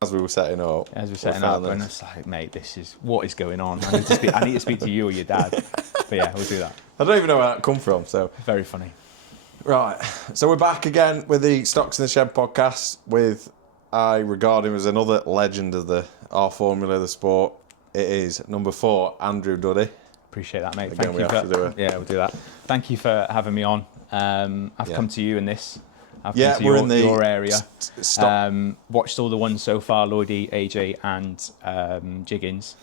As we were setting up. And I was like, mate, what is going on? I need to speak to you or your dad. But yeah, we'll do that. I don't even know where that come from, so. Very funny. Right, so we're back again with the Stox in the Shed podcast with, I regard him as another legend of our formula of the sport. It is number 4, Andrew Duddy. Appreciate that, mate. Again, Yeah, we'll do that. Thank you for having me on. I've come to you in this. I've come to your area. Watched all the ones so far, Lloydie, AJ and Jiggins.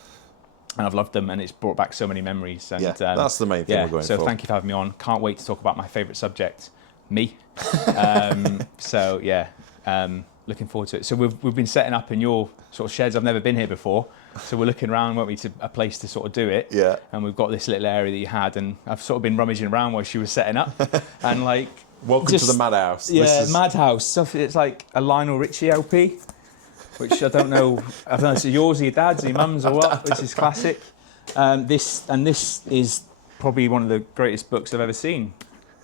And I've loved them, and it's brought back so many memories. And, that's the main thing we're going for. So thank you for having me on. Can't wait to talk about my favourite subject, me. Looking forward to it. So we've been setting up in your sort of sheds. I've never been here before. So we're looking around, weren't we, to a place to sort of do it. Yeah. And we've got this little area that you had, and I've sort of been rummaging around while she was setting up. And like... Welcome to the Madhouse. Yeah, Madhouse. Stuff. It's like a Lionel Richie LP, which I don't know. Is it yours, or your dad's, or your mum's, or what? Which is classic. This is probably one of the greatest books I've ever seen.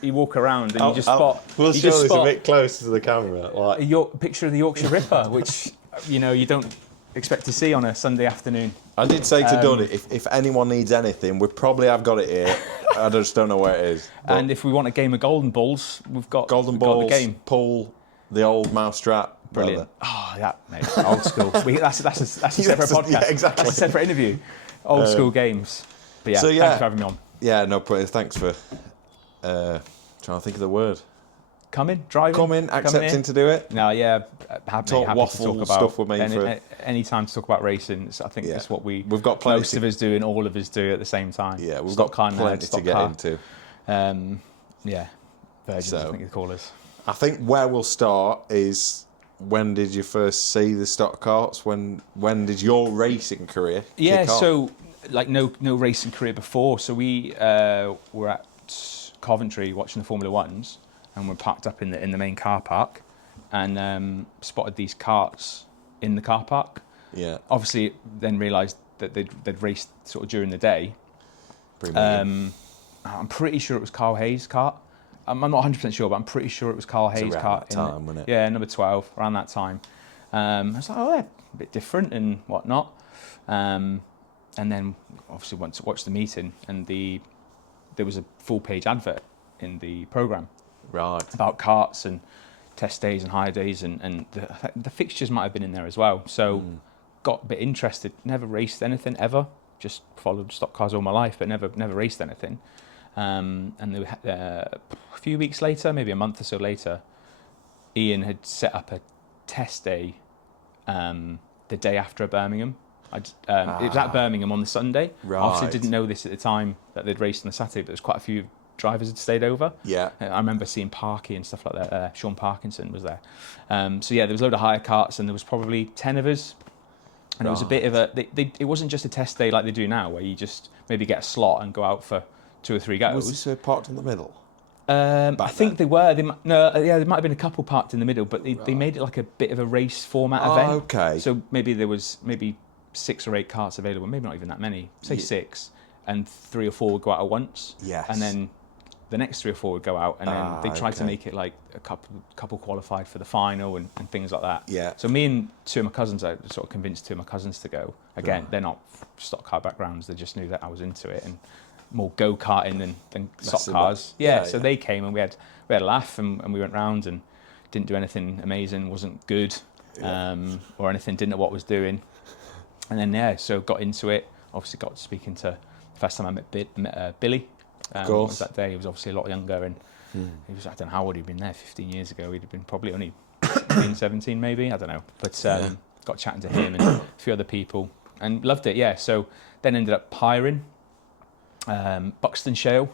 You walk around and you just spot. We'll show this a bit closer to the camera. Like a picture of the Yorkshire Ripper, which you don't expect to see on a Sunday afternoon. I did say to Duddy, if anyone needs anything, we probably have got it here. I just don't know where it is. But and if we want a game of Golden Balls, we've got Golden Balls. The game. Pull the old mousetrap. Brilliant. Oh, yeah, mate. Old school. That's a separate podcast. Yeah, exactly. That's a separate interview. Old school games. But thanks for having me on. Yeah, no problem. Thanks for trying to think of the word. Driving, accepting to do it. No, yeah, happy to talk about stuff with me any time to talk about racing. I think that's what we've got plenty most of us do, and all of us do at the same time. Yeah, we've got plenty to get into. Virgins, I think they call us. I think where we'll start is, when did you first see the Stockkarts? When did your racing career kick off? So like no racing career before. So we were at Coventry watching the Formula Ones. And we're parked up in the main car park, and spotted these karts in the car park. Yeah. Obviously, then realised that they'd raced sort of during the day. I'm pretty sure it was Carl Hayes' kart. I'm not 100% sure, but I'm pretty sure it was Carl Hayes' kart. That time, wasn't it? Yeah, number 12, around that time. I was like, they're a bit different and whatnot. And then obviously went to watch the meeting, and there was a full-page advert in the programme. Right. About karts and test days and hire days, and the fixtures might have been in there as well. So got a bit interested. Never raced anything ever. Just followed stock cars all my life, but never raced anything. And a few weeks later, maybe a month or so later, Ian had set up a test day the day after Birmingham. It was at Birmingham on the Sunday. Right. Obviously didn't know this at the time that they'd raced on the Saturday, but there's quite a few drivers had stayed over. Yeah. I remember seeing Parky and stuff like that. Sean Parkinson was there. There was a load of hire karts, and there was probably 10 of us. And it was a bit of it wasn't just a test day like they do now, where you just maybe get a slot and go out for 2 or 3 goes. Was this parked in the middle? I think they were. There might have been a couple parked in the middle, but they made it like a bit of a race format event. Okay. So maybe there was 6 or 8 karts available, maybe not even that many, say 6, and 3 or 4 would go out at once. Yes. And then the next 3 or 4 would go out, and then they tried to make it like a couple qualified for the final and things like that. Yeah. So me and 2 of my cousins, I sort of convinced 2 of my cousins to go. Again, they're not stock car backgrounds, they just knew that I was into it, and more go-karting than stock cars. So they came, and we had a laugh, and we went round and didn't do anything amazing, wasn't good, or anything, didn't know what I was doing. And then, so got into it, obviously got speaking to, the first time I met Billy. Of course. Was that day. He was obviously a lot younger, and he was, I don't know how old he'd been there 15 years ago. He'd have been probably only 16, 17 maybe, I don't know. But got chatting to him and a few other people, and loved it, So then ended up hiring Buxton Shale.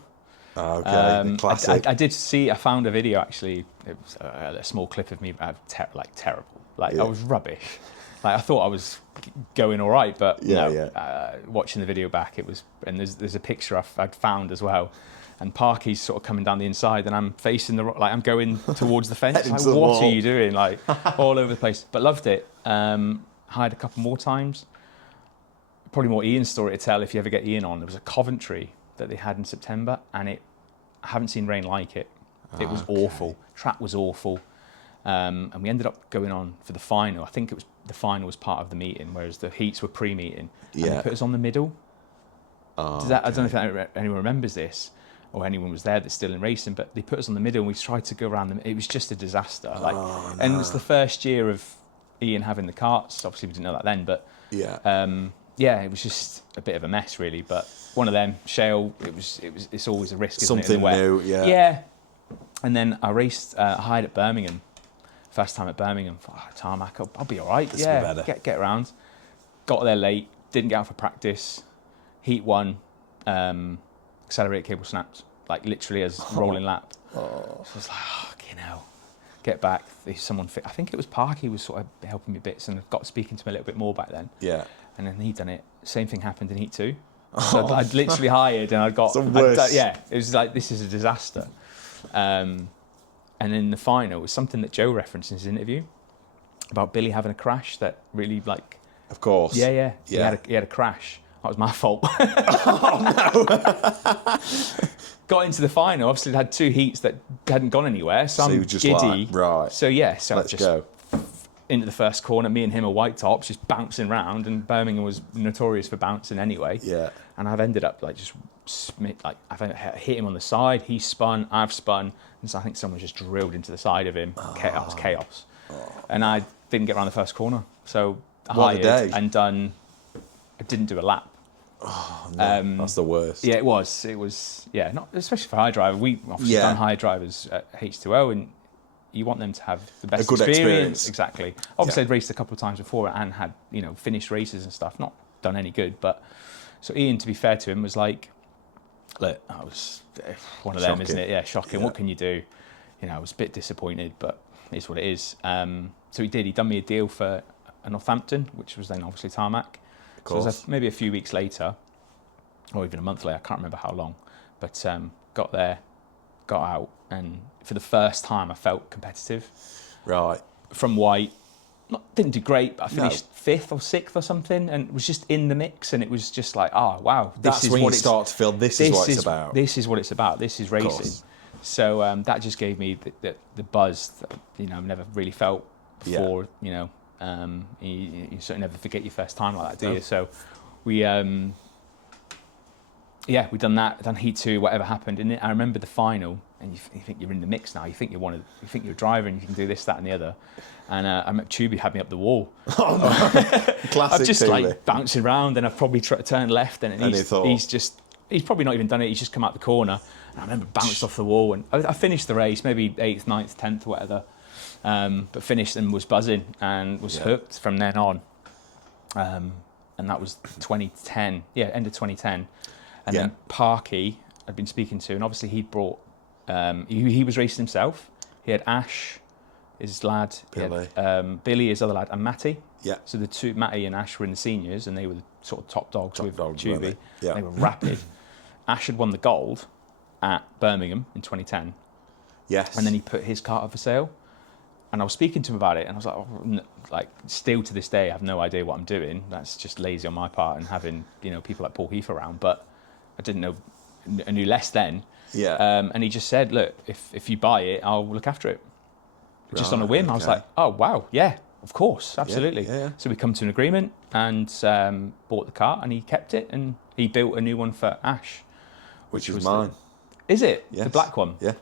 Okay, classic. I found a video actually. It was a small clip of me, terrible. I was rubbish. I thought I was going all right, but watching the video back, it was. And there's a picture I'd found as well, and Parky's sort of coming down the inside, and I'm facing I'm going towards the fence. What are you doing? All over the place. But loved it. Hired a couple more times. Probably more Ian's story to tell if you ever get Ian on. There was a Coventry that they had in September, and I haven't seen rain like it. It was awful. Track was awful. And we ended up going on for the final. I think the final was part of the meeting, whereas the heats were pre-meeting. And they put us on the middle. Oh, I don't know if anyone remembers this, or anyone was there that's still in racing, but they put us on the middle and we tried to go around them. It was just a disaster. And it was the first year of Ian having the karts. Obviously we didn't know that then, but it was just a bit of a mess really. But one of them, shale, it's always a risk, isn't something it, in the new, wet. Yeah. And then I raced, hired at Birmingham, first time at Birmingham. Tarmac, I'll be all right. Get around. Got there late, didn't get out for practice. Heat 1, accelerator cable snapped, like literally as rolling lap. So I was like, fucking hell. Get back. Someone, I think it was Parky was sort of helping me bits, and I got speaking to him a little bit more back then. Yeah. And then he'd done it. Same thing happened in Heat 2. So I'd literally hired, and it was like, this is a disaster. And then the final was something that Joe referenced in his interview about Billy having a crash that really like. Of course. Yeah. He had a crash. That was my fault. Got into the final. Obviously, had 2 heats that hadn't gone anywhere. So I'm just giddy. Like, right. So let's go. Into the first corner. Me and him are white tops, just bouncing round. And Birmingham was notorious for bouncing anyway. Yeah. And I've ended up I've hit him on the side. He spun. I've spun. And so I think someone just drilled into the side of him. Chaos. And I didn't get around the first corner. So I hired and done. I didn't do a lap. Oh no, that's the worst. Yeah, it was. Not especially for high driver. We obviously done high drivers at H2O, and you want them to have the best experience. Exactly. Obviously, I'd raced a couple of times before and had finished races and stuff. Not done any good, but so Ian, to be fair to him, was like, look, I was one of them, isn't it? Yeah, shocking. Yeah. What can you do? I was a bit disappointed, but it's what it is. So he did. He done me a deal for Northampton, which was then obviously Tarmac. So it was maybe a few weeks later, or even a month later, I can't remember how long, but got there, got out, and for the first time I felt competitive. Right. From white, didn't do great, but I finished 5th or 6th or something, and was just in the mix, and it was just like, oh wow, this is when you start to feel this is what it's about. This is what it's about. This is racing. So that just gave me the buzz that I've never really felt before. You sort of never forget your first time like that, do you? So we done that, done Heat 2, whatever happened. And I remember the final, and you think you're in the mix now. You think you're a driver, and you can do this, that, and the other. And I remember Tubey had me up the wall. Oh, no. Classic. I'm just Tubey. Like bouncing around, and I've probably turned left, and he's probably not even done it. He's just come out the corner. And I remember bounced off the wall, and I finished the race, maybe 8th, 9th, 10th, or whatever. But finished and was buzzing and was hooked from then on. And that was 2010. Yeah, end of 2010. And then Parky I'd been speaking to, and obviously he'd brought, he was racing himself. He had Ash, his lad, Billy, Billy, his other lad, and Matty. Yeah. So the two, Matty and Ash, were in the seniors, and they were the sort of top dogs with Tubey. Yeah. They were rapid. Ash had won the gold at Birmingham in 2010. Yes. And then he put his kart up for sale. And I was speaking to him about it, and I was like, still to this day, I have no idea what I'm doing. That's just lazy on my part, and having people like Paul Heath around. But I didn't know, I knew less then. Yeah. And he just said, look, if you buy it, I'll look after it. Just on a whim. Okay. I was like, oh wow, yeah, of course, absolutely. Yeah. So we come to an agreement and bought the car, and he kept it, and he built a new one for Ash, which was mine. Is it? Yes. The black one? Yeah.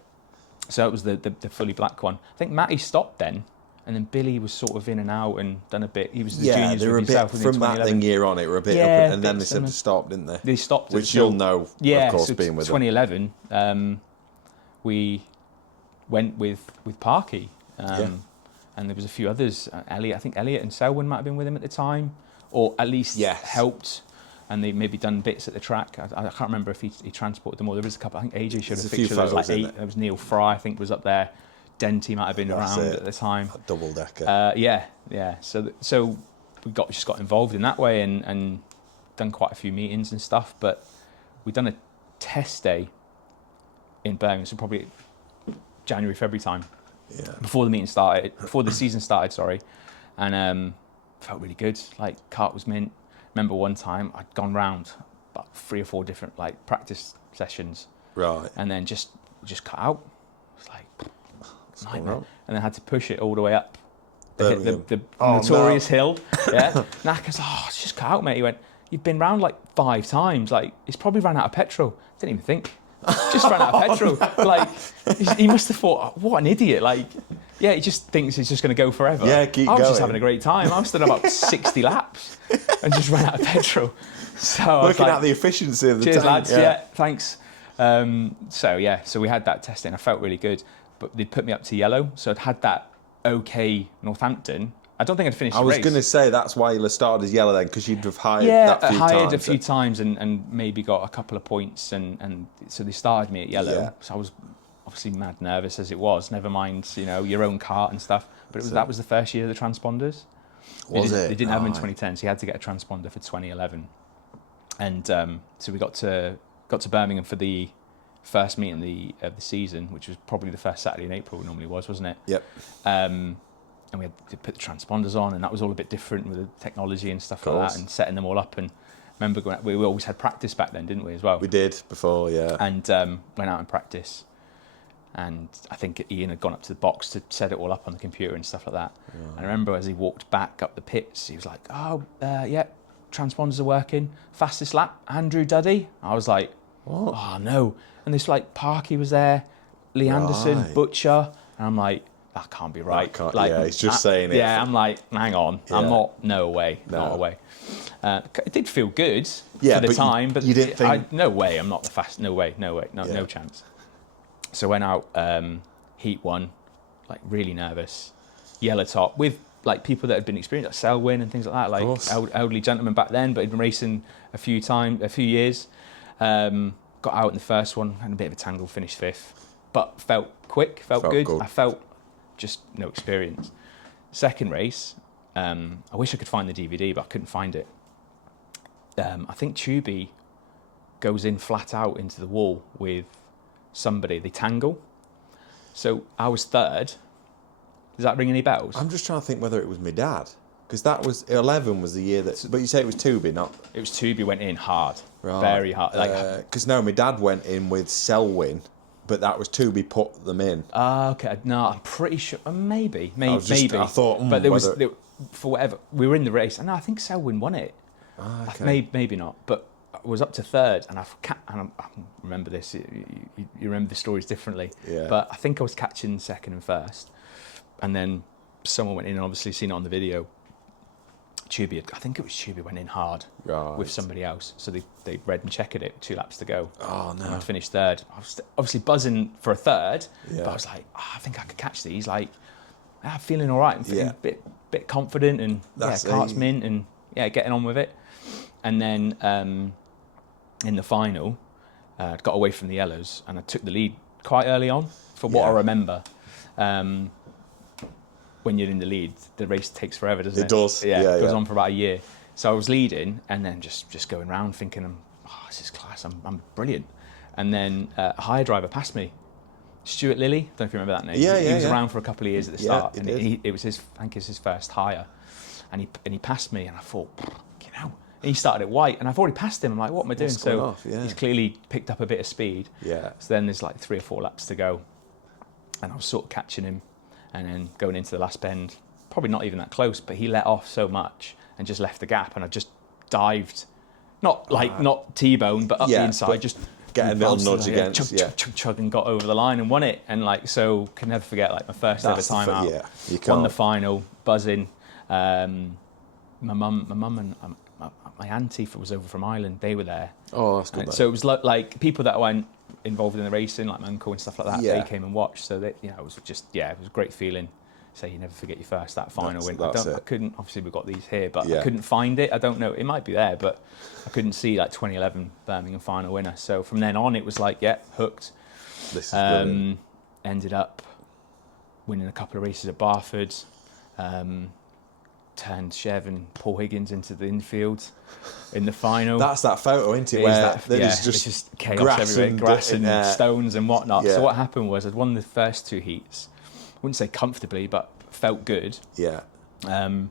So it was the fully black one. I think Matty stopped then, and then Billy was sort of in and out and done a bit. He was the juniors they were with a himself bit from that thing year on. It were a bit up, and then they said to stop, didn't they? They stopped, which you'll know, of course, being with 2011. We went with Parky, and there was a few others. Elliot, I think Elliot and Selwyn might have been with him at the time, or at least helped. And they maybe done bits at the track. I can't remember if he transported them all. There was a couple. I think AJ showed a picture. There was like 8. There was Neil Fry, I think, was up there. Denty might have been around at the time. A double decker. Yeah. So we just got involved in that way and done quite a few meetings and stuff. But we done a test day in Birmingham, so probably January, February time. Yeah. Before the season started. Sorry, and felt really good. Like kart was mint. Remember one time I'd gone round about 3 or 4 different practice sessions, right, and then just cut out. It's like nightmare. And then had to push it all the way up the Oh, notorious hill. Yeah. Knackers, it's just cut out, mate. He went, you've been round like 5 times. Like, it's probably ran out of petrol. Didn't even think. Just ran out of petrol. Like, he must have thought, oh, what an idiot. Like, yeah, he just thinks he's just going to go forever. Yeah, keep I was going. just having a great time. I was done about 60 laps and just ran out of petrol. So looking at the efficiency of the cheers, tank. lads. Yeah, thanks. So we had that testing. I felt really good, but they put me up to yellow. So I'd had that okay Northampton. I don't think I'd finished the race. I was going to say that's why you started as yellow then, because you'd have hired a few times and maybe got a couple of points, and so they started me at yellow. Yeah. So I was obviously mad nervous as it was. Never mind, your own kart and stuff. But that was the first year of the transponders. They didn't have them in 2010, so you had to get a transponder for 2011. And so we got to Birmingham for the first meeting of the season, which was probably the first Saturday in April. It normally wasn't it? Yep. And we had to put the transponders on, and that was all a bit different with the technology and stuff like that, and setting them all up. And remember, we always had practice back then, didn't we, as well? We did before, yeah. And went out and practice. And I think Ian had gone up to the box to set it all up on the computer and stuff like that. Yeah. And I remember as he walked back up the pits, he was like, yeah, transponders are working. Fastest lap, Andrew Duddy. I was like, what? Oh, no. And this, Parky was there, Lee Anderson, Butcher. And I'm like, that can't be right. He's just saying it. Yeah, I'm like, hang on. Yeah. I'm not, no way. It did feel good for the time, but you didn't think... no way, I'm not the fast. No way, no chance. So went out, heat 1, really nervous, yellow top, with people that had been experienced, like Selwyn and things like that, elderly gentlemen back then, but had been racing a few years. Got out in the first one, had a bit of a tangle, finished 5th, but felt quick, felt good. I felt just no experience. Second race, I wish I could find the DVD, but I couldn't find it. I think Tubey goes in flat out into the wall with somebody. They tangle. So I was 3rd. Does that ring any bells? I'm just trying to think whether it was my dad, because that was 11 was the year that. But you say it was Tubey, not. It was Tubey went in hard, very hard. Because my dad went in with Selwyn. But that was Tubey put them in. Okay. No, I'm pretty sure. Maybe. I thought, but for whatever, we were in the race, and I think Selwyn won it. Okay. Maybe not, but I was up to 3rd, and I remember this. You remember the stories differently. Yeah. But I think I was catching 2nd and 1st, and then someone went in and obviously seen it on the video. I think it was Tubey went in hard with somebody else. So they read and checked it, 2 laps to go. Oh, no. And I finished 3rd. I was obviously buzzing for a 3rd, but I was like, I think I could catch these. I'm feeling all right. I'm feeling a bit confident, and cart's mint, and getting on with it. And then in the final, I got away from the yellows, and I took the lead quite early on, for what I remember. When you're in the lead, the race takes forever, doesn't it? It does. Yeah, it goes on for about a year. So I was leading, and then just going around thinking, this is class. I'm brilliant. And then a hire driver passed me, Stuart Lilly. Don't know if you remember that name. He was around for a couple of years at the start, and it was his first hire, and he passed me, and I thought, and he started at white, and I've already passed him. I'm like, what am I doing? So he's clearly picked up a bit of speed. Yeah. So then there's 3 or 4 laps to go, and I was sort of catching him. And then going into the last bend, probably not even that close, but he let off so much and just left the gap, and I just dived, not T-bone, but up the inside, just get a little nudge against, chug, and got over the line and won it. And so can never forget my first ever time out. Yeah, you can't. Won the final, buzzing. My mum and my auntie was over from Ireland. They were there. Oh, that's good. So it was like people that weren't involved in the racing, like my uncle and stuff like that. They came and watched. So that it was just it was a great feeling. So you never forget your first final win. I couldn't. Obviously we've got these here, but I couldn't find it. I don't know. It might be there, but I couldn't see 2011 Birmingham final winner. So from then on, it was hooked. This is brilliant. Ended up winning a couple of races at Barford. Turned Chev and Paul Higgins into the infield in the final. That's that photo, isn't it? Where there's just chaos everywhere, grass and stones and whatnot. Yeah. So what happened was I'd won the first 2 heats. I wouldn't say comfortably, but felt good. Yeah. I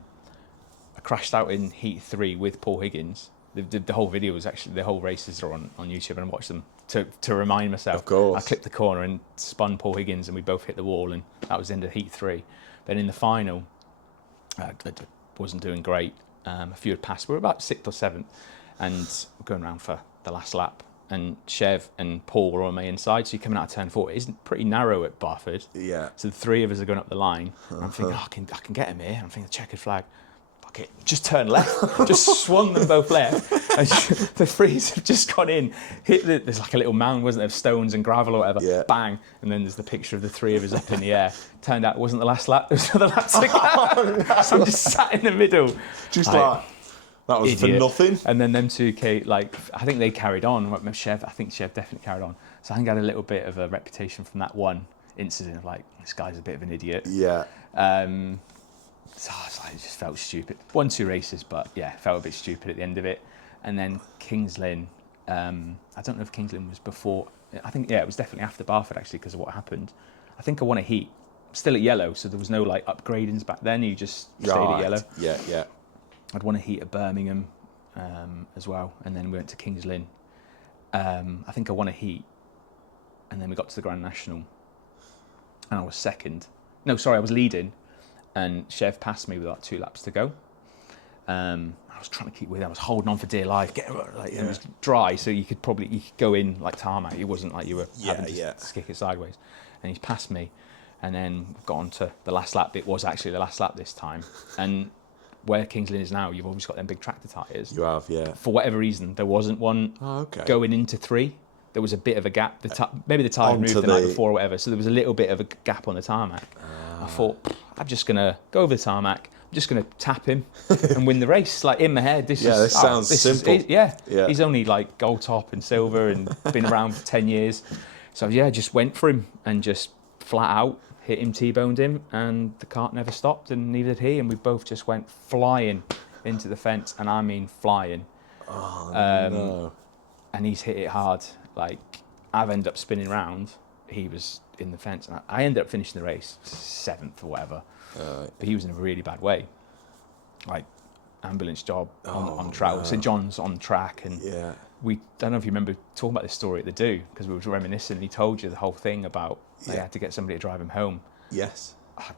crashed out in heat 3 with Paul Higgins. The whole video was actually, the whole races are on YouTube, and I watched them to remind myself. Of course. I clipped the corner and spun Paul Higgins, and we both hit the wall, and that was the end of heat 3. Then in the final, I wasn't doing great. A few had passed. We were about 6th or 7th, and we're going around for the last lap. And Chev and Paul were on my inside, so you're coming out of turn 4. It's pretty narrow at Barford. Yeah. So the 3 of us are going up the line. I'm thinking, I can get him here. I'm thinking, the checkered flag. Fuck it, just turn left. Just swung them both left. And the 3s have just gone in. There's like a little mound, wasn't there, of stones and gravel or whatever. Yeah. Bang. And then there's the picture of the 3 of us up in the air. Turned out it wasn't the last lap. There was another lap to go. No. So I'm just sat in the middle. Just like that was idiot. For nothing. And then them 2, I think they carried on. I think Chev definitely carried on. So I think I had a little bit of a reputation from that one incident of like, this guy's a bit of an idiot. Yeah. So I was like, it just felt stupid. Won 2 races, but yeah, felt a bit stupid at the end of it. And then Kings Lynn, I don't know if Kings Lynn was before. I think, yeah, it was definitely after Barford actually because of what happened. I think I won a heat, still at yellow, so there was no like upgradings back then. You just stayed at yellow. Yeah, yeah. I'd won a heat at Birmingham as well, and then we went to Kings Lynn. I think I won a heat, and then we got to the Grand National, and I was second. No, sorry, I was leading, and Chev passed me with like 2 laps to go. I was trying to keep with him. I was holding on for dear life. It was dry, so you could go in like tarmac. It wasn't like you were having to kick it sideways. And he's passed me, and then got on to the last lap. It was actually the last lap this time, and where Kings Lynn is now, you've always got them big tractor tyres. You have, yeah. For whatever reason, there wasn't one going into 3. There was a bit of a gap. Maybe the tyre moved the night before or whatever, so there was a little bit of a gap on the tarmac. I thought, I'm just going to go over the tarmac, I'm just going to tap him and win the race. Like, in my head, this sounds simple. He's only like gold top and silver and been around for 10 years. So yeah, I just went for him and just flat out hit him, T-boned him, and the cart never stopped, and neither did he, and we both just went flying into the fence, and I mean flying. Oh, no. And he's hit it hard. Like, I've ended up spinning round. He was in the fence, and I ended up finishing the race 7th or whatever. But he was in a really bad way. Like, ambulance job on track. No. St John's on track, and I don't know if you remember talking about this story at the Do, because we were reminiscing, and he told you the whole thing about they had to get somebody to drive him home. Yes. I've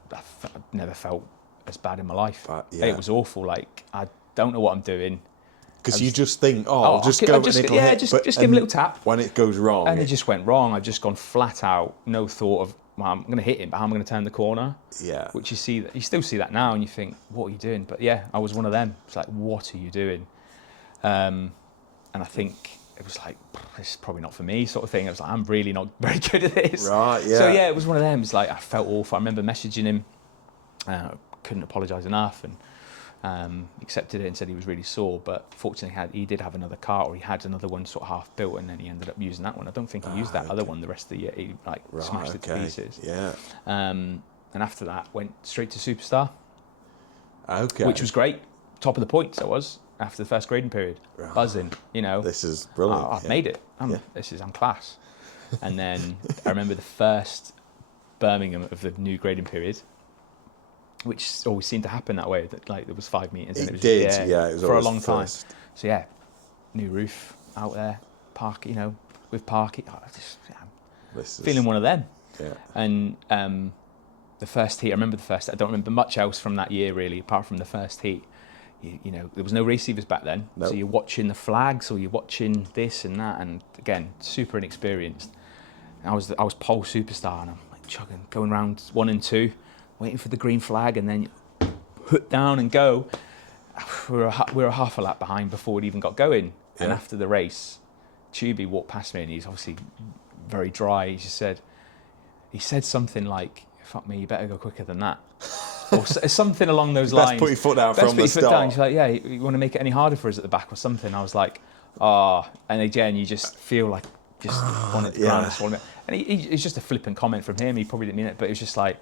never felt as bad in my life. It was awful. Like, I don't know what I'm doing. Because you just think, I'll just give him a little tap. When it goes wrong. And it just went wrong. I've just gone flat out, no thought of, well, I'm going to hit him, but how am I going to turn the corner? Yeah. Which you still see that now, and you think, what are you doing? But yeah, I was one of them. It's like, what are you doing? And I think it was like, this is probably not for me, sort of thing. I was like, I'm really not very good at this. Right, yeah. So yeah, it was one of them. It's like, I felt awful. I remember messaging him, couldn't apologise enough, and accepted it and said he was really sore. But fortunately, he did have another car, or he had another one sort of half built, and then he ended up using that one. I don't think he used that other one the rest of the year. He smashed it to pieces. Yeah. And after that, went straight to Superstar. Okay. Which was great. Top of the points I was after the first grading period. Right. Buzzing, This is brilliant. I've made it. I'm class. And then I remember the first Birmingham of the new grading period, which always seemed to happen that way. That like there was 5 meetings. And it was for a long time. So yeah, new roof out there, with parking. Feeling one of them. Yeah. And the first heat, I remember the first. I don't remember much else from that year really, apart from the first heat. You know, there was no receivers back then, so you're watching the flags or you're watching this and that, and again, super inexperienced. And I was pole Superstar, and I'm like chugging, going round 1 and 2, waiting for the green flag, and then hook down and go. We were half a lap behind before we'd even got going. Yeah. And after the race, Tubey walked past me, and he's obviously very dry. He said something like, "Fuck me, you better go quicker than that." Or something along those lines. Best put your foot down from the start. She's like, yeah, you want to make it any harder for us at the back or something? I was like, and again, you just feel like wanted to ground and swallow it. And it's just a flippant comment from him. He probably didn't mean it, but it was just like,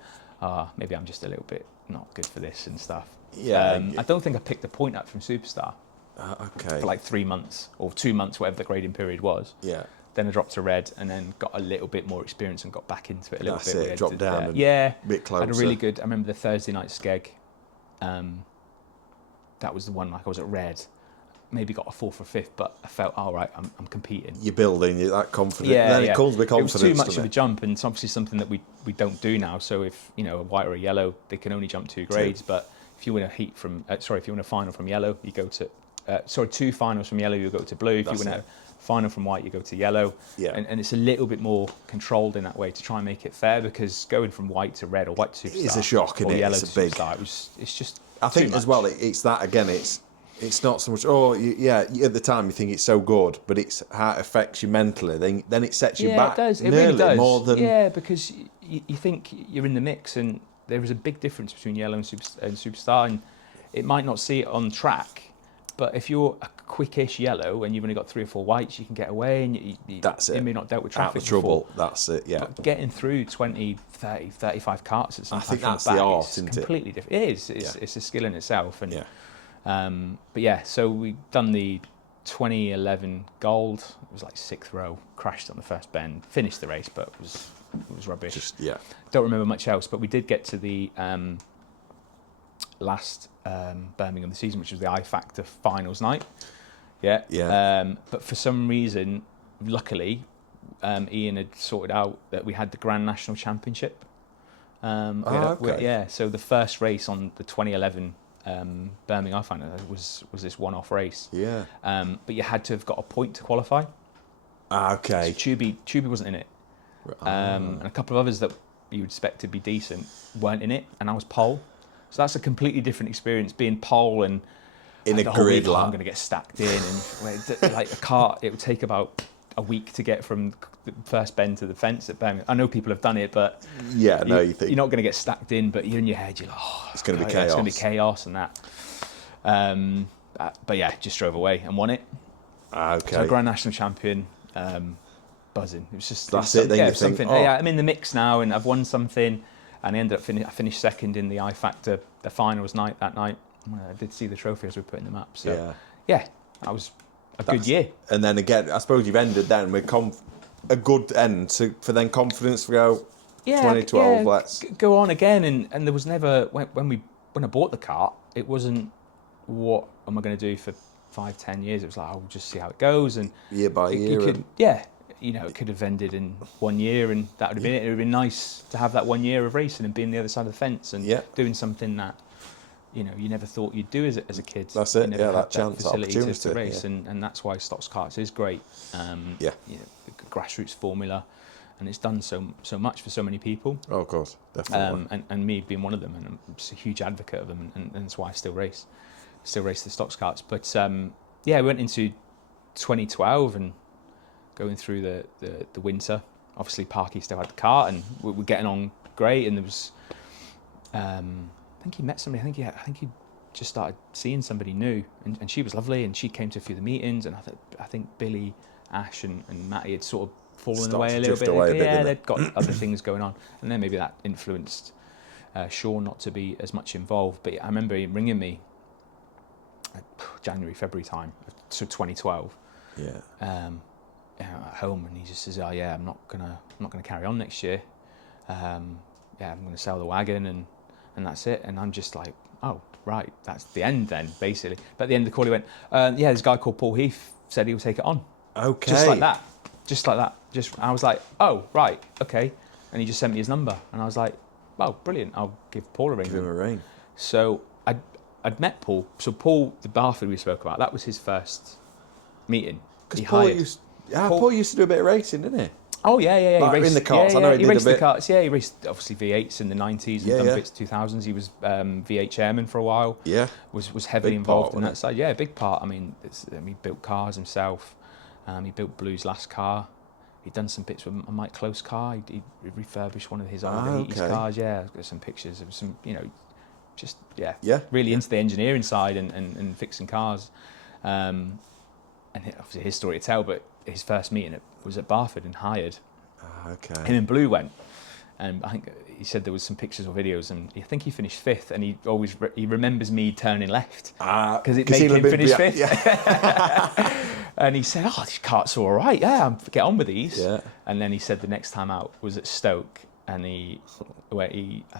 maybe I'm just a little bit not good for this and stuff. Yeah. I don't think I picked the point up from Superstar. Okay. For like 3 months or 2 months, whatever the grading period was. Yeah. Then I dropped to red, and then got a little bit more experience and got back into it a little bit. That's it, dropped down and a bit closer. I had a really good, I remember the Thursday night skeg. That was the one, like I was at red, maybe got a 4th or 5th, but I felt, all right, I'm competing. You're building, you're that confident. Yeah, and then it comes with confidence. It was too much of a jump, and it's obviously something that we don't do now. So if, you know, a white or a yellow, they can only jump 2 grades. But if you win a heat from, if you win a final from yellow, you go to, 2 finals from yellow, you go to blue. If you win a final from white, you go to yellow. Yeah. And it's a little bit more controlled in that way to try and make it fair, because going from white to red or white to superstar, it's a shock, isn't it? Yellow it's to a big. Superstar, it's just. I think as well, it's that again. It's not so much. At the time you think it's so good, but it's how it affects you mentally. Then it sets you back. It does. It really does. More than because you think you're in the mix, and there is a big difference between yellow and superstar, and it might not see it on track, but if you're a quickish yellow and you've only got 3 or 4 whites, you can get away, and you may not dealt with traffic. Out of trouble. Before. That's it. Yeah. But getting through 20, 30, 35 carts at some I think that's the art, isn't it? Completely different. It is. It's a skill in itself, and. Yeah. But yeah, so we done the 2011 gold. It was like 6th row. Crashed on the first bend. Finished the race, but it was rubbish. Don't remember much else. But we did get to the last Birmingham of the season, which was the I Factor finals night. Yeah. But for some reason, luckily, Ian had sorted out that we had the Grand National Championship. So the first race on the 2011. Birmingham, I found was this one-off race. Yeah. But you had to have got a point to qualify. Okay. So Tubey wasn't in it. And a couple of others that you would expect to be decent weren't in it, and I was pole. So that's a completely different experience, being pole and in like a grid. I'm going to get stacked in, and like a cart, it would take about a week to get from the first bend to the fence at Birmingham. I know people have done it, but you think you're not going to get stacked in, but you're in your head, you're like, it's going to be chaos. It's going to be chaos and that. But yeah, just drove away and won it. Okay. So Grand National champion, buzzing. It was just then you think, something. Yeah, I'm in the mix now, and I've won something. And I ended up I finished second in the I Factor, the finals night that night. I did see the trophy as we were putting them up. So yeah, that was a good year. And then again, I suppose you've ended then with a good end for then confidence to go. 2012. Let's go on again. And there was never when I bought the cart, it wasn't what am I going to do for 5-10 years. It was like I'll just see how it goes, and year by year. It could have ended in 1 year, and that would have been it. It would have been nice to have that 1 year of racing and being the other side of the fence and doing something that you never thought you'd do as a kid. That's it. You never had that chance, facility to race, and that's why Stoxkarts is great. Grassroots formula, and it's done so much for so many people. Oh, of course, definitely. And me being one of them, and I'm just a huge advocate of them, and that's why I still race the Stoxkarts. But we went into 2012 and going through the winter. Obviously, Parky still had the cart, and we were getting on great. And there was, I think he met somebody. I think he just started seeing somebody new, and she was lovely, and she came to a few of the meetings. And I think Billy, Ash, and Matty had sort of fallen away a little bit. They'd got other things going on, and then maybe that influenced Sean not to be as much involved. But I remember him ringing me January, February time, so 2012. At home, and he just says, I'm not gonna carry on next year. I'm gonna sell the wagon, and that's it. And I'm just like, oh right, that's the end then, basically. But at the end of the call, he went, this guy called Paul Heath said he'll take it on. Okay. Just like that. I was like, oh right, okay. And he just sent me his number, and I was like, oh brilliant, I'll give Paul a ring. Give him a ring. So I'd met Paul. So Paul, the Barford we spoke about, that was his first meeting. Because Paul used to do a bit of racing, didn't he? Oh yeah. Like he raced in the karts. I know he did raced a bit. The karts. Yeah, he raced obviously V8s in the 90s and done bits 2000s. He was V8 chairman for a while. Yeah, was heavily big involved part, in that side. Yeah, big part. I mean, he built cars himself. He built Blue's last car. He'd done some bits with a Mike Close car. He refurbished one of his older cars. Yeah, I've got some pictures of some, just really into the engineering side and fixing cars. And obviously his story to tell, but his first meeting was at Barford and hired. Him and Blue went, and I think he said there was some pictures or videos, and I think he finished 5th, and he remembers me turning left because it made him finish 5th. Yeah. And he said, these karts are all right, I'll get on with these. Yeah. And then he said the next time out was at Stoke, and I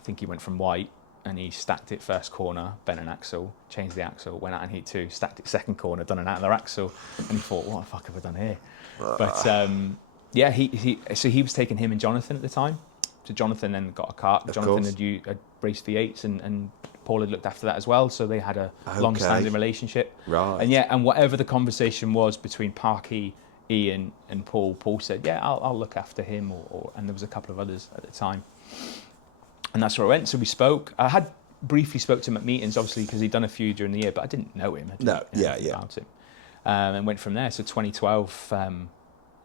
think he went from white, and he stacked it first corner, bent an axle, changed the axle, went out in heat 2, stacked it second corner, done another axle, and he thought, what the fuck have I done here? But yeah, he was taking him and Jonathan at the time. So Jonathan then got a kart. Jonathan had raced V8s, and Paul had looked after that as well. So they had a long-standing relationship. Right. And yeah, and whatever the conversation was between Parky, Ian, and Paul said, yeah, I'll look after him, and there was a couple of others at the time. And that's where I went. So we spoke. I had briefly spoke to him at meetings, obviously, because he'd done a few during the year, but I didn't know him. I didn't know about him. And went from there. So 2012,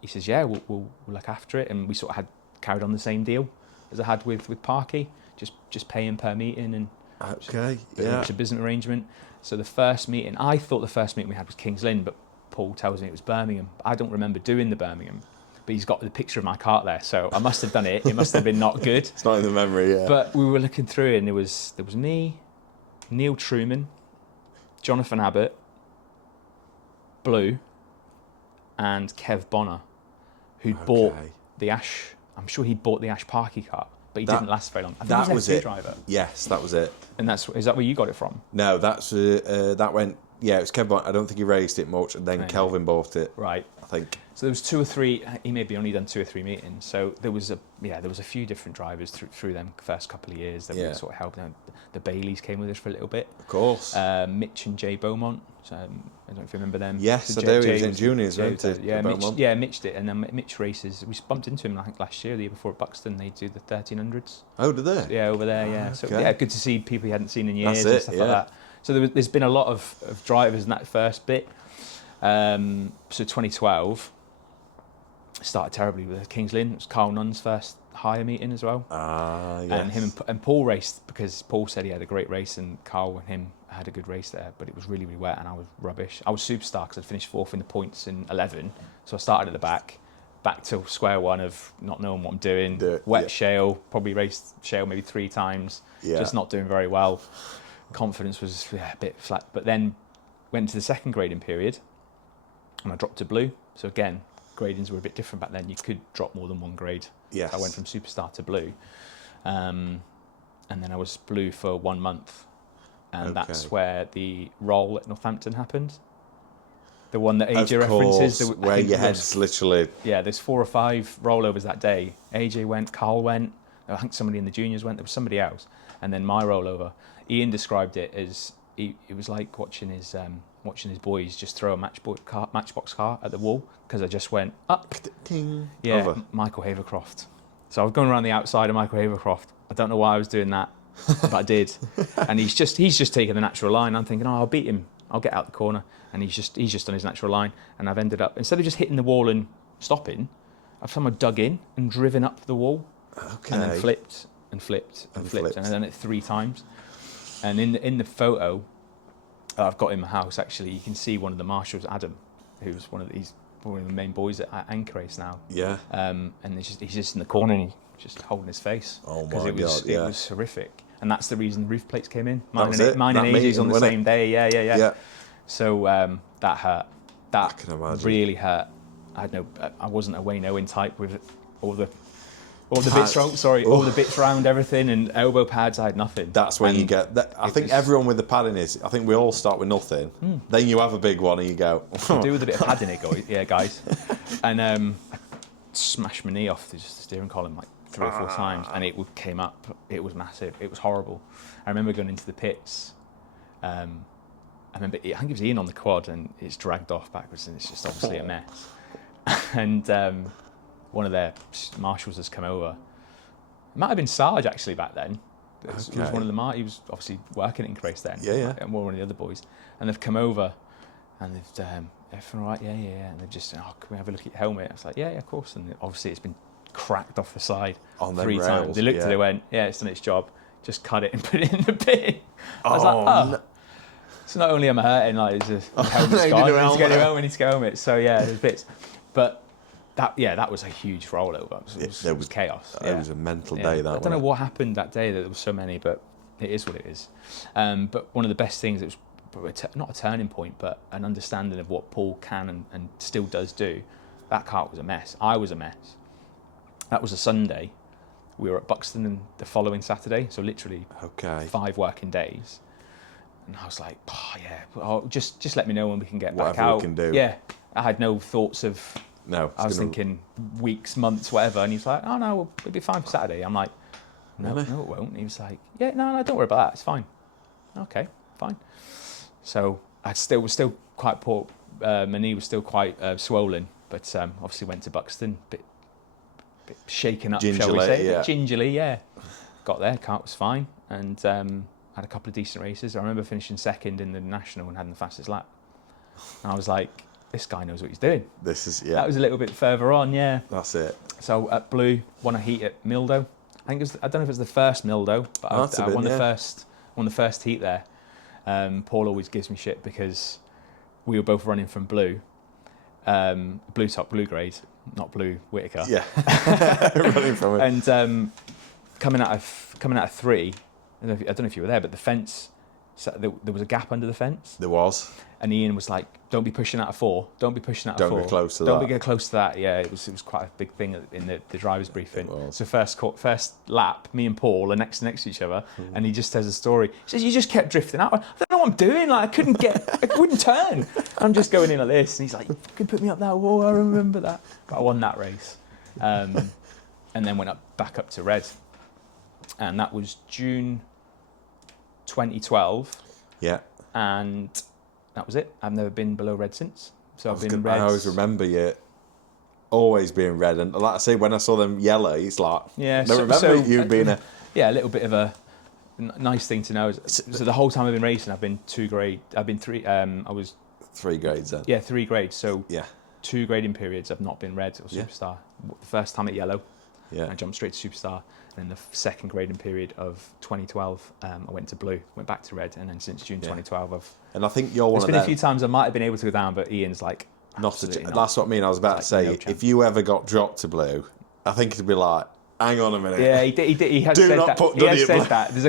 he says, yeah, we'll look after it. And we sort of had carried on the same deal as I had with Parky, just paying per meeting, and it's a business arrangement. So the first meeting, I thought the first meeting we had was Kings Lynn, but Paul tells me it was Birmingham. I don't remember doing the Birmingham, but he's got the picture of my kart there, so I must have done it. It must have been not good. It's not in the memory, yeah. But we were looking through it, and there was me, Neil Truman, Jonathan Abbott, Blue, and Kev Bonner, who'd bought the Ash. I'm sure he bought the Ash Parky kart, but he didn't last very long. I think that he was F2 it. driver. Yes, that was it. And is that where you got it from? No, that went. Yeah, it was Kevin. I don't think he raced it much, and then Kelvin bought it. Right. I think. So there was 2 or 3. He maybe only done 2 or 3 meetings. So there was a few different drivers through them first couple of years that were sort of helping them. The Baileys came with us for a little bit. Of course. Mitch and Jay Beaumont. So, I don't know if you remember them. Yes, so I do. He was in juniors, wasn't he? Yeah, Mitch did. And then Mitch races. We bumped into him, I think, last year, the year before at Buxton. They do the 1300s. Oh, did they? Yeah, over there, yeah. So, yeah, good to see people you hadn't seen in years That's and stuff like that. So there's been a lot of drivers in that first bit. So 2012 started terribly with Kings Lynn. It was Carl Nunn's first hire meeting as well. Yes. And him and Paul raced, because Paul said he had a great race, and Carl and him had a good race there, but it was really, really wet, and I was rubbish. I was superstar because I'd finished 4th in the points in 11, so I started at the back to square one of not knowing what I'm doing. Shale, probably raced shale maybe 3 times, just not doing very well. Confidence was a bit flat, but then went to the second grading period, and I dropped to blue. So again, gradings were a bit different back then. You could drop more than 1 grade. Yes. I went from superstar to blue, and then I was blue for 1 month, and that's where the roll at Northampton happened. The one that AJ references, where your head's literally. Yeah, there's 4 or 5 rollovers that day. AJ went, Carl went, I think somebody in the juniors went. There was somebody else, and then my rollover. Ian described it as it was like watching his boys just throw a matchbox car at the wall, because I just went up. Ding, yeah, over. Michael Havercroft. So I was going around the outside of Michael Havercroft. I don't know why I was doing that, but I did. And he's just taking the natural line. I'm thinking, I'll beat him. I'll get out the corner. And he's just on his natural line. And I've ended up, instead of just hitting the wall and stopping, I've somehow dug in and driven up the wall. Okay. And then flipped. And I've done it 3 times. And in the photo I've got in my house, actually, you can see one of the marshals, Adam, who's one of the main boys at Anchor Race now. Yeah. And he's just in the corner, and he's just holding his face. Oh my God! It was horrific, and that's the reason the roof plates came in. Mine and AJ's on the same day. Yeah. So that hurt. That really hurt. I wasn't a Wayne Owen type with all the bits round. All the bits round everything, and elbow pads. I had nothing. That's when you get that. I think everyone with the padding is. I think we all start with nothing. Then you have a big one, and you go. Do with a bit of padding, guys. And I smashed my knee off the steering column like 3 or 4 times, and it came up. It was massive. It was horrible. I remember going into the pits. I think it was Ian on the quad, and it's dragged off backwards, and it's just obviously a mess. And one of their marshals has come over. It might have been Sarge actually back then. It was one of the he was obviously working at Inc Race then. Yeah. And one of the other boys, and they've come over, and they've everything all right? Yeah. And they've just said, can we have a look at your helmet? I was like, yeah, of course. And obviously it's been cracked off the side on 3 rails, times. They looked at it, and went, yeah, it's done its job. Just cut it and put it in the bin. I was like, No. So not only am I hurting, like it's just helmet's gone. I need to go home. So yeah, there's bits, but. That was a huge rollover. It was chaos. It was a mental day. I don't know what happened that day that there was so many, but it is what it is. But one of the best things, it was not a turning point, but an understanding of what Paul can and still does do. That kart was a mess. I was a mess. That was a Sunday. we were at Buxton the following Saturday, so literally 5 working days. And I was like, just let me know when we can get back out. Whatever we can do. Yeah, I had no thoughts of. No, I was thinking weeks, months, whatever. And he was like, oh no, it'll be fine for Saturday. I'm like, no, it won't. And he was like, yeah, no, don't worry about that. It's fine. Okay, fine. So I was still quite poor. My knee was still quite swollen, but obviously went to Buxton, bit shaken up, shall we say? Yeah. Gingerly, yeah. Got there, cart was fine, and had a couple of decent races. I remember finishing second in the national and having the fastest lap. And I was like, this guy knows what he's doing. That was a little bit further on, yeah. That's it. So at Blue, won a heat at Mildo. I don't know if it was the first Mildo, but I won the first heat there. Paul always gives me shit because we were both running from Blue, blue top, blue grade, not Blue Whitaker. Yeah, running from it. And coming out of 3, I don't know if you were there, but the fence, so there was a gap under the fence. There was. And Ian was like, "Don't be pushing out of 4. Don't be pushing out of 4. Don't get close to that. Don't get close to that." Yeah, it was quite a big thing in the driver's briefing. So first lap, me and Paul are next to each other, and he just tells a story. He says, "You just kept drifting out. I don't know what I'm doing. Like I wouldn't turn. I'm just going in like this." And he's like, "You can put me up that wall. I remember that." But I won that race, and then went back up to Red, and that was June 2012. Yeah. And that was it. I've never been below Red since. So I've been Red. I always remember you always being Red, and like I say, when I saw them yellow, it's like I remember you being a little bit of a nice thing to know. So the whole time I've been racing, I've been 2 grade. I've been 3. I was 3 grades then. Yeah, 3 grades. So yeah, 2 grading periods. I've not been Red or Superstar. The first time at yellow. Yeah. I jumped straight to Superstar. And then the second grading period of 2012, I went to Blue, went back to Red, and then since June 2012, And I think you're one of them. There's been a few times I might have been able to go down, but Ian's like, that's what I mean. I was about to say, if you ever got dropped to Blue, I think it'd be like, hang on a minute. Yeah, he did. He has said that. He has said that. There's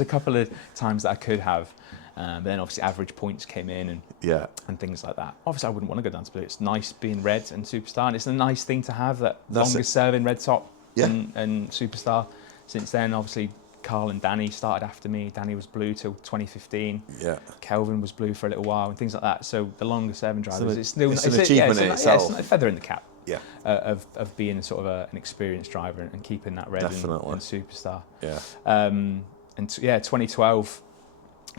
a couple of times that I could have, but then obviously average points came in and things like that. Obviously, I wouldn't want to go down to Blue. It's nice being Red and Superstar, and it's a nice thing to have that longest serving Red top and Superstar. Since then, obviously, Carl and Danny started after me. Danny was Blue till 2015. Yeah. Kelvin was Blue for a little while and things like that. So the longest serving drivers, it's an achievement in itself. It's a feather in the cap. Yeah. Of being sort of an experienced driver and keeping that Red and Superstar. Yeah. 2012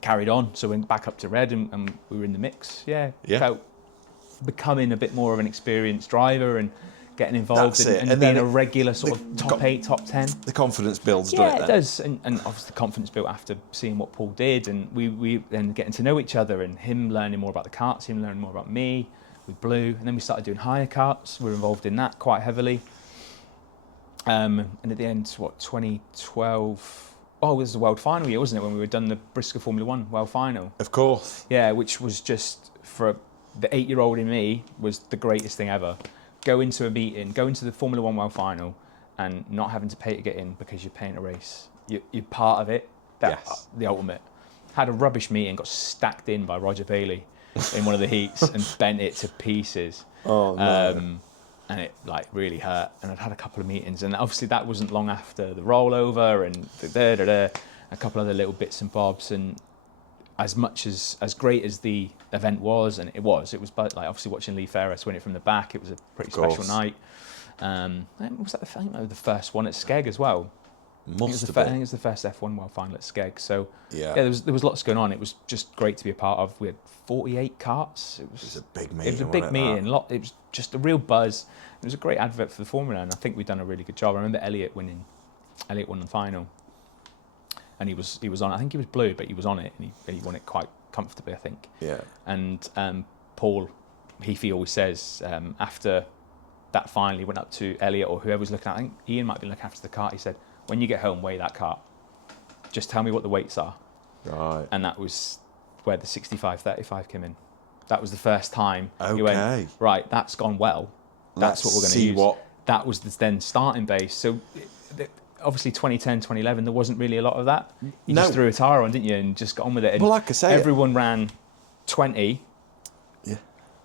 carried on. So we went back up to Red and we were in the mix. Yeah. Felt becoming a bit more of an experienced driver and getting involved and being a regular sort of top 8, top 10. The confidence builds, doesn't it? Yeah, it does. And obviously the confidence built after seeing what Paul did, and we then getting to know each other, and him learning more about the karts, him learning more about me with Blue, and then we started doing higher karts. We were involved in that quite heavily. And at the end, 2012... Oh, it was the World Final year, wasn't it, when we were done the Bristol Formula 1 World Final? Of course. Yeah, which was just, for the 8-year-old in me, was the greatest thing ever. Go into a meeting, go into the Formula 1 World Final and not having to pay to get in because you're paying a race. You're part of it. That's the ultimate. Had a rubbish meeting, got stacked in by Roger Bailey in one of the heats and bent it to pieces. Oh, no. And it really hurt. And I'd had a couple of meetings, and obviously that wasn't long after the rollover and a couple other little bits and bobs. And as much as great as the event was, and it was obviously watching Lee Ferris win it from the back, it was a pretty special night. Was that the first one at Skeg as well? I think it was the first F1 World Final at Skeg. So there was lots going on. It was just great to be a part of. We had 48 karts. It was a big meeting. It was a big meeting. It was just a real buzz. It was a great advert for the Formula, and I think we'd done a really good job. I remember Elliot won the final, and he was on. I think he was Blue, but he was on it, and he won it quite comfortably, I think. Yeah. And Paul Heath always says after that final, he went up to Elliot or whoever was looking at. I think Ian might be looking after the kart. He said, "When you get home, weigh that kart. Just tell me what the weights are." Right. And that was where the 65-35 came in. That was the first time he went, right, that's gone well. That's what we're going to use. That was the then starting base. So obviously 2010, 2011, there wasn't really a lot of that. You just threw a tyre on, didn't you, and just got on with it. And well, like I say, everyone ran 20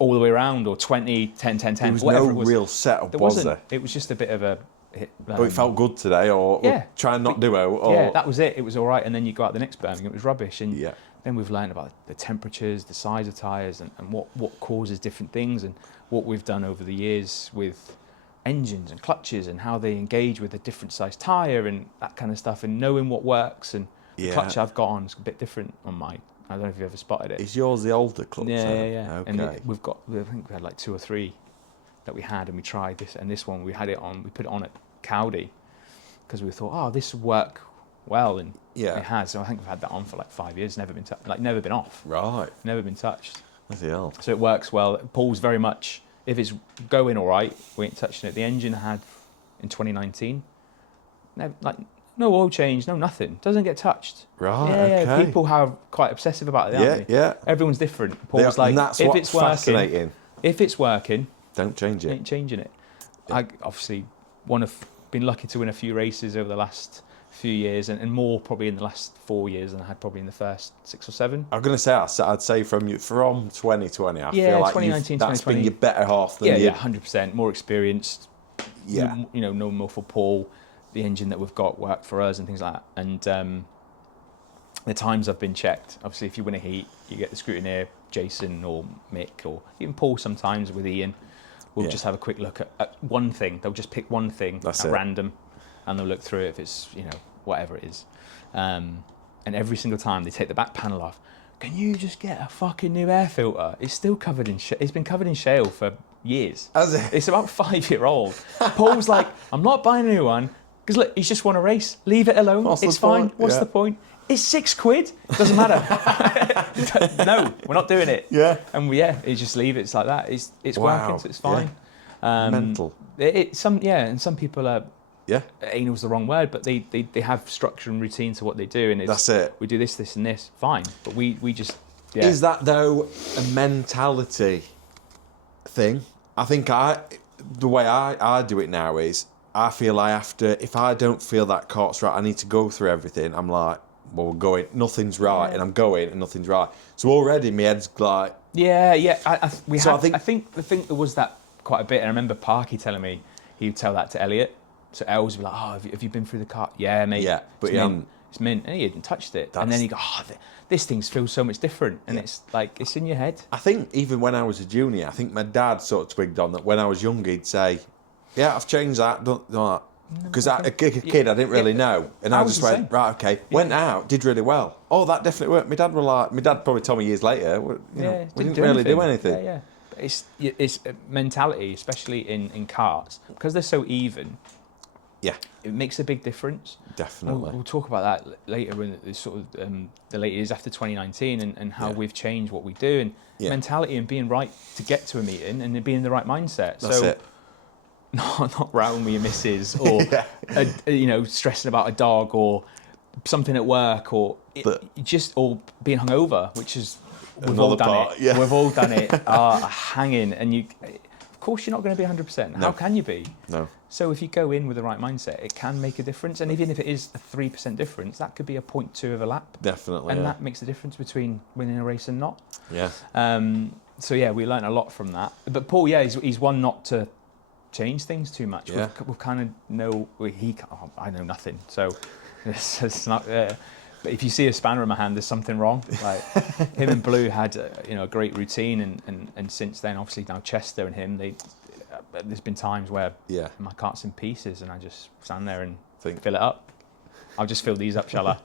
all the way around, or 20, 10, 10, 10. There was no real setup, was there? It was just a bit of a it felt good today, or try and not do it. Or, yeah, that was it. It was all right. And then you go out the next Birmingham, it was rubbish. And yeah. then we've learned about the temperatures, the size of tyres, and what causes different things, and what we've done over the years with engines and clutches and how they engage with a different size tyre and that kind of stuff, and knowing what works. And the clutch I've got on is a bit different on mine. I don't know if you've ever spotted it. Is yours the older clutch? Yeah. Okay. And I think we had like 2 or 3 that we had, and we tried this, and this one we had it on. We put it on at Cowdy because we thought, this will work well, and it has. So I think we've had that on for like 5 years, never been never been off. Right. Never been touched. Bloody hell. So it works well. Paul's very much, if it's going all right, we ain't touching it. The engine had in 2019, no oil change, no nothing. Doesn't get touched. Right. Yeah. Okay. People are quite obsessive about it, aren't they? Yeah. Everyone's different. Paul's like, and that's if what's it's working, fascinating. If it's working, don't change it. Ain't changing it. Yeah. I obviously been lucky to win a few races over the last few years, and more probably in the last 4 years than I had probably in the first 6 or 7. I'm going to say, I'd say from 2020, I feel like 2019, that's 2020. been your better half than you. 100%. More experienced. Yeah. No more for Paul. The engine that we've got worked for us and things like that. And the times have been checked. Obviously, if you win a heat, you get the scrutineer, Jason or Mick, or even Paul sometimes with Ian. We'll just have a quick look at one thing. They'll just pick one thing at random, and they'll look through it if it's, whatever it is. And every single time they take the back panel off, can you just get a fucking new air filter? It's still covered in it's been covered in shale for years. Has it? It's about 5-year-old. Paul's like, I'm not buying a new one, because look, he's just won a race. Leave it alone. It's fine. What's the point? It's £6. Doesn't matter. No, we're not doing it. Yeah. And you just leave it. It's like that. It's working, so it's fine. Yeah. Mental. And some people are. Yeah. Anal's the wrong word, but they have structure and routine to what they do, and that's it. We do this, and this. Fine, but we just. Yeah. Is that though a mentality thing? I think the way I do it now is I feel I have to. If I don't feel that cart's right, I need to go through everything. I'm like, well, we're going, nothing's right, and I'm going, and nothing's right. So already my head's like... Yeah. I think there was that quite a bit, and I remember Parky telling me he would tell that to Elliot. So Els would be like, have you been through the car? Yeah, mate. Yeah, but it's mint. And he hadn't touched it. And then he go, this thing feels so much different. And it's like, it's in your head. I think even when I was a junior, I think my dad sort of twigged on that. When I was younger, he'd say, yeah, I've changed that, don't that. Because as a kid, I didn't really know. And I just went, right, okay. Went out, did really well. Oh, that definitely worked. My dad probably told me years later, we didn't really do anything. Yeah. But it's mentality, especially in karts, because they're so even. Yeah. It makes a big difference. Definitely. We'll talk about that later when it's sort of the later years after 2019 and how we've changed what we do, and mentality and being right to get to a meeting and being in the right mindset. That's it. Not rowing with your missus or stressing about a dog or something at work or being hungover, which is we've all done it. Yeah. We've all done it. Hanging, and of course you're not going to be 100%. No. How can you be? No. So if you go in with the right mindset, it can make a difference. And even if it is a 3% difference, that could be a 0.2 of a lap. Definitely. And that makes the difference between winning a race and not. Yeah. We learned a lot from that. But Paul, he's one not to change things too much. Yeah. We kind of know I know nothing, so it's not. But if you see a spanner in my hand, there's something wrong. Like him and Blue had a great routine, and since then, obviously now Chester and him, there's been times where my cart's in pieces, and I just stand there and fill it up. I'll just fill these up, shall I?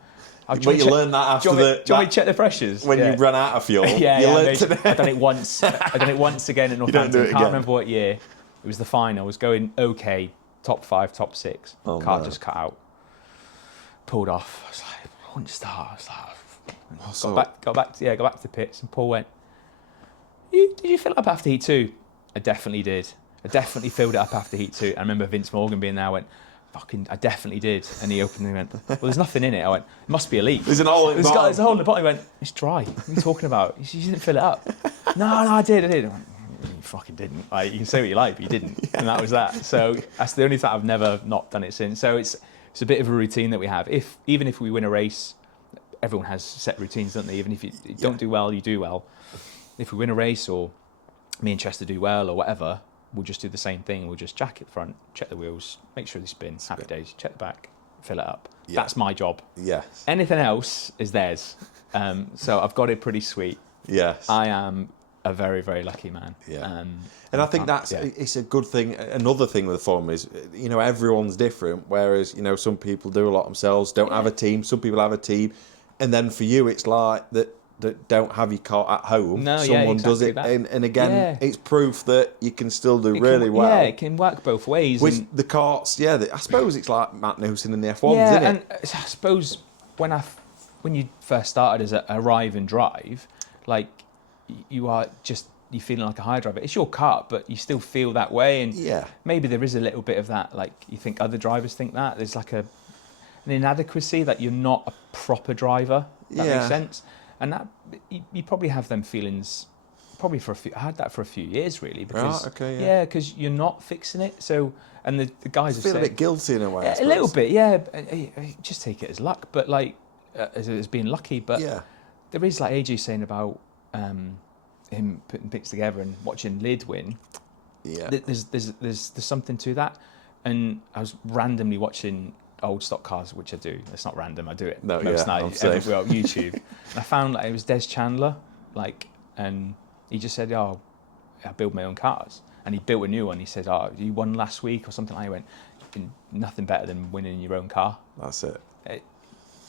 But you learn that after do you want me to check the pressures? When you run out of fuel. I've done it once. I've done it once again in Northampton. I can't remember what year. It was the final. I was going okay, top 5, top 6. Car just cut out. Pulled off. I was like, I want to start. I was like, got back to the pits, and Paul went, did you fill it up after heat 2? I definitely did. I definitely filled it up after heat 2. I remember Vince Morgan being there. I went, I definitely did. And he opened it and went, well, there's nothing in it. I went, it must be a leak. There's an hole in the bottom. There's a hole in the bottom. He went, it's dry. What are you talking about? You didn't fill it up. No, I did. I went, you fucking didn't. Like, you can say what you like, but you didn't. And that was that. So that's the only time I've never not done it since. So it's a bit of a routine that we have. Even if we win a race, everyone has set routines, don't they? Even if you don't do well, you do well. If we win a race, or me and Chester do well, or whatever, we'll just do the same thing. We'll just jack it front, check the wheels, make sure they spin, happy days, check the back, fill it up. Yeah. That's my job. Yes. Anything else is theirs. So I've got it pretty sweet. Yes. I am a very, very lucky man. Yeah. And I think it's a good thing. Another thing with the Formula is, everyone's different. Whereas, some people do a lot themselves, don't have a team. Some people have a team. And then for you, it's like that don't have your car at home. No, someone does it. And again, it's proof that you can still do really well. Yeah, it can work both ways. With the karts, I suppose it's like Matt Newson in the F1s, isn't it? And I suppose when you first started as a arrive and drive, like you feeling like a high driver. It's your car, but you still feel that way. And maybe there is a little bit of that, like you think other drivers think that. There's like an inadequacy that you're not a proper driver. That makes sense. And that you probably have them feelings. Probably I had that for a few years really, because because you're not fixing it. So and the guys have feel a bit guilty in a way. A little bit, yeah. Just take it as luck, but like as being lucky. But there is like AJ saying about him putting things together and watching Lid win. Yeah, there's something to that. And I was randomly watching old stock cars, which I do. It's not random. I do it most nights everywhere on YouTube. And I found it was Des Chandler, and he just said, "Oh, I build my own cars." And he built a new one. He said, "Oh, you won last week or something." I went, "Nothing better than winning your own car." That's it.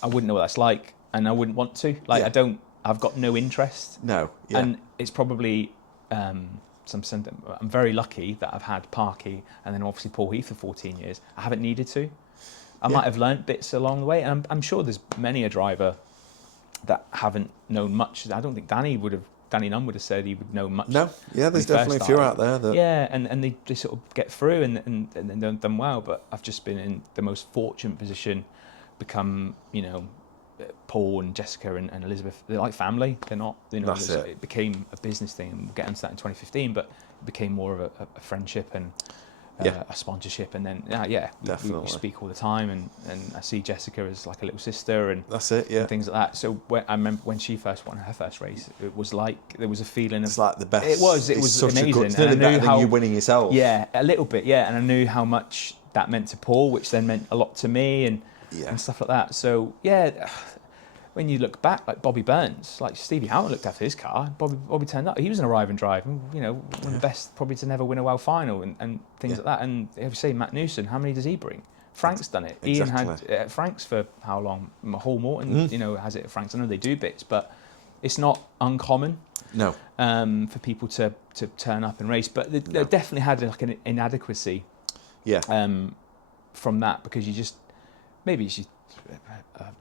I wouldn't know what that's like, and I wouldn't want to. I've got no interest. No. Yeah. And it's probably something. I'm very lucky that I've had Parky and then obviously Paul Heath for 14 years. I haven't needed to. I might have learnt bits along the way, and I'm sure there's many a driver that haven't known much. I don't think Danny Nunn would have said he would know much. No, there's definitely a few out there that... Yeah, and they sort of get through and then done well, but I've just been in the most fortunate position, become, Paul and Jessica and Elizabeth, they're like family. They're not, it became a business thing, and we'll get into that in 2015, but it became more of a friendship and a sponsorship, and then we speak all the time, and I see Jessica as like a little sister, and that's it, and things like that. So I remember when she first won her first race, it was like there was a feeling it's like the best. It was amazing. It's nearly better than you winning yourself. Yeah, a little bit, and I knew how much that meant to Paul, which then meant a lot to me, and stuff like that. So when you look back, like Bobby Burns, like Stevie Howard looked after his car. Bobby turned up. He was an arrive and drive, one of the best probably to never win a world final and things like that. And if you say Matt Newson, how many does he bring? Frank's done it. Exactly. Ian had Frank's for how long? Hall Morton, has it at Frank's. I know they do bits, but it's not uncommon. No. For people to turn up and race, but they definitely had like an inadequacy. Yeah. From that, because you just maybe it's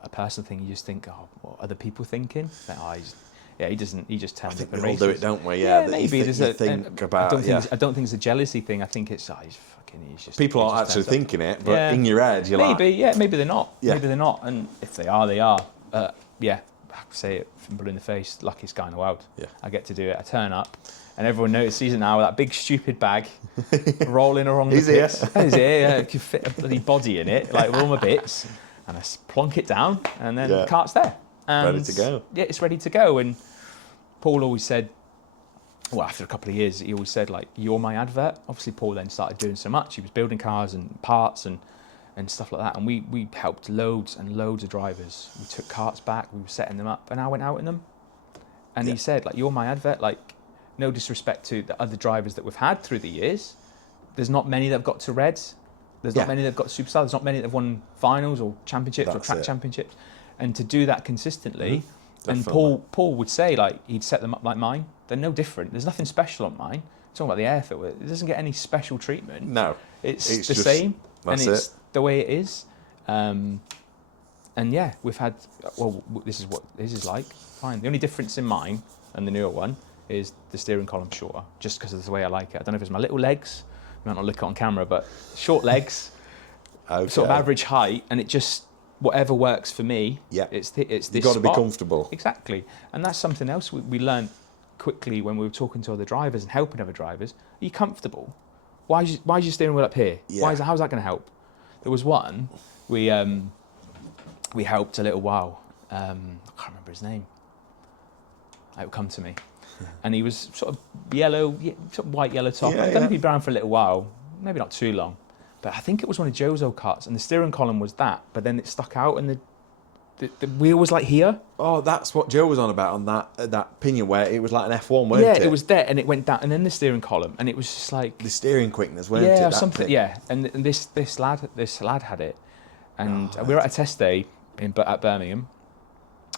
a personal thing. You just think, what are other people thinking? Like, he doesn't. He just turns up and races. We all do it, don't we? Yeah. Maybe there's a think about. I don't think it's a jealousy thing. I think it's he's just. People aren't actually thinking it, but in your head, you're maybe they're not. Yeah. Maybe they're not, and if they are, they are. I say it from blue in the face. Luckiest guy in the world. Yeah. I get to do it. I turn up, and everyone notices it now with that big stupid bag rolling along the pits. He's here. You can fit a bloody body in it, like with all my bits, and I plonk it down, and then the cart's there. And ready to go. Yeah, it's ready to go. And Paul always said, well, after a couple of years, he always said, like, "You're my advert." Obviously, Paul then started doing so much. He was building cars and parts and stuff like that. And we helped loads and loads of drivers. We took carts back. We were setting them up, and I went out in them. And he said, like, "You're my advert." Like, no disrespect to the other drivers that we've had through the years. There's not many that have got to Reds. There's not many that have got to Superstars. There's not many that have won finals or championships or track championships. And to do that consistently, and Paul would say, like, he'd set them up like mine. They're no different. There's nothing special on mine. Talking about the air filter, it doesn't get any special treatment. No, it's the same, and it's the way it is. And we've had. Well, this is what this is like. Fine. The only difference in mine and the newer one is the steering column shorter, just because of the way I like it. I don't know if it's my little legs. I might not look it on camera, but short legs, sort of average height, and it just. Whatever works for me, it's this. You've got to be comfortable. Exactly, and that's something else we learned quickly when we were talking to other drivers and helping other drivers. Are you comfortable? Why is your steering wheel up here? Yeah. How's that going to help? There was one we helped a little while. I can't remember his name. It will come to me. and he was sort of yellow, sort of white yellow top. I don't know if he'd been around for a little while, maybe not too long, but I think it was one of Joe's old karts, and the steering column was that, but then it stuck out, and the wheel was like here. Oh, that's what Joe was on about on that pinion where it was like an F1, wasn't it? Yeah, it was there, and it went down, and then the steering column, and it was just like the steering quickness, wasn't it? Yeah, something. Yeah, and this lad had it, and we were at a test day at Birmingham,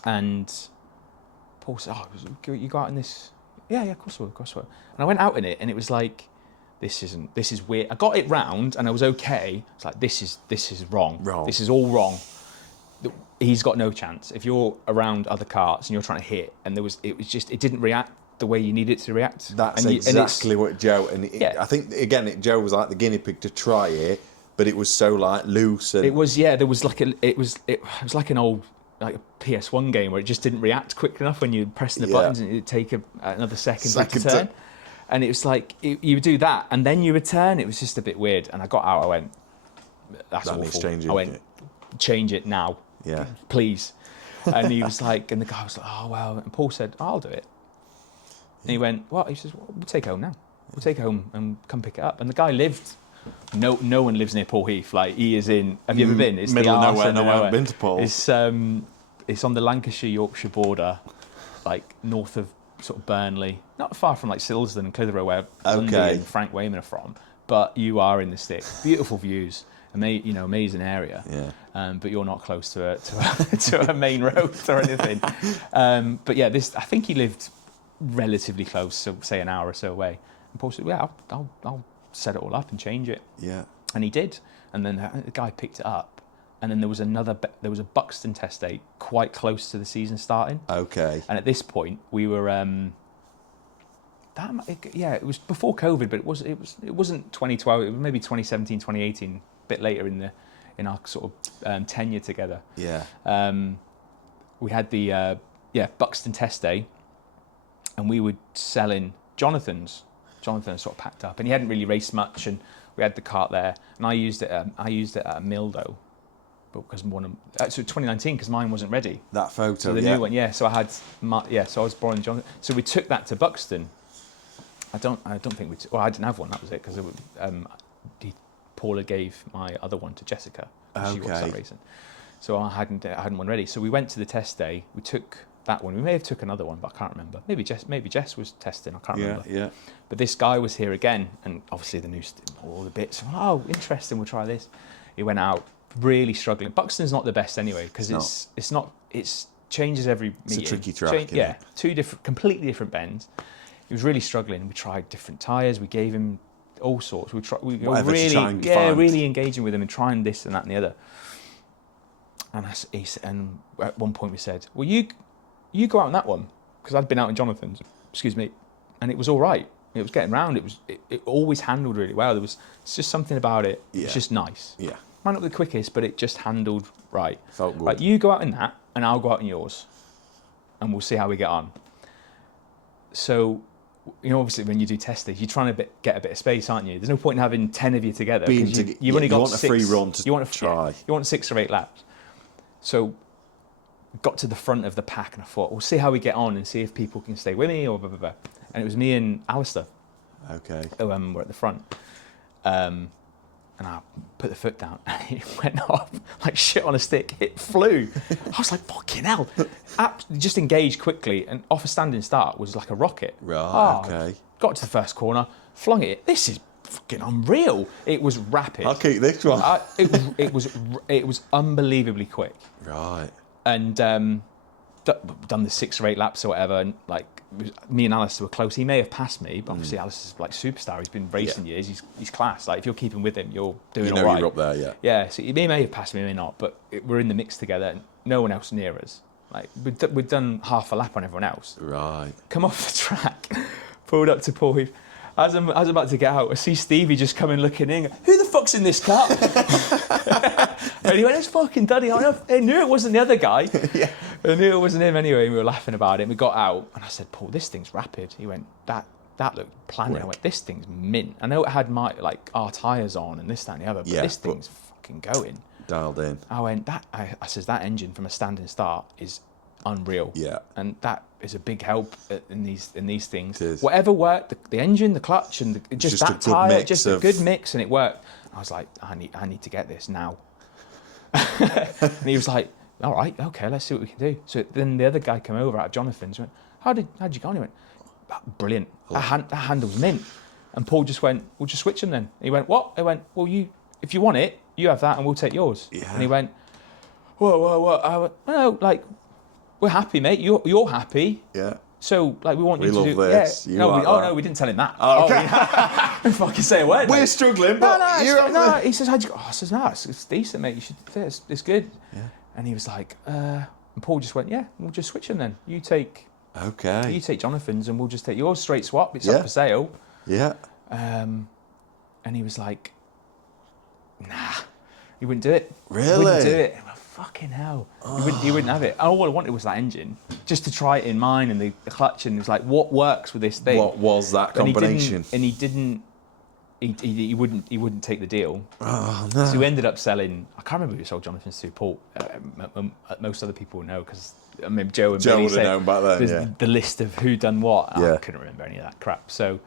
and Paul said, "Oh, you go out in this?" Yeah, of course we will. And I went out in it, and it was like, this is weird. I got it round, and I was okay. It's like this is wrong. This is all wrong. He's got no chance. If you're around other karts and you're trying to hit, and it didn't react the way you need it to react. That's exactly what Joe, I think again, Joe was like the guinea pig to try it, but it was so like loose. And it was there was like it was like an old like a PS1 game where it just didn't react quick enough when you're pressing the buttons, and it'd take another second to turn. And it was like you would do that, and then you would turn. It was just a bit weird. And I got out. I went, "That's awful." I went, "Change it now." Yeah, please. And he was like, and the guy was like, "Oh well." And Paul said, "I'll do it." And he went, "What?" He says, "We'll take it home now. We'll take it home and come pick it up." And the guy lived. No one lives near Paul Heath. Like he is in. Have you ever been? It's middle of nowhere. No, I haven't been to Paul. It's on the Lancashire-Yorkshire border, like north of sort of Burnley, not far from like Silsden and Clitheroe, where Lundy and Frank Wayman are from. But you are in the stick. Beautiful views. Amazing area. Yeah. But you're not close to a main road or anything. But yeah, I think he lived relatively close, so say an hour or so away. And Paul said, "Yeah, I'll set it all up and change it." Yeah. And he did. And then the guy picked it up. And then there was a Buxton test day quite close to the season starting. Okay. And at this point, we were. It was before COVID, but it wasn't 2012. It was maybe 2017, 2018. A bit later in our sort of tenure together. Yeah. We had the Buxton test day, and we were selling Jonathan's. Jonathan sort of packed up, and he hadn't really raced much, and we had the cart there, and I used it at a Mildo, because 2019, because mine wasn't ready. That photo. So the new one, yeah. So I had so I was borrowing Jonathan. So we took that to Buxton. I don't think I didn't have one. That was it, because Paula gave my other one to Jessica. She was that racing. So I hadn't one ready. So we went to the test day. We took that one. We may have took another one, but I can't remember. Maybe Jess was testing. I can't remember. Yeah. But this guy was here again, and obviously the new all the bits. Oh, interesting. We'll try this. He went out really struggling. Buxton's not the best anyway, because it's changes every meeting. It's a tricky track. Two completely different bends. He was really struggling. We tried different tyres. We gave him all sorts. We were really engaging with him and trying this and that and the other. And at one point we said, "Well, you go out on that one," because I'd been out in Jonathan's. Excuse me, and it was all right. It was getting round. It always handled really well. It's just something about it. Yeah. It's just nice. Yeah. Might not be the quickest, but it just handled right. Felt good. Like, you go out in that, and I'll go out in yours, and we'll see how we get on. So, obviously when you do test days, you're trying to get a bit of space, aren't you? There's no point in having 10 of you together. You've only got you want 6, a free run to try. You want 6 or 8 laps. So, got to the front of the pack, and I thought, we'll see how we get on and see if people can stay with me or blah, blah, blah. And it was me and Alistair. Okay. Who were at the front. And I put the foot down, and it went off like shit on a stick. It flew. I was like, fucking hell. Just engaged quickly, and off a standing start was like a rocket. Right, okay. Got to the first corner, flung it. This is fucking unreal. It was rapid. I'll keep this one. It was unbelievably quick. Right. And done the 6 or 8 laps or whatever, and like, me and Alistair were close. He may have passed me, but obviously Alistair's like superstar. He's been racing years. He's class. Like, if you're keeping with him, you're doing all right. You're up there, yeah. Yeah. So he may have passed me, may not. But we're in the mix together, and no one else near us. Like, we'd done half a lap on everyone else. Right. Come off the track, pulled up to Paul Heath. As I'm about to get out, I see Stevie just coming looking in. Who the fuck's in this car? And he went, "It's fucking Duddy." I knew it wasn't the other guy. Yeah. I knew it wasn't him anyway. We were laughing about it. And we got out, and I said, "Paul, this thing's rapid." He went, "That looked planned." I went, "This thing's mint." I know it had our tyres on and this, that, and the other, but this thing's fucking going. Dialed in. I went, I says, "That engine from a standing start is unreal. Yeah. And that is a big help in these things. It is. Whatever worked, the engine, the clutch, and just Just a that good tyre, mix just of- a good mix, and it worked. I was like, I need to get this now. And he was like, all right, okay, let's see what we can do. So then the other guy came over out of Jonathan's and went, how'd you go? And he went, brilliant. That handle's mint. And Paul just went, we'll just switch them then. And he went, what? I went, well, if you want it, you have that and we'll take yours. Yeah. And he went, whoa. I went, no, like, we're happy, mate. You're happy. Yeah. So, like, we want We you to love do this. Yeah. You No, like oh that. no, we didn't tell him that. Oh, okay. Don't fucking say a word. We're mate. struggling, but No. He says, how'd you go? Oh, I says, no, it's decent, mate. You should. It's good. Yeah. And he was like, and Paul just went, yeah, we'll just switch them then. You take Jonathan's and we'll just take yours, straight swap. It's up for sale. Yeah. And he was like, nah, he wouldn't do it. Really? He wouldn't do it. I went, fucking hell. He wouldn't have it. All I wanted was that engine, just to try it in mine and the clutch. And it was like, what works with this thing? What was that combination? He wouldn't take the deal. Oh, no. So we ended up selling. I can't remember who sold Jonathan's to. Paul. Most other people know because I mean Joe and Billy would have said known back then. there's Yeah. the list of who done what. Yeah. I couldn't remember any of that crap. So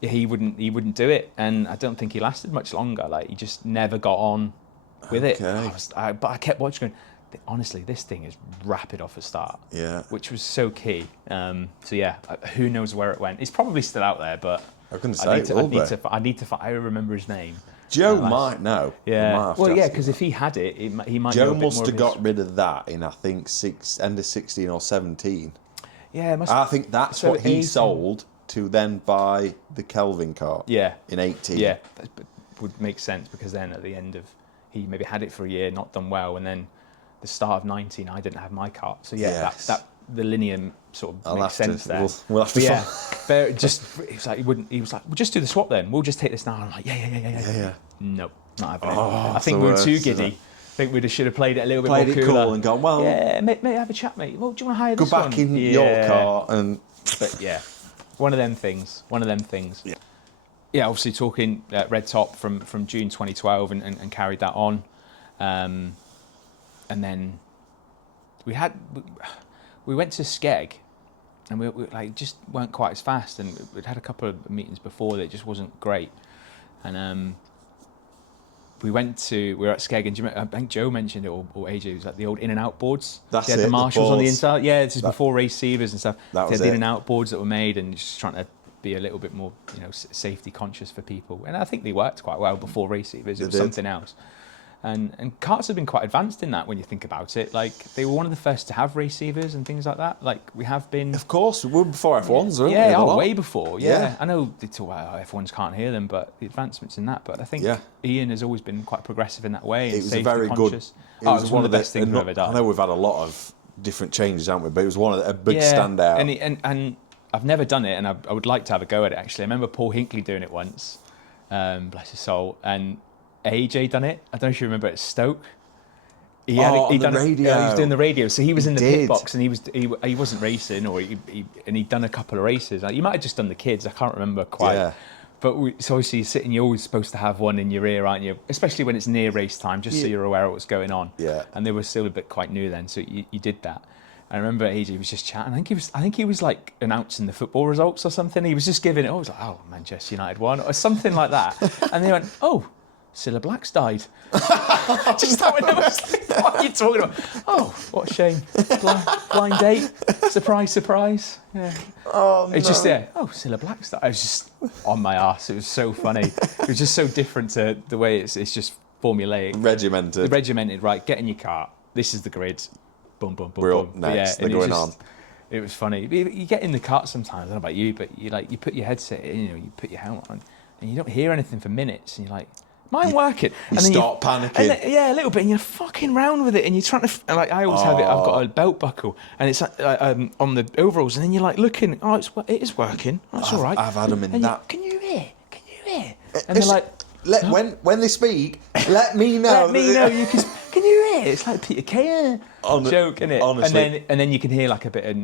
he wouldn't do it, and I don't think he lasted much longer. Like he just never got on with it. But I kept watching. Going, honestly, this thing is rapid off the start. Yeah. Which was so key. So yeah, who knows where it went? It's probably still out there, but. I couldn't say I need to. I remember his name. Joe might know. Yeah. Well, yeah, because if he had it, he might. Joe know a bit must more have of got his... rid of that in I think end of 16 or 17. Yeah, it must. I think that's So what he 18. sold to then buy the Kelvin car. Yeah. In 18. Yeah, that would make sense because then at the end of he maybe had it for a year, not done well, and then the start of 19, I didn't have my car. So yeah, Yes. that the linear sort of makes sense there. We'll have to. But yeah, he was like, he was like, we'll just do the swap then. We'll just take this now. And I'm like, yeah. Nope, not having it. I think we were too giddy. I think we should have played it a little bit more cooler. Cool and gone, well, yeah, mate, have a chat, mate. Well, do you want to hire go this one? back in your car and. But yeah, one of them things. Yeah. Yeah, obviously talking Red Top from June 2012 and carried that on, and then we went to Skeg, and we like just weren't quite as fast, and we'd had a couple of meetings before that it just wasn't great, and we were at Skeg, and I think Joe mentioned it, or AJ, it was like the old in and out boards. That's they had it, the the marshals on the boards. inside. Yeah, this is before race receivers and stuff. That They was had the it. in and out boards that were made, and just trying to be a little bit more, safety conscious for people. And I think they worked quite well before race receivers. It was something else. And karts have been quite advanced in that when you think about it. Like they were one of the first to have receivers and things like that. Like we have been. Of course, we were before F1s, weren't we? Yeah, A lot. way before. Yeah. Yeah. I know they talk about how F1s can't hear them, but the advancements in that. But I think Ian has always been quite progressive in that way. It And was a safety very conscious. good. It was one of the best things we've ever done. I know we've had a lot of different changes, haven't we? But it was one of a big standout. And I've never done it, and I would like to have a go at it. Actually, I remember Paul Hinckley doing it once. Bless his soul. And AJ done it. I don't know if you remember at Stoke. He on the done radio. He was doing the radio, so he was in the did. pit box, and he wasn't racing, or and he'd done a couple of races. Like, you might have just done the kids. I can't remember quite. Yeah. But so obviously you're sitting, you're always supposed to have one in your ear, aren't you? Especially when it's near race time, just so you're aware of what's going on. Yeah. And they were still a bit quite new then, so you did that. I remember AJ was just chatting. I think he was like announcing the football results or something. He was just giving it. I was like, oh, Manchester United won, or something like that. And they went, oh, Cilla Black's died. Just that one. I was like, what are you talking about? Oh, what a shame. Blind date. Surprise, surprise. Yeah. Oh, no. It's just oh, Cilla Black's died. I was just on my arse. It was so funny. It was just so different to the way it's just formulaic. Regimented. Right, get in your car. This is the grid. Boom, boom, boom, We're boom. up next. Yeah, They're going on. It was funny. You get in the car sometimes. I don't know about you, but you put your headset in, you put your helmet on, and you don't hear anything for minutes, and you're like, mine working. You and then start panicking. And then, yeah, a little bit, and you're fucking round with it, and you're trying to, like, I always have it, I've got a belt buckle, and it's on the overalls, and then you're like looking, it is working, that's all right. I've had them in and that. Can you hear? And they're like, when they speak, let me know. let me know, can you hear? It's like Peter Kay joke, isn't it? Honestly. And then you can hear like a bit of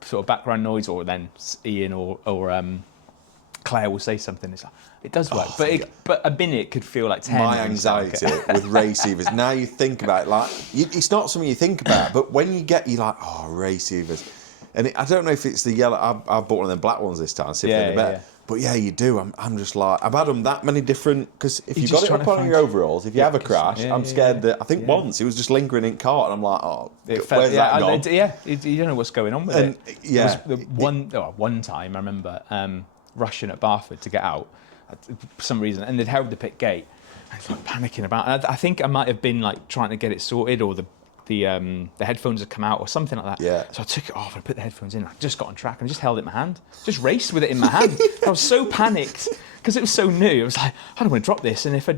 sort of background noise, or then Ian or Claire will say something. It's like, it does work, but a minute could feel like 10. My anxiety with receivers. Now you think about it, like it's not something you think about, but when you get, you're like, oh, receivers. And I don't know if it's the yellow. I've bought one of the black ones this time. See if they're the better. But yeah, you do. I'm just like, I've had them that many different, because if you've got it up on your overalls, if you have a crash, I'm scared that, I think once it was just lingering in cart, and I'm like, oh, where's that gone? You don't know what's going on with it. Yeah. One time I remember rushing at Barford to get out for some reason, and they'd held the pit gate. I was like panicking about it. I think I might have been like trying to get it sorted, or the headphones had come out or something like that. Yeah. So I took it off and I put the headphones in. I just got on track and just held it in my hand. Just raced with it in my hand. I was so panicked because it was so new. I was like, I don't want to drop this. And if I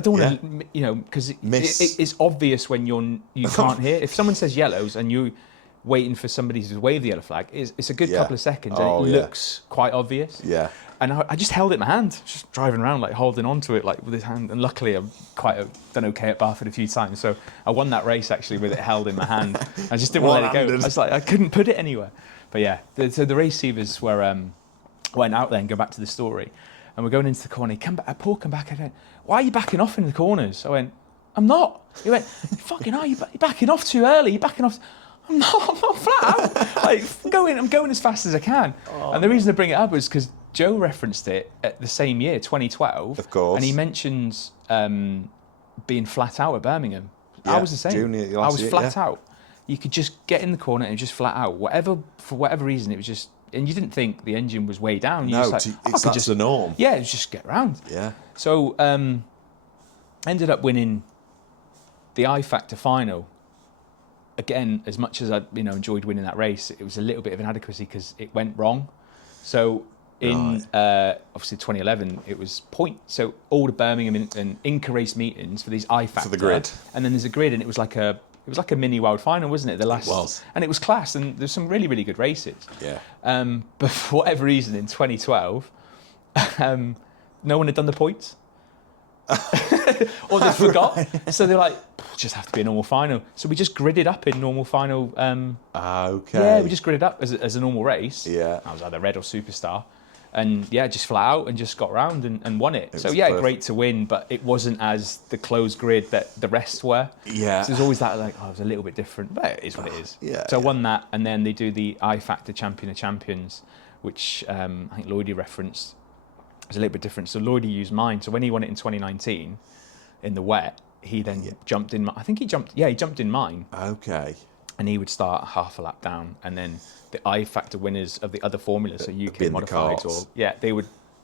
don't want to, you know, because it's obvious when you can't hear. If someone says yellows and you're waiting for somebody to wave the yellow flag, it's a good couple of seconds and it looks quite obvious. Yeah. And I just held it in my hand, just driving around, like holding onto it, like with his hand. And luckily, I've done okay at Barford a few times, so I won that race actually with it held in my hand. I just didn't want to let it go. I was like, I couldn't put it anywhere. But yeah, so the receivers were went out there and go back to the story, and we're going into the corner. Paul come back. I went, why are you backing off in the corners? I went, I'm not. He went, fucking are you backing off too early? You're backing off. I'm not flat out. Like I'm going as fast as I can. And the reason I bring it up is because Joe referenced it at the same year, 2012. Of course. And he mentions being flat out at Birmingham. Yeah, I was the same. Junior, I was flat out. You could just get in the corner and just flat out. For whatever reason, it was just... And you didn't think the engine was way down. That's the norm. Yeah, it was just get around. Yeah. So ended up winning the I Factor final. Again, as much as I enjoyed winning that race, it was a little bit of inadequacy because it went wrong. So in obviously 2011, it was point. So all the Birmingham and Inca race meetings for these I Factor. For the grid. And then there's a grid, and it was like a mini world final, wasn't it? The last. It was. And it was class, and there's some really, really good races. Yeah. But for whatever reason, in 2012, no one had done the points. Or they forgot. Right. So they're like, just have to be a normal final. So we just gridded up in normal final. Okay. Yeah, we just gridded up as a normal race. Yeah. I was either red or superstar. And just flat out and just got round and won it. So perfect. Great to win, but it wasn't as the closed grid that the rest were. Yeah. So there's always that it was a little bit different, but it is what it is. Yeah. So I won that, and then they do the I Factor Champion of Champions, which I think Lloydie referenced. It's a little bit different. So Lloydie used mine. So when he won it in 2019 in the wet, he then jumped in. I think he jumped in mine. Okay. And he would start half a lap down, and then the I Factor winners of the other formulas, so UK modifieds,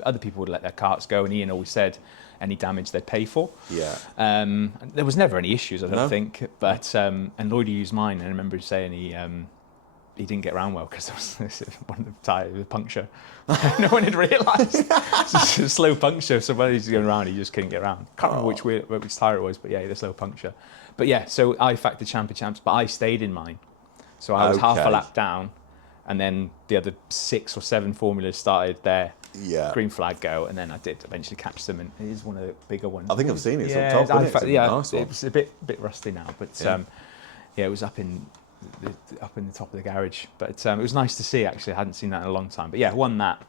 other people would let their karts go, and Ian always said any damage they'd pay for. Yeah. There was never any issues, I don't think, but and Lloydie used mine, and I remember saying he didn't get around well because there was one of the tyres with a puncture. No one had realised. It's a slow puncture, so when he's going around, he just couldn't get around. Can't remember which tyre it was, but he had a slow puncture. But so I Factor champs, but I stayed in mine. So I was half a lap down, and then the other 6 or 7 formulas started their green flag go, and then I did eventually catch them, and it is one of the bigger ones. I think I've seen it. It's up top, isn't it? Nice one. It was a bit rusty now, but it was up in the top of the garage. But it was nice to see, actually. I hadn't seen that in a long time. But I won that.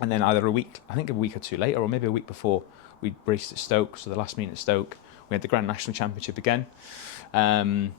And then either a week or two later, or maybe a week before, we raced at Stoke, so the last meeting at Stoke. We had the Grand National Championship again, and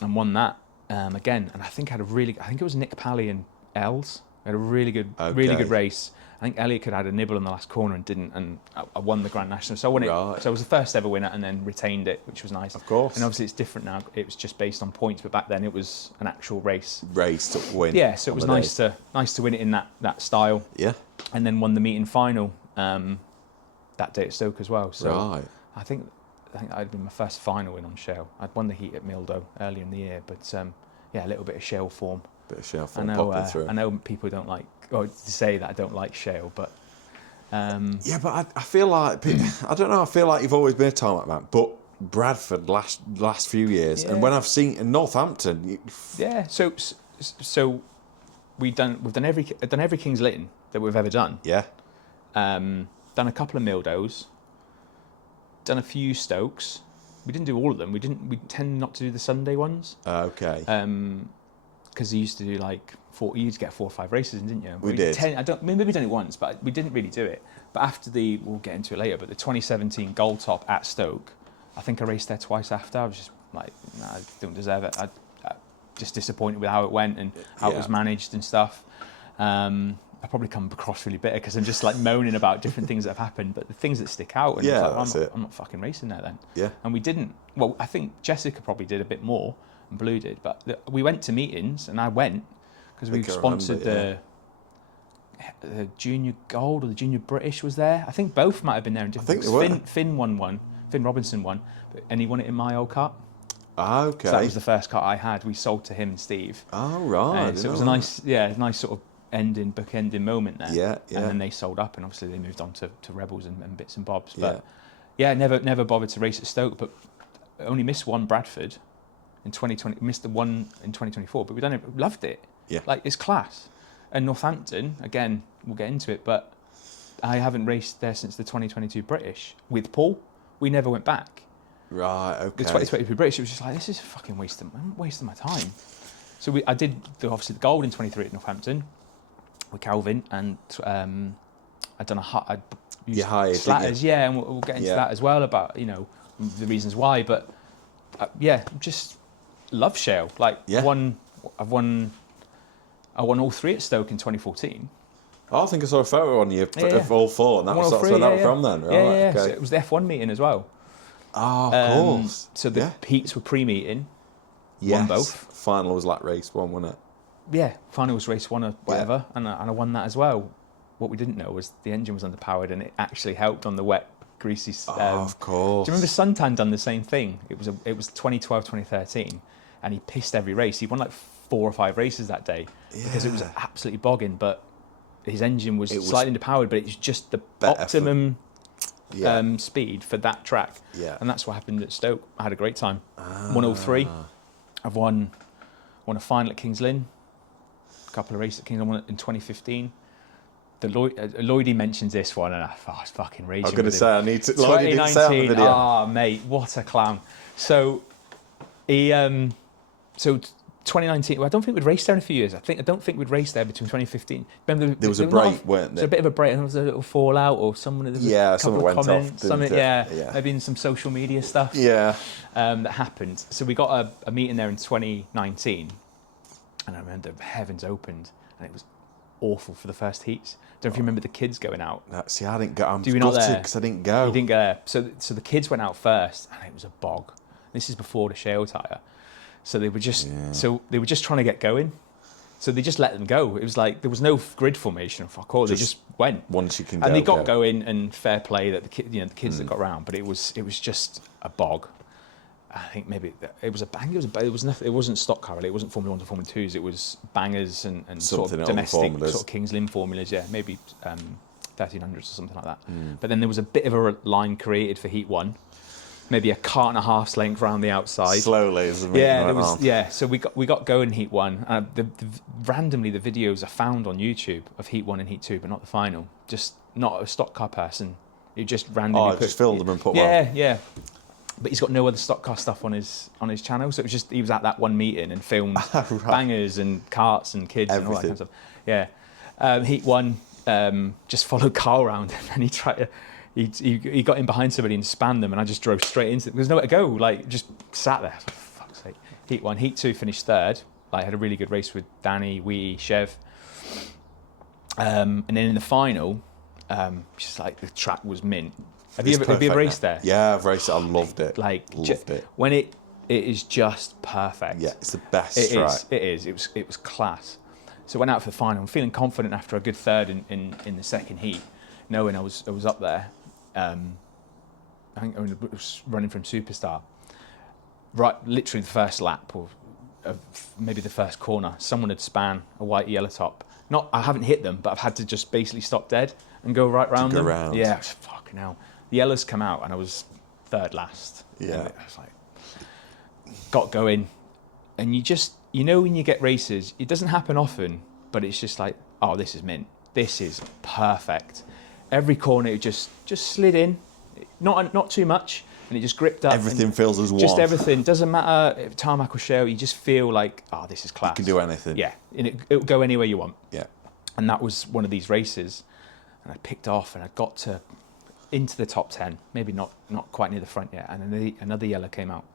won that again. And I think it was Nick Pally and Els. We had a really good race. I think Elliot could have had a nibble in the last corner and didn't, and I won the Grand National. So I won it. So I was the first ever winner, and then retained it, which was nice. Of course. And obviously it's different now. It was just based on points, but back then it was an actual race. Race to win. Yeah. So it was nice to win it in that style. Yeah. And then won the meeting final that day at Stoke as well. So I think that had been my first final win on shale. I'd won the heat at Mildo earlier in the year, but a little bit of shale form. Popping through. I know people don't like, or to say that I don't like shale, but but I feel like I don't know. I feel like you've always been a tarmac man, but Bradford last few years, and when I've seen in Northampton, So we've done every King's Lynn that we've ever done. Yeah. Done a couple of Mildos. Done a few Stokes. We didn't do all of them. We tend not to do the Sunday ones. Okay. because he used to do like you used to get 4 or 5 races, didn't you? We did. 10, maybe we done it once, but we didn't really do it. But after we'll get into it later, but the 2017 Gold Top at Stoke, I think I raced there twice after. I was just like, nah, I don't deserve it. I just disappointed with how it went and how it was managed and stuff. I probably come across really bitter because I'm just like moaning about different things that have happened, but the things that stick out. And I'm not fucking racing there then. Yeah. And we didn't. Well, I think Jessica probably did a bit more and Blue did, but we went to meetings and I went because we sponsored the Junior Gold or the Junior British was there. I think both might have been there in different. I think Finn won one. Finn Robinson won, and he won it in my old kart. Ah, okay. So that was the first kart I had. We sold to him and Steve. Oh, right. So it was a nice sort of book-ending moment there. Yeah. And then they sold up, and obviously they moved on to Rebels and bits and bobs. But never bothered to race at Stoke, but only missed one Bradford in 2020. Missed the one in 2024, but we loved it. Yeah. Like, it's class. And Northampton, again, we'll get into it, but I haven't raced there since the 2022 British with Paul. We never went back. Right, okay. The 2022 British, it was just like, this is a fucking wasting my time. So I did obviously the gold in 23 at Northampton with Calvin, and I'd done I'd used slatters, and we'll get into that as well about the reasons why. But just love Shale. Like I won all 3 at Stoke in 2014. Oh, I think I saw a photo on you of all 4, and that was where that was from then. Right? Okay. So it was the F1 meeting as well. Oh, of course. So the heats were pre-meeting. Yes. Won both. Final was like race 1, wasn't it? Yeah, final was race 1 or whatever, and I won that as well. What we didn't know was the engine was underpowered, and it actually helped on the wet, greasy. Of course. Do you remember Suntan done the same thing? It was 2012, 2013, and he pissed every race. He won like 4 or 5 races that day because it was absolutely bogging. But his engine was slightly underpowered, but it's just the optimum speed for that track. Yeah. And that's what happened at Stoke. I had a great time. Won all 3. I've won a final at Kings Lynn, a couple of races at Kings Lynn, won in 2015. Lloydie mentions this one, and I was fucking raging. I was going to say, I need to. 2019, didn't say on the video. Oh, mate, what a clown. So, he, 2019, well, I don't think we'd raced there in a few years. I don't think we'd raced there between 2015. Remember, there was a break, weren't there? There was a bit of a break, and there was a little fallout, or someone, someone went comments, off. Maybe in some social media stuff. Yeah. That happened. So we got a meeting there in 2019, and I remember the heavens opened, and it was awful for the first heats. Don't know if you remember the kids going out. See, I didn't go. I'm gutted because I didn't go. You didn't go there. So the kids went out first, and it was a bog. This is before the shale tyre. So they were just trying to get going. So they just let them go. It was like there was no grid formation. Fuck all. They just went. Once you can go. And they got going, and fair play that the kids that got round. But it was just a bog. I think maybe it was a bang. It wasn't Stockcar. It wasn't Formula 1 to Formula 2s. It was bangers and sort of domestic sort of Kings Lynn formulas. Yeah, maybe 1300s or something like that. But then there was a bit of a line created for Heat 1. Maybe a cart and a half's length around the outside. Slowly, as the meeting went on. So we got going in Heat 1. Randomly, the videos are found on YouTube of Heat 1 and Heat 2, but not the final. Just not a stock car person. You just randomly just filmed them and put one. Yeah. But he's got no other stock car stuff on his channel, so it was just he was at that one meeting and filmed bangers and karts and kids and all that kind of stuff. Yeah. Heat 1 just followed Carl around, and he tried to. He got in behind somebody and spanned them, and I just drove straight into it. There's nowhere to go. Like, just sat there. For fuck's sake. Heat 1, Heat 2 finished 3rd. Like, had a really good race with Danny, Wee, Chev. And then in the final, just like the track was mint. Have you ever raced there? Yeah, I've raced it. I loved it. Loved it. When it is just perfect. Yeah, it's the best track. It is. It was class. So I went out for the final. I'm feeling confident after a good 3rd in the second heat, knowing I was up there. I think I was running from Superstar. Right, literally the first lap, or maybe the first corner, someone had span a white yellow top. I haven't hit them, but I've had to just basically stop dead and go right round them. Round. Yeah, fucking hell. The yellows come out, and I was 3rd last. Yeah. And I was like, got going, and you know when you get races, it doesn't happen often, but it's just like, oh, this is mint. This is perfect. Every corner it just slid in, not too much, and it just gripped up. Everything feels as one. Just everything. Doesn't matter if tarmac or shale, you just feel like, oh, this is class. You can do anything. Yeah, and it'll go anywhere you want. Yeah. And that was one of these races, and I picked off, and I got into the top 10, maybe not quite near the front yet, and then another yellow came out,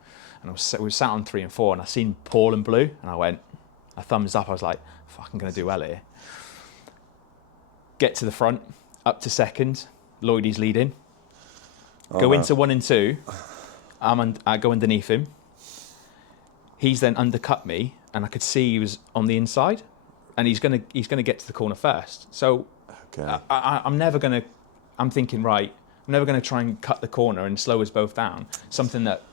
and we were sat on 3 and 4, and I seen Paul and blue, and I thumbs up, I was like, fuck, I'm going to do well here. Get to the front, up to second, Lloydie's leading, go into 1 and 2, I go underneath him, he's then undercut me, and I could see he was on the inside, and he's gonna get to the corner first. So okay. I'm thinking, right, I'm never gonna try and cut the corner and slow us both down. Something that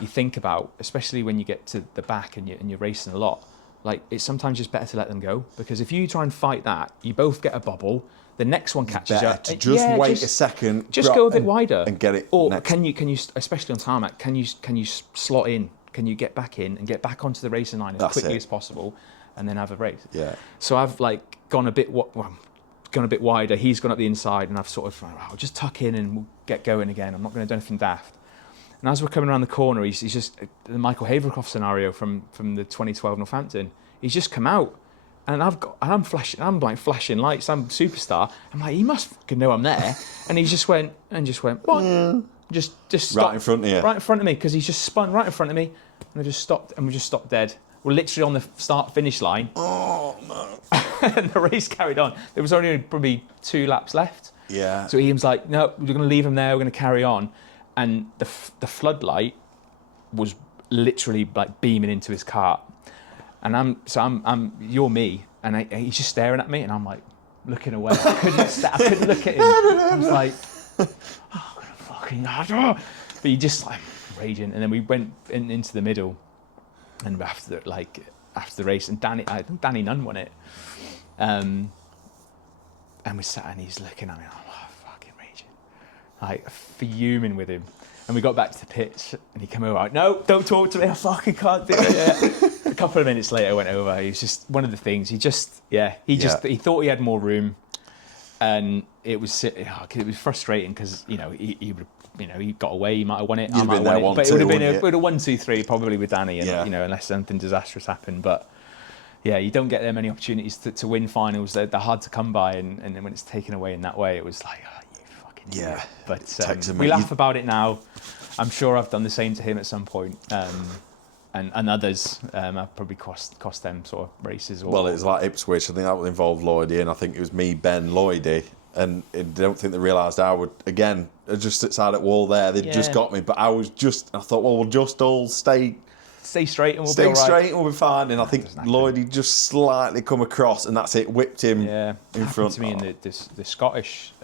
you think about, especially when you get to the back and you're racing a lot. Like, it's sometimes just better to let them go, because if you try and fight that, you both get a bobble. The next one catches you. Just wait a second. Just go a bit wider and get it. Or next. can you, especially on tarmac, can you slot in? Can you get back in and get back onto the racing line as quickly as possible, and then have a race? Yeah. So I've like gone a bit wider. He's gone up the inside, and I've sort of, I'll just tuck in and we'll get going again. I'm not going to do anything daft. And as we're coming around the corner, he's just the Michael Havercroft scenario from the 2012 Northampton. He's just come out, and I'm flashing lights. I'm superstar. I'm like, he must fucking know I'm there. And he just went, what? Yeah. Just stopped, right in front of you. Right in front of me, because he's just spun right in front of me, and I just stopped, and we just stopped dead. We're literally on the start-finish line. Oh no! And the race carried on. There was only probably 2 laps left. Yeah. So Ian's like, no, we're going to leave him there. We're going to carry on. And the floodlight was literally like beaming into his cart. And you're me, and he's just staring at me, and I'm like looking away. I couldn't look at him. I was like, oh, fucking, but he just like raging. And then we went into the middle, and after the race, and I think Danny Nunn won it. And we sat, and he's looking at me, and I'm like, fucking raging, like fuming with him. And we got back to the pits, and he came over, like, no, don't talk to me, I fucking can't do it. A couple of minutes later, I went over. He was just one of the things. He thought he had more room, and it was frustrating, because he got away. He might have won it. I might have won it, but it would have been a 1-2-3 probably with Danny, and unless something disastrous happened. But yeah, you don't get that many opportunities to win finals. They're hard to come by, and then when it's taken away in that way, it was like, oh, you fucking idiot. But we laugh about it now. I'm sure I've done the same to him at some point. And others, I've probably cost them sort of races. Well, it was like Ipswich. I think that would involve Lloydie, and I think it was me, Ben, Lloydie, and I don't think they realised I would, again, just outside at wall there, they'd just got me, but I thought, well, we'll just all stay straight and we'll be stay all right. straight and we'll be fine. And I think Lloydie just slightly come across, and that's it, whipped him in front. To me in the Scottish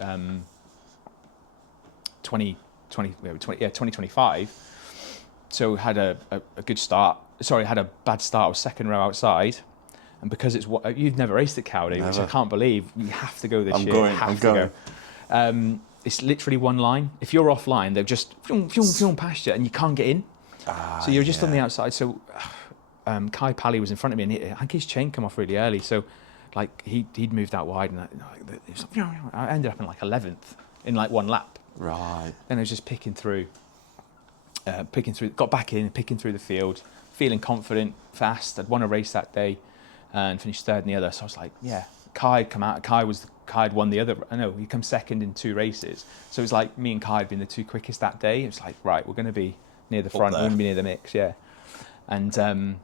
2025. So had a good start. Sorry, had a bad start. I was second row outside, and because it's what you've never raced at Cowley, which I can't believe. You have to go this year. I'm going. It's literally one line. If you're offline, they've just film past you, and you can't get in. So you're just on the outside. So Kai Pally was in front of me, and I think his chain come off really early. So like he'd moved out wide, and I ended up in like 11th in like one lap. Right. And I was just picking through, got back in, picking through the field, feeling confident, fast. I'd won a race that day and finished third in the other. So I was like, yeah, Kai had come out. Kai had won the other. I know, he come second in 2 races. So it was like me and Kai had been the 2 quickest that day. It was like, right, we're going to be near the front, we're going to be near the mix, yeah. And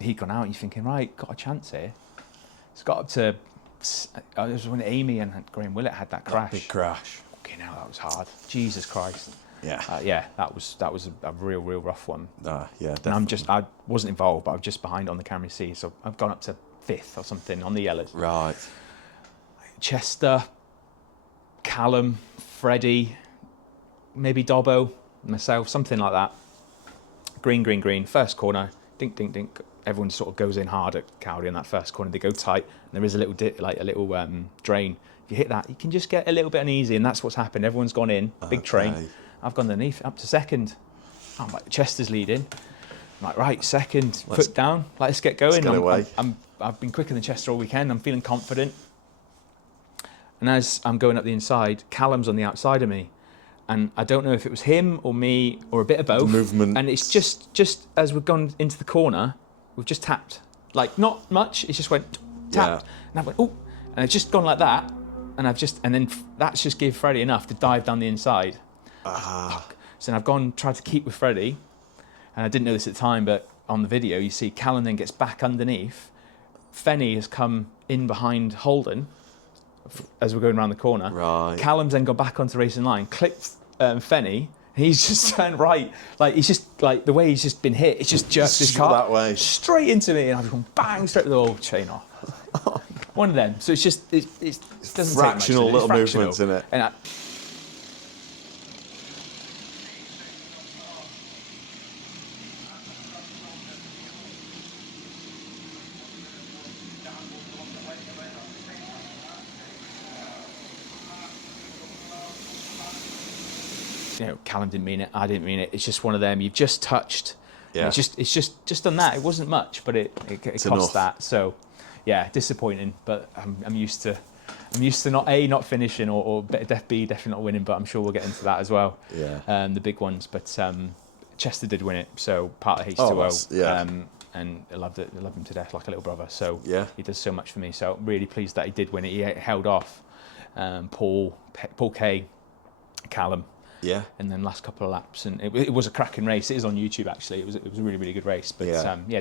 he'd gone out, and you're thinking, right, got a chance here. It's got up to, it was when Amy and Graham Willett had that crash. Big crash. Okay, now that was hard. Jesus Christ. Yeah. That was a real rough one. Yeah, definitely. And I wasn't involved, but I was just behind on the camera C, so I've gone up to 5th or something on the yellows. Right. Chester, Callum, Freddie, maybe Dobbo, myself, something like that. Green. First corner, dink. Everyone sort of goes in hard at Cowley in that first corner. They go tight, and there is a little drain. If you hit that, you can just get a little bit uneasy, and that's what's happened. Everyone's gone in, big train. I've gone underneath, up to second. I'm like, Chester's leading. I'm like, right, second, foot down, let's get going. I've been quicker than Chester all weekend. I'm feeling confident. And as I'm going up the inside, Callum's on the outside of me. and I don't know if it was him or me or a bit of both. The movement. And it's just as we've gone into the corner, we've just tapped. Like, not much, it just went tapped. And I went, oh, and it's just gone like that. And then that's just gave Freddie enough to dive down the inside. So then I've gone, tried to keep with Freddie, and I didn't know this at the time, but on the video, you see Callum then gets back underneath. Fenny has come in behind Holden as we're going around the corner. Right. Callum's then gone back onto the racing line, clipped Fenny. He's just turned right. Like, he's just, like, the way he's just been hit, it's just jerked his car that way straight into me, and I've gone bang, straight to the whole chain off. One of them. So it's just, it doesn't fractional take much, little movements in it. And you know, Callum didn't mean it, I didn't mean it. It's just one of them. You've just touched. Yeah. It's just done that. It wasn't much, but it cost enough. that. So, yeah, disappointing. But I'm used to not finishing or definitely not winning. But I'm sure we'll get into that as well. Yeah. The big ones. But Chester did win it, so part of H2O. Yeah. And I loved it. I love him to death, like a little brother. So yeah, he does so much for me. So I'm really pleased that he did win it. He held off Paul K, Callum. Yeah. And then last couple of laps, and it was a cracking race. It is on YouTube actually. It was a really, really good race. But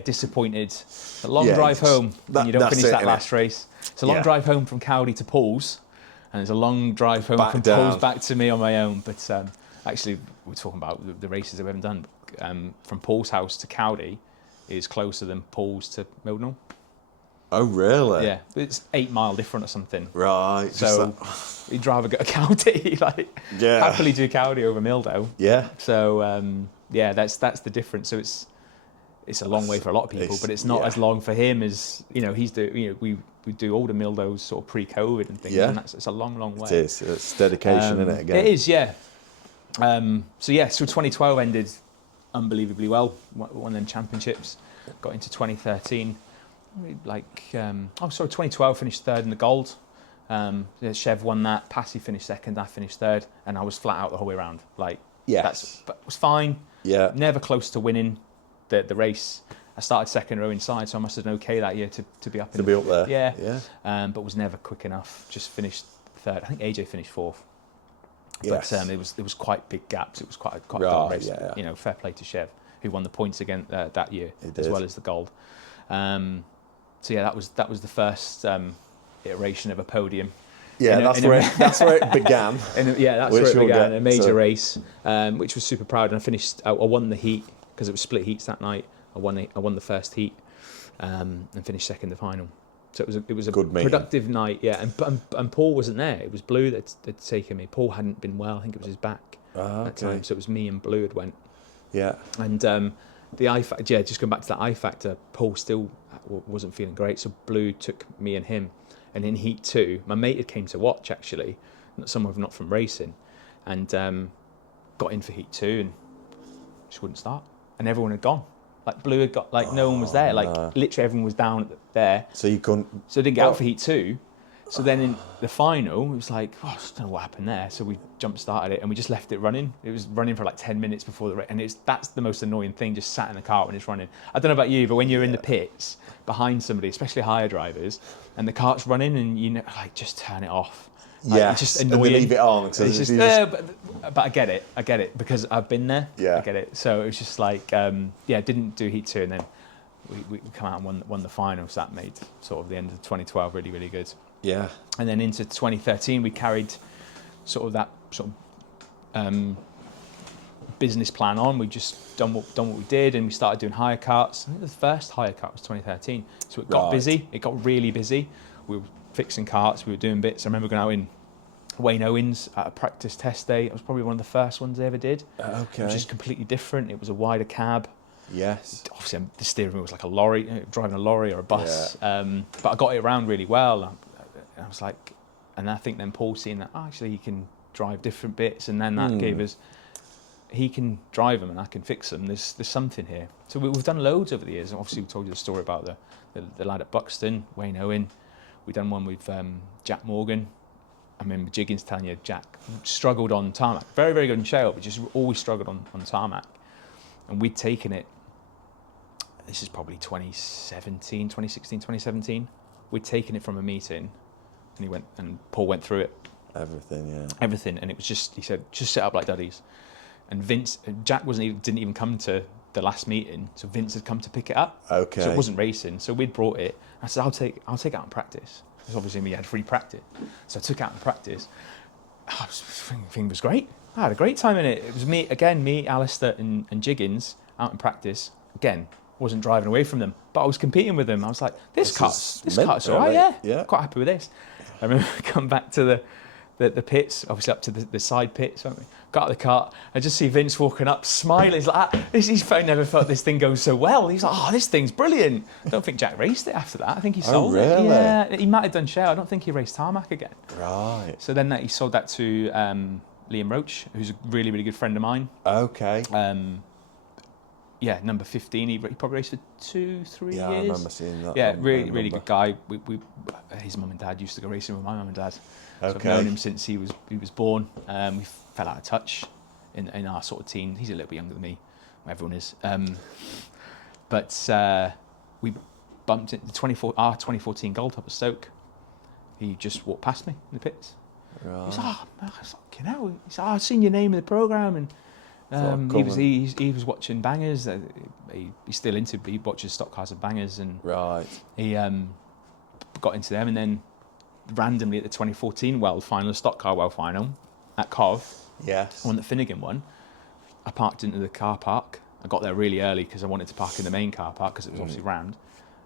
disappointed. A long drive home when you don't finish that last race. It's a long drive home from Cowley to Paul's, and it's a long drive home from Paul's back to me on my own. But actually, we're talking about the races that we haven't done. From Paul's house to Cowley is closer than Paul's to Mildenhall. Oh, really? Yeah, it's 8 mile different or something. Right. So you'd rather go to Cowley, happily do Cowley over Mildo. Yeah. So that's the difference. So it's a long way for a lot of people, but it's not as long for him as he's we do all the Mildos sort of pre-COVID and things, and it's a long way. It is. It's dedication, isn't it? Again. It is, yeah. So 2012 ended unbelievably well. Won them championships. Got into 2013. 2012 finished third in the gold. Chev won that. Passy finished second. I finished third, and I was flat out the whole way around. But it was fine. Yeah. Never close to winning the race. I started second row inside, so I must have done okay that year to be up. To be up there. Yeah. Yeah. But was never quick enough. Just finished third. I think AJ finished fourth. Yes. But it was quite big gaps. It was quite a dark race. Yeah. Fair play to Chev, who won the points again that year as well as the gold. That was the first iteration of a podium. Yeah, that's where it began. That's where it began. A major race, which was super proud. And I finished. I won the heat because it was split heats that night. I won the first heat, and finished second the final. So it was a good productive night. Yeah, and Paul wasn't there. It was Blue that had taken me. Paul hadn't been well. I think it was his back that time. So it was me and Blue had went. Yeah. And the I factor, just going back to that I factor, Paul still wasn't feeling great, so Blue took me and him. And in Heat 2, my mate had came to watch actually, someone not from racing, and got in for Heat 2 and she wouldn't start, and everyone had gone. Like Blue had got, no one was there. Literally everyone was down there. So you couldn't. So I didn't get out for Heat 2. So then in the final, it was like, I don't know what happened there. So we jump started it and we just left it running. It was running for 10 minutes before the race. And that's the most annoying thing, just sat in the car when it's running. I don't know about you, but when you're in the pits behind somebody, especially higher drivers, and the cart's running and just turn it off. Yeah, it's just annoying. And they leave it on. It's just, but I get it because I've been there. Yeah. I get it. So it was just didn't do Heat 2 and then we come out and won the final. So that made sort of the end of 2012 really, really good. Yeah. And then into 2013, we carried sort of that business plan on. We just done what we did, and we started doing hire carts. I think the first hire cart was 2013. So it got busy. It got really busy. We were fixing carts. We were doing bits. I remember going out in Wayne Owens at a practice test day. It was probably one of the first ones they ever did. Okay. It was just completely different. It was a wider cab. Yes. Obviously, the steering wheel was like a lorry, driving a lorry or a bus. Yeah. But I got it around really well. I was like, and I think then Paul seeing that actually he can drive different bits, and then that gave us, he can drive them and I can fix them. There's something here. So we've done loads over the years. And obviously we told you the story about the lad at Buxton, Wayne Owen. We've done one with Jack Morgan I remember Jiggins telling you Jack struggled on tarmac. Very, very good in shale, but just always struggled on tarmac. And we'd taken it, this is probably 2016, 2017. We'd taken it from a meeting, and Paul went through it. Everything, and it was just, he said, just set up like Duddy's. And Jack didn't even come to the last meeting, so Vince had come to pick it up. Okay. So it wasn't racing, so we'd brought it. I said, I'll take it out in practice. Because obviously we had free practice. So I took it out in practice. I think it was great. I had a great time in it. It was me, Alistair and Jiggins out in practice. Again, wasn't driving away from them, but I was competing with them. I was like, this cart's all right, yeah. Quite happy with this. I remember coming back to the pits, obviously up to the side pits, weren't we? Got out of the cart, I just see Vince walking up, smiling. He's like, he's never felt this thing go so well. He's like, oh, this thing's brilliant. I don't think Jack raced it after that. I think he sold it. Yeah, he might have done shell. I don't think he raced tarmac again. Right. So then he sold that to Liam Roach, who's a really, really good friend of mine. Okay. Number 15. He probably raced for 2-3 years. Yeah, I remember seeing that. Yeah, really good guy. His mum and dad used to go racing with my mum and dad. So I've known him since he was born. We fell out of touch in our sort of teen. He's a little bit younger than me. Everyone is. But we bumped into our 2014 Gold Top at Stoke. He just walked past me in the pits. Right. He's like, oh, fucking hell. He's like, I've seen your name in the programme. And he was watching bangers. He's still into. He watches Stockcars and bangers, and right. He got into them, and then randomly at the 2014 World Final, Stockcar World Final at Cov, yes, one that Finnegan won. I parked into the car park. I got there really early because I wanted to park in the main car park because it was obviously round.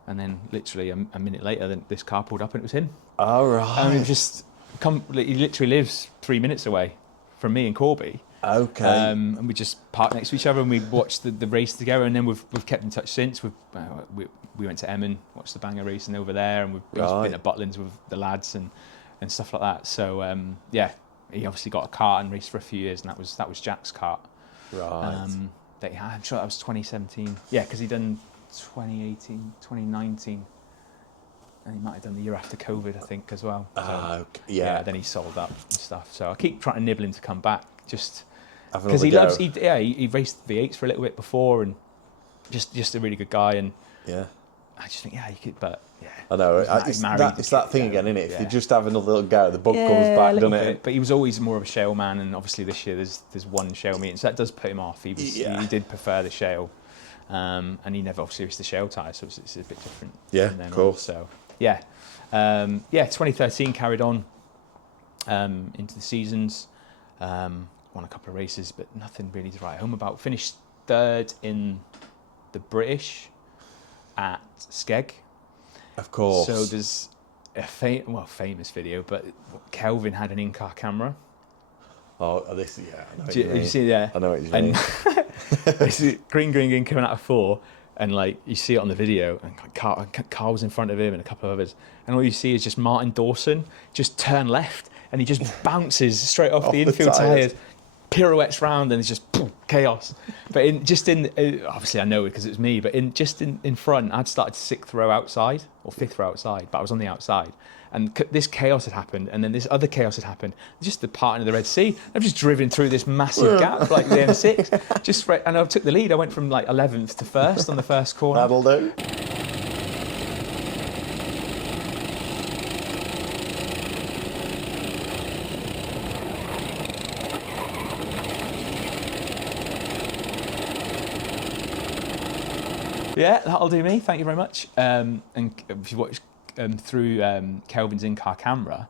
And then literally a minute later, then this car pulled up and it was him. All right. And he literally lives 3 minutes away from me and Corby. Okay. And we just parked next to each other and we watched the race together, and then we've kept in touch since. We went to Emmon, watched the banger racing over there, and we've been at Butlins with the lads and stuff like that. So he obviously got a kart and raced for a few years, and that was Jack's kart. Right. I'm sure that was 2017. Yeah, because he done 2018, 2019. And he might have done the year after COVID, I think, as well. So, okay. Yeah. Then he sold up and stuff. So I keep trying to nibble him to come back, just because he loves. He raced V8s for a little bit before, and just a really good guy. And yeah, I just think you could, but yeah. I know it's that thing again, isn't it? If you just have another little go, the bug comes back, doesn't it? But he was always more of a shale man, and obviously this year there's one shale meeting, so that does put him off. He did prefer the shale, and he never obviously raced the shale tyre, so it's a bit different. Yeah, of course. So. Yeah, 2013 carried on into the seasons, won a couple of races, but nothing really to write home about. Finished third in the British at Skeg. Of course. So there's a famous video, but Kelvin had an in-car camera. Oh, this, yeah. I know Do you see there? I know what you mean. It's green coming out of 4. And like you see it on the video, and Carl was in front of him and a couple of others, and all you see is just Martin Dawson just turn left, and he just bounces straight off the infield tyres, pirouettes round, and it's just chaos. But obviously I know it because it was me, but in front, I'd started 6th row outside or 5th row outside, but I was on the outside. And this chaos had happened, and then this other chaos had happened. Just the parting of the Red Sea. I've just driven through this massive gap, like the M6. And I took the lead. I went from like 11th to 1st on the first corner. That'll do. Yeah, that'll do me. Thank you very much. And if you watch through Kelvin's in-car camera,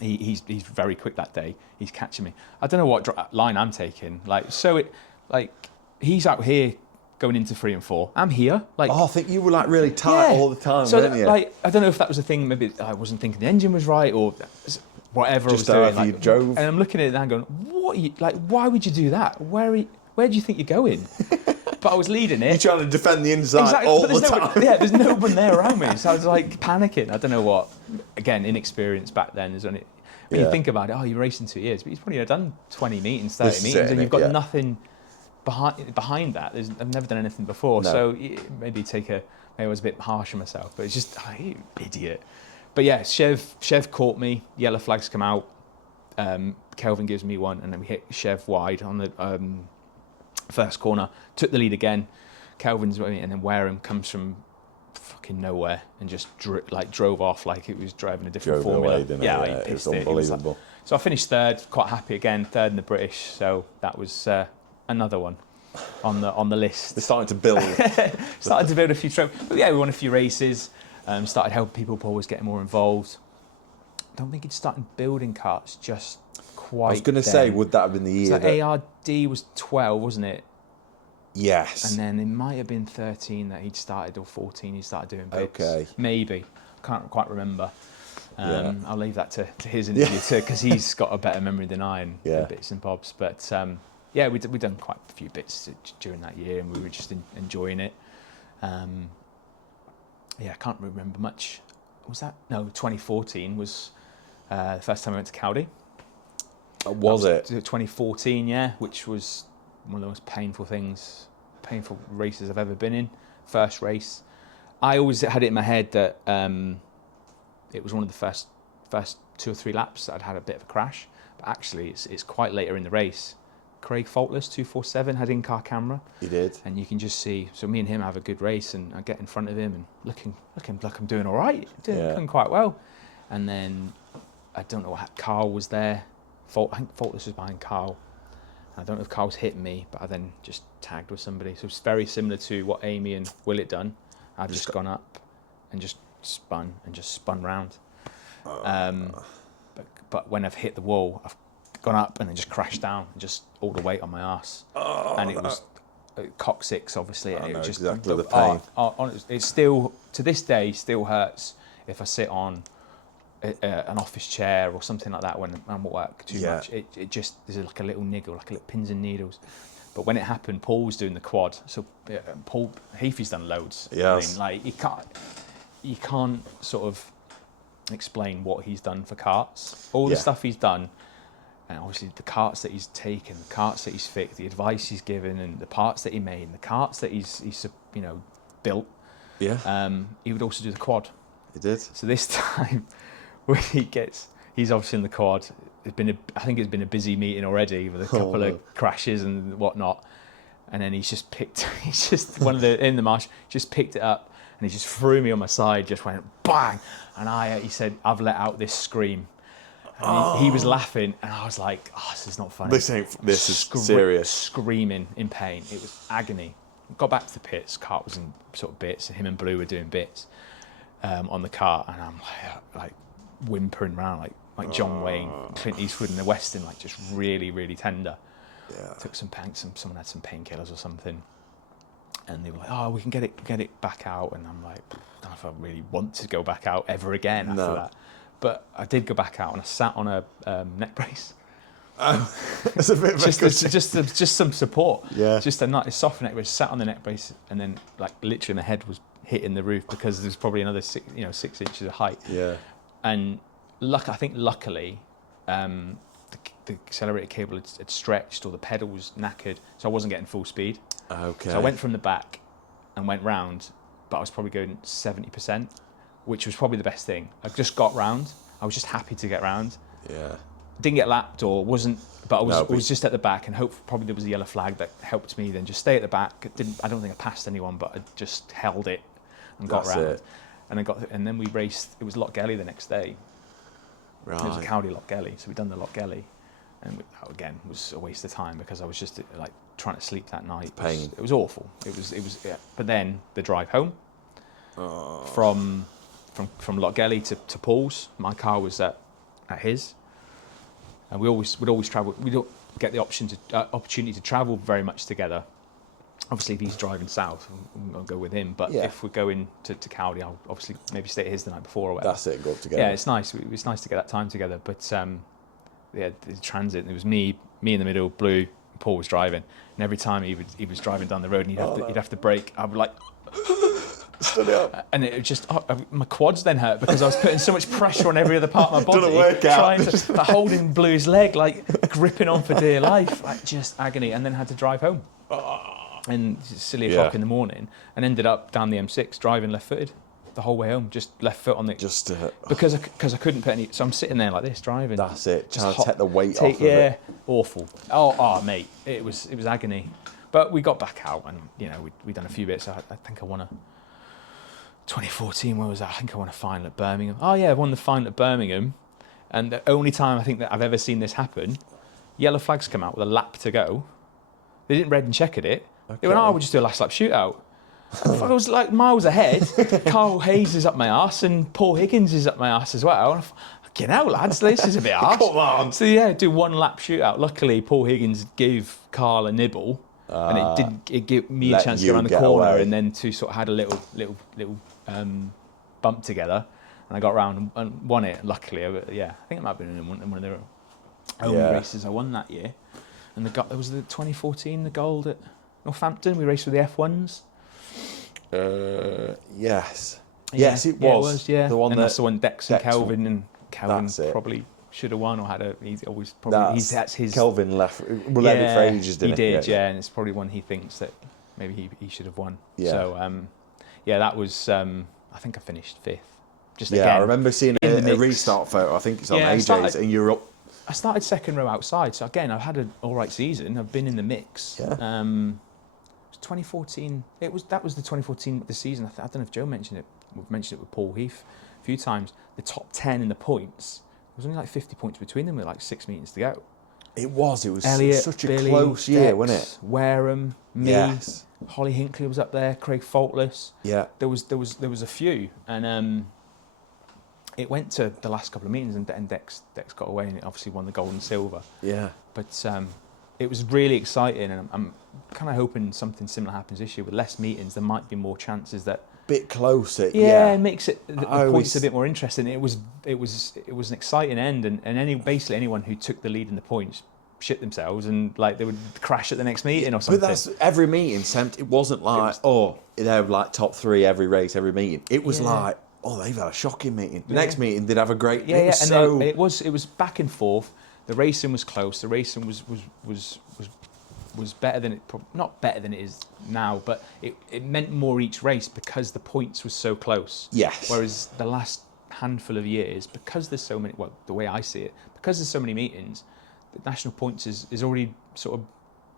he's very quick that day. He's catching me. I don't know what line I'm taking. He's out here going into 3 and 4. I'm here. I think you were really tight all the time, weren't you? I don't know if that was a thing. Maybe I wasn't thinking the engine was right or whatever. Just I was doing. You drove. And I'm looking at it and I'm going, what? Why would you do that? Where do you think you're going? But I was leading it. You're trying to defend the inside all the time. There's no one there around me. So I was panicking. I don't know what. Again, inexperience back then. When you think about it, you're racing 2 years, but you've probably done 20 meetings, 30 meetings, and you've got nothing behind that. I've never done anything before. No. So maybe I was a bit harsh on myself, but it's just, you idiot. But yeah, Chev caught me. Yellow flags come out. Kelvin gives me one, and then we hit Chev wide on the first corner. Took the lead again. Kelvin's with me, and then Wareham comes from fucking nowhere and just drove off like it was driving a different formula. It was unbelievable. So I finished third, quite happy again, third in the British. So that was another one on the list. They're starting to build. Started to build a few trophies. But yeah, we won a few races. Started helping people. Paul was getting more involved. I don't think he'd started building karts just quite. I was going to say, would that have been the year? So that ARD was 12, wasn't it? Yes. And then it might have been 13 that he'd started, or 14 he started doing bits. Okay. Maybe. Can't quite remember. I'll leave that to his interview too, because he's got a better memory than I and bits and bobs. But we'd done quite a few bits during that year, and we were just enjoying it. I can't remember much. Was that? No, 2014 was the first time I went to Cowdy. Was it? 2014, yeah, which was one of the most painful races I've ever been in. First race. I always had it in my head that it was one of the first 2 or 3 laps that I'd had a bit of a crash. But actually, it's quite later in the race. Craig Faultless, 247, had in-car camera. He did. And you can just see, so me and him have a good race, and I get in front of him and looking like I'm doing all right, doing quite well. And then, I don't know what, Carl was there. I think Faultless was behind Carl. I don't know if Carl's hit me, but I then just tagged with somebody. So it's very similar to what Amy and Will had done. I've just gone up and just spun round. But when I've hit the wall, I've gone up and then just crashed down, and just all the weight on my ass. And it was coccyx, obviously. And it was just exactly the pain. It still, to this day, still hurts if I sit on an office chair or something like that when I'm at work too much. It just, there's like a little niggle, like a little pins and needles. But when it happened, Paul was doing the quad. So Paul Heath done loads. Yes. I mean, like you can't sort of explain what he's done for karts. All the stuff he's done, and obviously the karts that he's taken, the karts that he's fixed, the advice he's given, and the parts that he made, and the karts that he's built. Yeah. He would also do the quad. He did. So this time, when he's obviously in the quad. I think it's been a busy meeting already with a couple of crashes and whatnot. And then he's just in the marsh, just picked it up and he just threw me on my side, just went bang. And he said, "I've let out this scream." And he was laughing, and I was like, "Oh, this is not funny. This is serious." Screaming in pain. It was agony. Got back to the pits. Cart was in sort of bits. Him and Blue were doing bits on the cart, and I'm like whimpering around like John Wayne, Clint Eastwood in the Western, like just really, really tender. Yeah. Took some someone had some painkillers or something, and they were like, "Oh, we can get it back out," and I'm like, I don't know if I really want to go back out ever again after that. But I did go back out, and I sat on a neck brace. That's a bit of just some support. Yeah. Just a soft neck brace. Sat on the neck brace, and then like literally my head was hitting the roof because there's probably another 6 inches of height. Yeah. And luckily, the accelerator cable had stretched, or the pedal was knackered, so I wasn't getting full speed. Okay. So I went from the back and went round, but I was probably going 70%, which was probably the best thing. I just got round. I was just happy to get round. Yeah. Didn't get lapped or wasn't, but I was just at the back, and probably there was a yellow flag that helped me then just stay at the back. I don't think I passed anyone, but I just held it and got round. It. And then we raced. It was Lochgelly the next day. Right. It was a Cowdy Lochgelly, so we'd done the Lochgelly, and that again was a waste of time because I was just like trying to sleep that night. Pain. It was awful. It was. Yeah. But then the drive home from Lochgelly to Paul's, my car was at his, and we'd always travel. We don't get the opportunity to travel very much together. Obviously, if he's driving south, I'm going to go with him. But if we're going to Cowdy, I'll obviously maybe stay at his the night before or whatever. That's it, go together. Yeah, it's nice. It's nice to get that time together. But the transit, it was me in the middle, Blue, Paul was driving. And every time he was driving down the road and he'd have to brake, I'd be like... Stood up. And it just... my quads then hurt because I was putting so much pressure on every other part of my body. Doesn't work out. Trying to... holding Blue's leg, like gripping on for dear life. Like just agony. And then had to drive home. And silly o'clock in the morning, and ended up down the M6 driving left-footed. the whole way home, just left foot on the... Just because I couldn't put any... So I'm sitting there like this, driving. That's it, trying to take the weight off of yeah, it. Awful. Oh, mate, it was agony. But we got back out and, you know, we done a few bits. I think I won a... 2014, where was that? I think I won a final at Birmingham. Oh, yeah, I won the final at Birmingham. And the only time I think that I've ever seen this happen, yellow flags come out with a lap to go. They didn't red and checkered it. Okay. They went, we'll just do a last lap shootout. I was like miles ahead. Carl Hayes is up my arse and Paul Higgins is up my arse as well. And I thought, fucking hell, lads, this is a bit arse. Come on. So yeah, do one lap shootout. Luckily, Paul Higgins gave Carl a nibble, and it gave me a chance to go around the corner, away. And then two sort of had a little bump together, and I got round and won it. Luckily, I think it might have been in one of their only races I won that year. And there was the 2014, the gold at Northampton. We raced with the F1s. Yes. Yes, it was. Yeah. The one and that's the one Dex and Kelvin, and Kelvin that's probably should have won or had a... He's always that's his... Kelvin left it for ages, didn't he? He did, yeah, and it's probably one he thinks that maybe he should have won. Yeah. So, that was... I think I finished 5th. Just again, I remember seeing a restart photo. I think it's on AJ's in Europe. I started second row outside, so again, I've had an all right season. I've been in the mix. Yeah. 2014. That was the 2014 the season. I don't know if Joe mentioned it. We've mentioned it with Paul Heath a few times. The top 10 in the points. There was only like 50 points between them with like 6 meetings to go. It was. Elliot, such a Billy, close year, Dex, wasn't it? Wareham, me, Holly Hinckley was up there. Craig Faultless. Yeah. There was a few, and it went to the last couple of meetings, and Dex got away, and it obviously won the gold and silver. Yeah. But it was really exciting, and I'm kind of hoping something similar happens this year with less meetings. There might be more chances that bit closer. It makes it the points a bit more interesting. It was an exciting end, and basically anyone who took the lead in the points shit themselves, and like they would crash at the next meeting or something. But that's every meeting. It wasn't like they were like top 3 every race, every meeting. It was like, they've had a shocking meeting. The next meeting they'd have a great. It was back and forth. The racing was close. The racing was better than not better than it is now, but it meant more each race because the points were so close. Yes. Whereas the last handful of years, because there's so many, the way I see it, because there's so many meetings, the national points is already sort of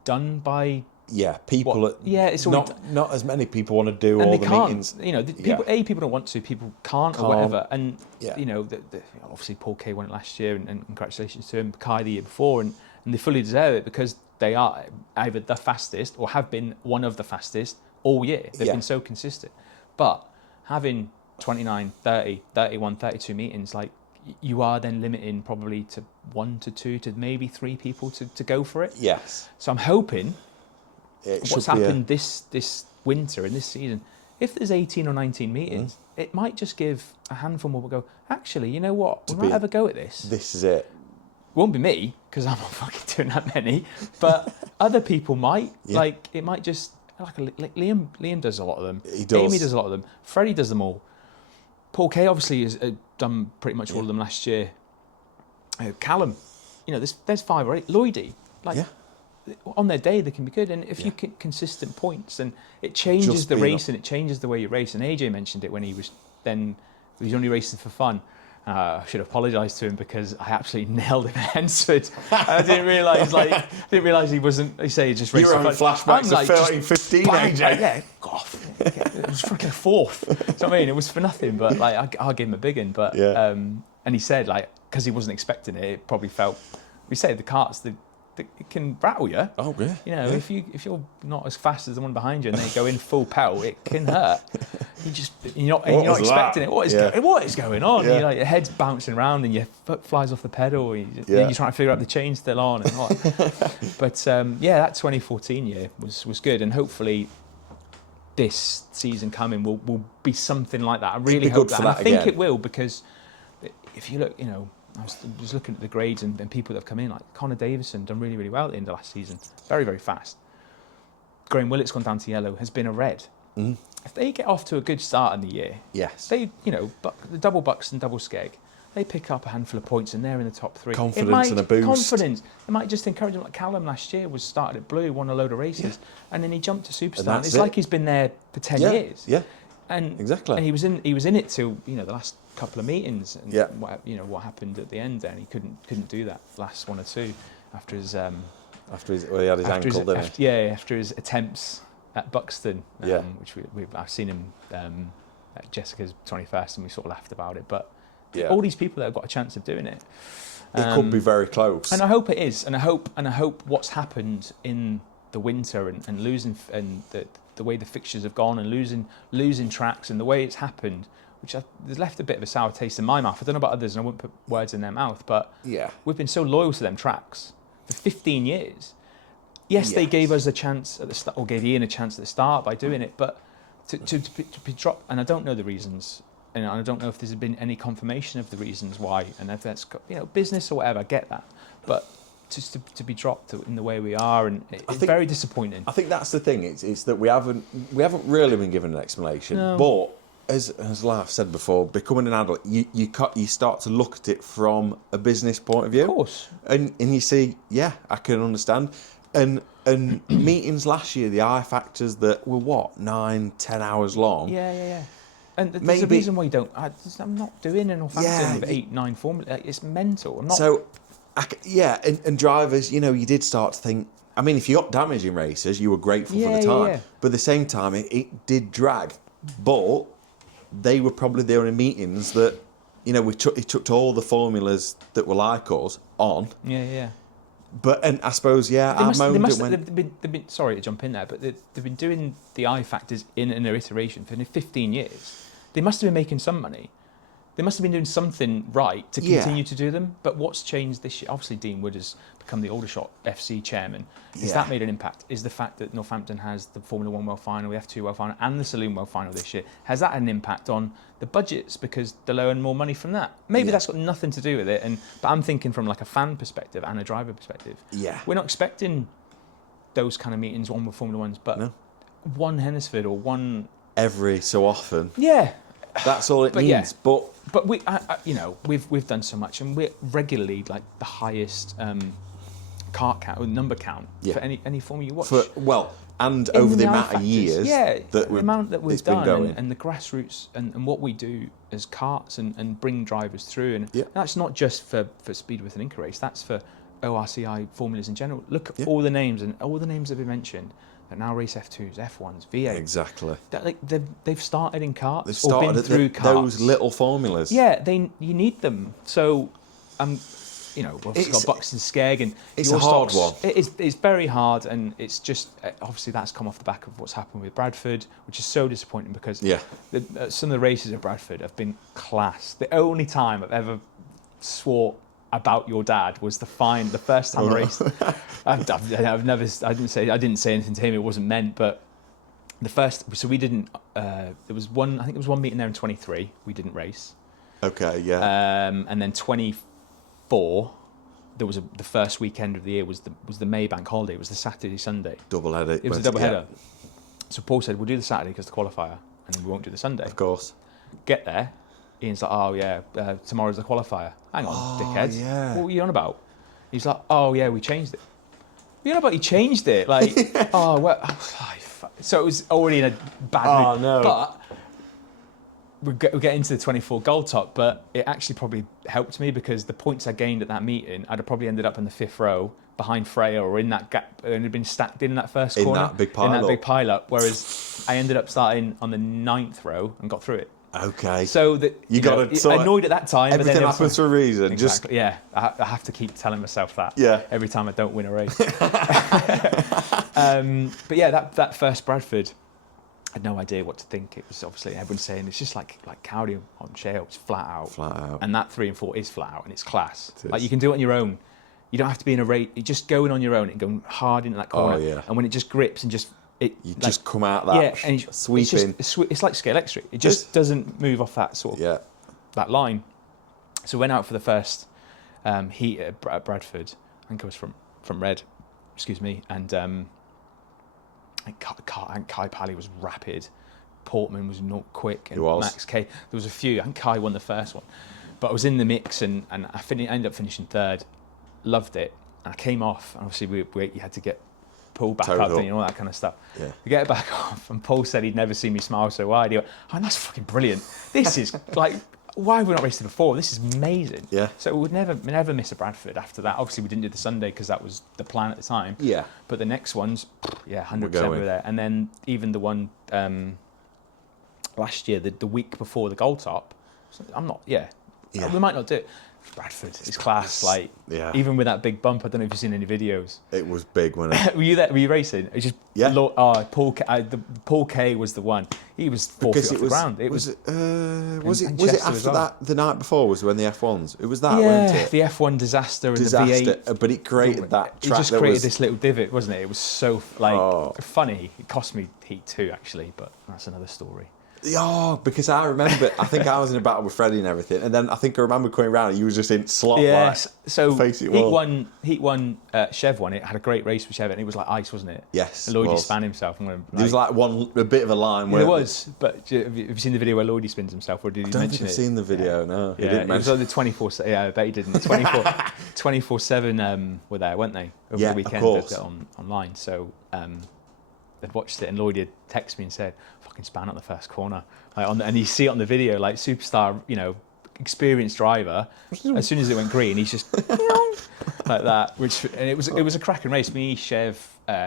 done by. Yeah, people. It's not as many people want to do all the meetings. You know, people don't want to, people can't or whatever. And you know, obviously Paul K won it last year, and congratulations to him. Kai the year before, and they fully deserve it because they are either the fastest or have been one of the fastest all year. They've been so consistent. But having 29, 30, 31, 32 meetings, like you are then limiting probably to 1 to 2 to maybe 3 people to go for it. Yes. So I'm hoping what's happened this winter and this season, if there's 18 or 19 meetings, it might just give a handful more people go, actually, you know what, we might have a go at this. This is it. Won't be me, because I'm not fucking doing that many, but other people might. Like, it might just, like Liam does a lot of them. He does. Amy does a lot of them. Freddie does them all. Paul K obviously has done pretty much all of them last year. Callum, you know, there's 5 or 8. Lloydie, on their day they can be good, and if you get consistent points, and it changes the race and it changes the way you race. And AJ mentioned it when he was only racing for fun. I should apologise to him because I absolutely nailed him at Hensford. I didn't realise he wasn't. He said he just raced. You're having flashbacks to 13, 15, AJ. Yeah, it was fucking 4th. So I mean, it was for nothing, but like I'll give him a big one. But and he said because he wasn't expecting it, it probably felt. We say the karts it can rattle you. Oh, yeah. You know, if you're not as fast as the one behind you and they go in full pelt, it can hurt. You're not expecting it. What is going on? Yeah. Your head's bouncing around and your foot flies off the pedal. You're trying to figure out the chain's still on and what. But that 2014 year was good, and hopefully this season coming will be something like that. I really hope that. And I think it will, because if you look, you know. I was looking at the grades and people that have come in, like Connor Davison, done really, really well at the end of last season. Very, very fast. Graham Willett's gone down to yellow, has been a red. Mm. If they get off to a good start in the year, they, the double bucks and double skeg, they pick up a handful of points and they're in the top 3. Confidence and a boost. Confidence. It might just encourage them. Like Callum last year started at Blue, won a load of races, and then he jumped to Superstar. It's like he's been there for 10 years. Yeah. exactly. And he was in it till the last couple of meetings, and Yeah. what happened at the end there, and he couldn't do that last one or two after his he had his ankle, didn't he? after his attempts at Buxton, which I've seen him at Jessica's 21st, and we sort of laughed about it, but all these people that have got a chance of doing it. It could be very close. And I hope it is, and I hope what's happened in the winter and losing, and the way the fixtures have gone, and losing tracks, and the way it's happened, which has left a bit of a sour taste in my mouth. I don't know about others, and I wouldn't put words in their mouth, but we've been so loyal to them tracks for 15 years. Yes, they gave us a chance at the start, or gave Ian a chance at the start by doing it, but to be dropped, and I don't know the reasons, and I don't know if there's been any confirmation of the reasons why, and if that's business or whatever, I get that, but just to be dropped in the way we are, and it's very disappointing. I think that's the thing. It's that we haven't really been given an explanation. No. But as Laf said before, becoming an adult, you start to look at it from a business point of view. Of course. And you see, I can understand. And meetings last year, the I factors that were 9-10 hours long. Yeah. And there's a reason why you don't. I'm not doing an Northampton with 8-9 formula. It's mental. I'm not. So, and drivers, you did start to think. I mean, if you got damage in races, you were grateful for the time. Yeah. But at the same time, it did drag. But they were probably the only meetings that, it took all the formulas that were like us on. Yeah. But, and I suppose, they've been, sorry to jump in there, but they've been doing the I factors in an iteration for 15 years. They must have been making some money. They must have been doing something right to continue to do them. But what's changed this year? Obviously, Dean Wood has become the Aldershot FC chairman. Has that made an impact? Is the fact that Northampton has the Formula 1 World Final, the F2 World Final, and the Saloon World Final this year, has that had an impact on the budgets because they'll earn more money from that? Maybe that's got nothing to do with it. But I'm thinking from like a fan perspective and a driver perspective. Yeah. We're not expecting those kind of meetings on with Formula 1s, but one Hennisford or one... Every so often. Yeah. That's all it needs. Yeah. But we've done so much, and we're regularly like the highest kart count or number count for any form you watch. And over the amount of years the amount that we've done, and the grassroots, and what we do as karts and bring drivers through, and that's not just for Speed with an Inca race. That's for ORCI formulas in general. Look at all the names that have been mentioned. That now race F2s, F1s, V8s. Exactly. They've started in karts. They've started or been through karts. Those little formulas. Yeah, you need them. So, we've got Buxton, Skeg, and it's a hard one. It's very hard, and it's just obviously that's come off the back of what's happened with Bradford, which is so disappointing because some of the races at Bradford have been class. The only time I've ever swore about your dad was the first time I raced. I didn't say anything to him. It wasn't meant, but the first. So we didn't. There was one. I think there was one meeting there in 23. We didn't race. Okay. Yeah. And then 24. There was the first weekend of the year was the May bank holiday. It was the Saturday Sunday. Double header. It was a double header. So Paul said we'll do the Saturday because the qualifier, and then we won't do the Sunday. Of course. Get there. Ian's like, tomorrow's the qualifier. Hang on, dickhead. Yeah. What were you on about? He's like, we changed it. What are you on about? He changed it. Like, so it was already in a bad mood. No. But we'll get into the 24 gold top, but it actually probably helped me because the points I gained at that meeting, I'd have probably ended up in the 5th row behind Freya or in that gap, and had been stacked in that first corner. In that big pile-up. Whereas I ended up starting on the 9th row and got through it. Okay. So that you got annoyed at that time. Everything but then happens for a reason. Exactly. I have to keep telling myself that. Yeah. Every time I don't win a race. But that first Bradford, I had no idea what to think. It was obviously everyone's saying it's just like Cowley on Shale. It's flat out. And that 3 and 4 is flat out, and it's class. Like you can do it on your own. You don't have to be in a race. You're just going on your own and going hard into that corner. Oh, yeah. And when it just grips and just. Just come out that sweeping. It's like scale electric. It just doesn't move off that sort of that line. So we went out for the first heat at Bradford. I think I was from Red, and Kai Pally was rapid. Portman was not quick, and Max K. There was a few. I think Kai won the first one, but I was in the mix, and I ended up finishing 3rd. Loved it, and I came off. And obviously, you had to get pull back up and all that kind of stuff. Yeah. We get it back off, and Paul said he'd never seen me smile so wide. He went, "Oh, that's fucking brilliant. This is like, why have we not raced it before? This is amazing." Yeah. So we would never miss a Bradford after that. Obviously, we didn't do the Sunday because that was the plan at the time. Yeah. But the next ones, 100% we were there. And then even the one last year, the week before the Gold Top, we might not do it. Bradford is class. Like, even with that big bump, I don't know if you've seen any videos. It was big, wasn't it? Were you there? Were you racing? It just Paul K was the one. He was 4 feet off the ground. Was it after that? The night before was when the F1s. It was that, wasn't it? The F1 disaster and the V8. But it created that track. It just created this little divot, wasn't it? It was so funny. It cost me Heat 2 actually, but that's another story. Yeah, because I remember, I think I was in a battle with Freddie and everything, and then I think I remember coming around and you were just in slot. Yes, so Heat 1, Chev won it, had a great race with Chev, and it was like ice, wasn't it? Yes. And Lloydie span himself. There was like a bit of a line where... There was, but have you seen the video where Lloydie spins himself, or did he mention it? I don't think I've seen the video, no. Yeah, it was on the 24... Yeah, I bet he didn't. 24/7 were there, weren't they? Over the weekend, of course. online, so... they'd watched it, and Lloyd had texted me and said, "Fucking span up the first corner," and you see it on the video, like superstar, experienced driver. As soon as it went green, he's just like that. And it was a cracking race. Me, Chev,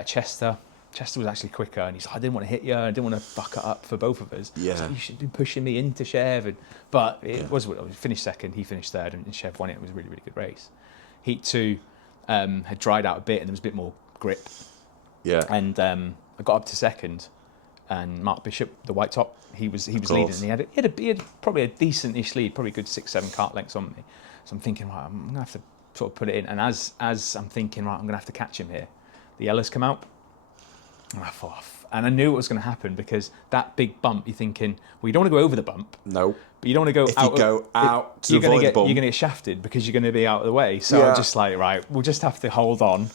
Chester. Chester was actually quicker, and he's like, "I didn't want to hit you. I didn't want to fuck it up for both of us. Yeah, so you should be pushing me into Chev." But it was finished second. He finished third, and Chev won it. It was a really, really good race. Heat 2 had dried out a bit, and there was a bit more grip. Yeah, and I got up to second, and Mark Bishop, the white top, he was leading, and he had probably a decent-ish lead, probably a good 6-7 kart lengths on me. So I'm thinking, right, I'm gonna have to sort of put it in, and as I'm thinking, right, I'm gonna have to catch him here. The yellows come out, and I thought, and I knew what was going to happen, because that big bump, you're thinking, well, you don't want to go over the bump. No. But you don't want to go if out. If you go out to avoid the bump, you're going to get shafted because you're going to be out of the way. So I'm just like, right, we'll just have to hold on.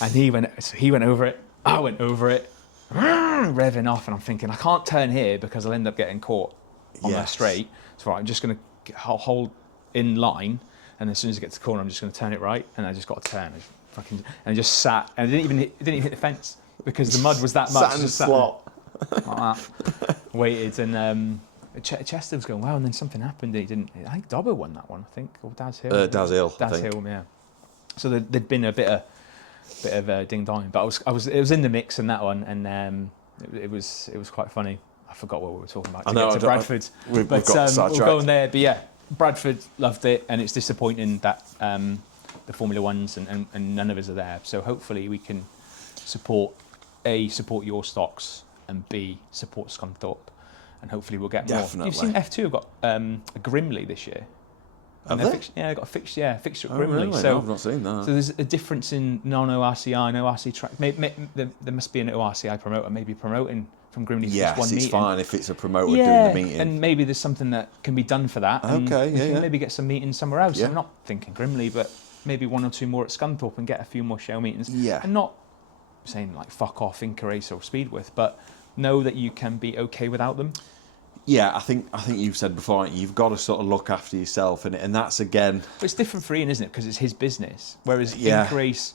And he went over it. I went over it, revving off, and I'm thinking, I can't turn here because I'll end up getting caught on that straight. So right, I'm just going to hold in line, and as soon as I get to the corner, I'm just going to turn it right, and I just got to turn. And I just sat, and it didn't even hit the fence because the mud was that much. Sat in the slot. Like that. Waited, and Chester was going well, and then something happened. He didn't. I think Dobbo won that one. I think, or Daz Hill. Daz Hill. Daz Hill, yeah. So there'd been a bit of ding dong, but it was in the mix in that one, and it was quite funny. I forgot what we were talking about. To Bradford, we've got sidetracked. We'll go on there. But yeah, Bradford loved it, and it's disappointing that the Formula Ones and none of us are there. So hopefully we can support your stocks, and B, support Scunthorpe, and hopefully we'll get more. Definitely. You've seen F2 have got a Grimley this year. Have they? They got a fixture at Grimley. Really? So no, I've not seen that. So there's a difference in non-ORCI and ORC track. There must be an ORCI promoter maybe promoting from Grimley for just one meeting. Yes, it's fine if it's a promoter doing the meeting. And maybe there's something that can be done for that. And maybe get some meetings somewhere else. Yeah. I'm not thinking Grimley, but maybe one or two more at Scunthorpe and get a few more show meetings. Yeah. And not saying like fuck off Inca Race or Speedwith, but know that you can be okay without them. Yeah, I think you've said before, you've got to sort of look after yourself, and that's again. But it's different for Ian, isn't it? Because it's his business. Whereas Inca Race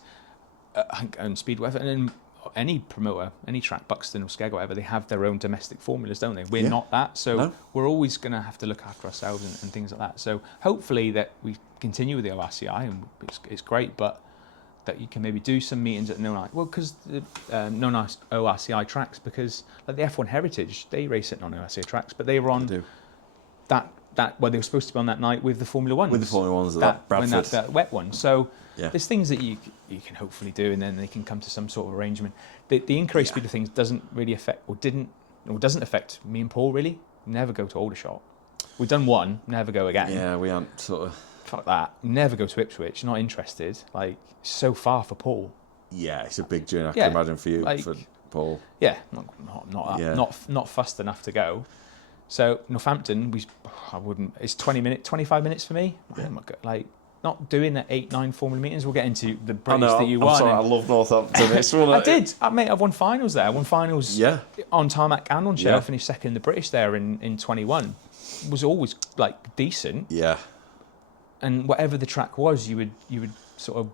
and Speedway, and then any promoter, any track, Buxton or Skeg, whatever, they have their own domestic formulas, don't they? We're not that, so we're always going to have to look after ourselves and things like that. So hopefully that we continue with the ORCI, and it's great, but that you can maybe do some meetings at because non-ORCI tracks, because like the F1 Heritage, they race at non-ORCI tracks, but they were on that they were supposed to be on that night with the Formula Ones. With the Formula Ones, that Bradford. That wet one. So there's things that you can hopefully do, and then they can come to some sort of arrangement. The increased speed of things doesn't really affect, doesn't affect me and Paul really. Never go to Aldershot. We've done one, never go again. Yeah, we aren't sort of. Fuck that. Never go to Ipswich. Not interested. Like, so far for Paul. Yeah, it's a big journey. I can imagine for you, for Paul. Yeah, not fussed enough to go. So Northampton, it's 25 minutes for me. Yeah. Like, not doing the 8-9 Formula meetings. We'll get into the British that you won. I'm sorry, I love Northampton. It's one I did. Mate, I've won finals there. I won finals on tarmac and on share. I finished second in the British there in 21. Was always like decent. Yeah. And whatever the track was, you would sort of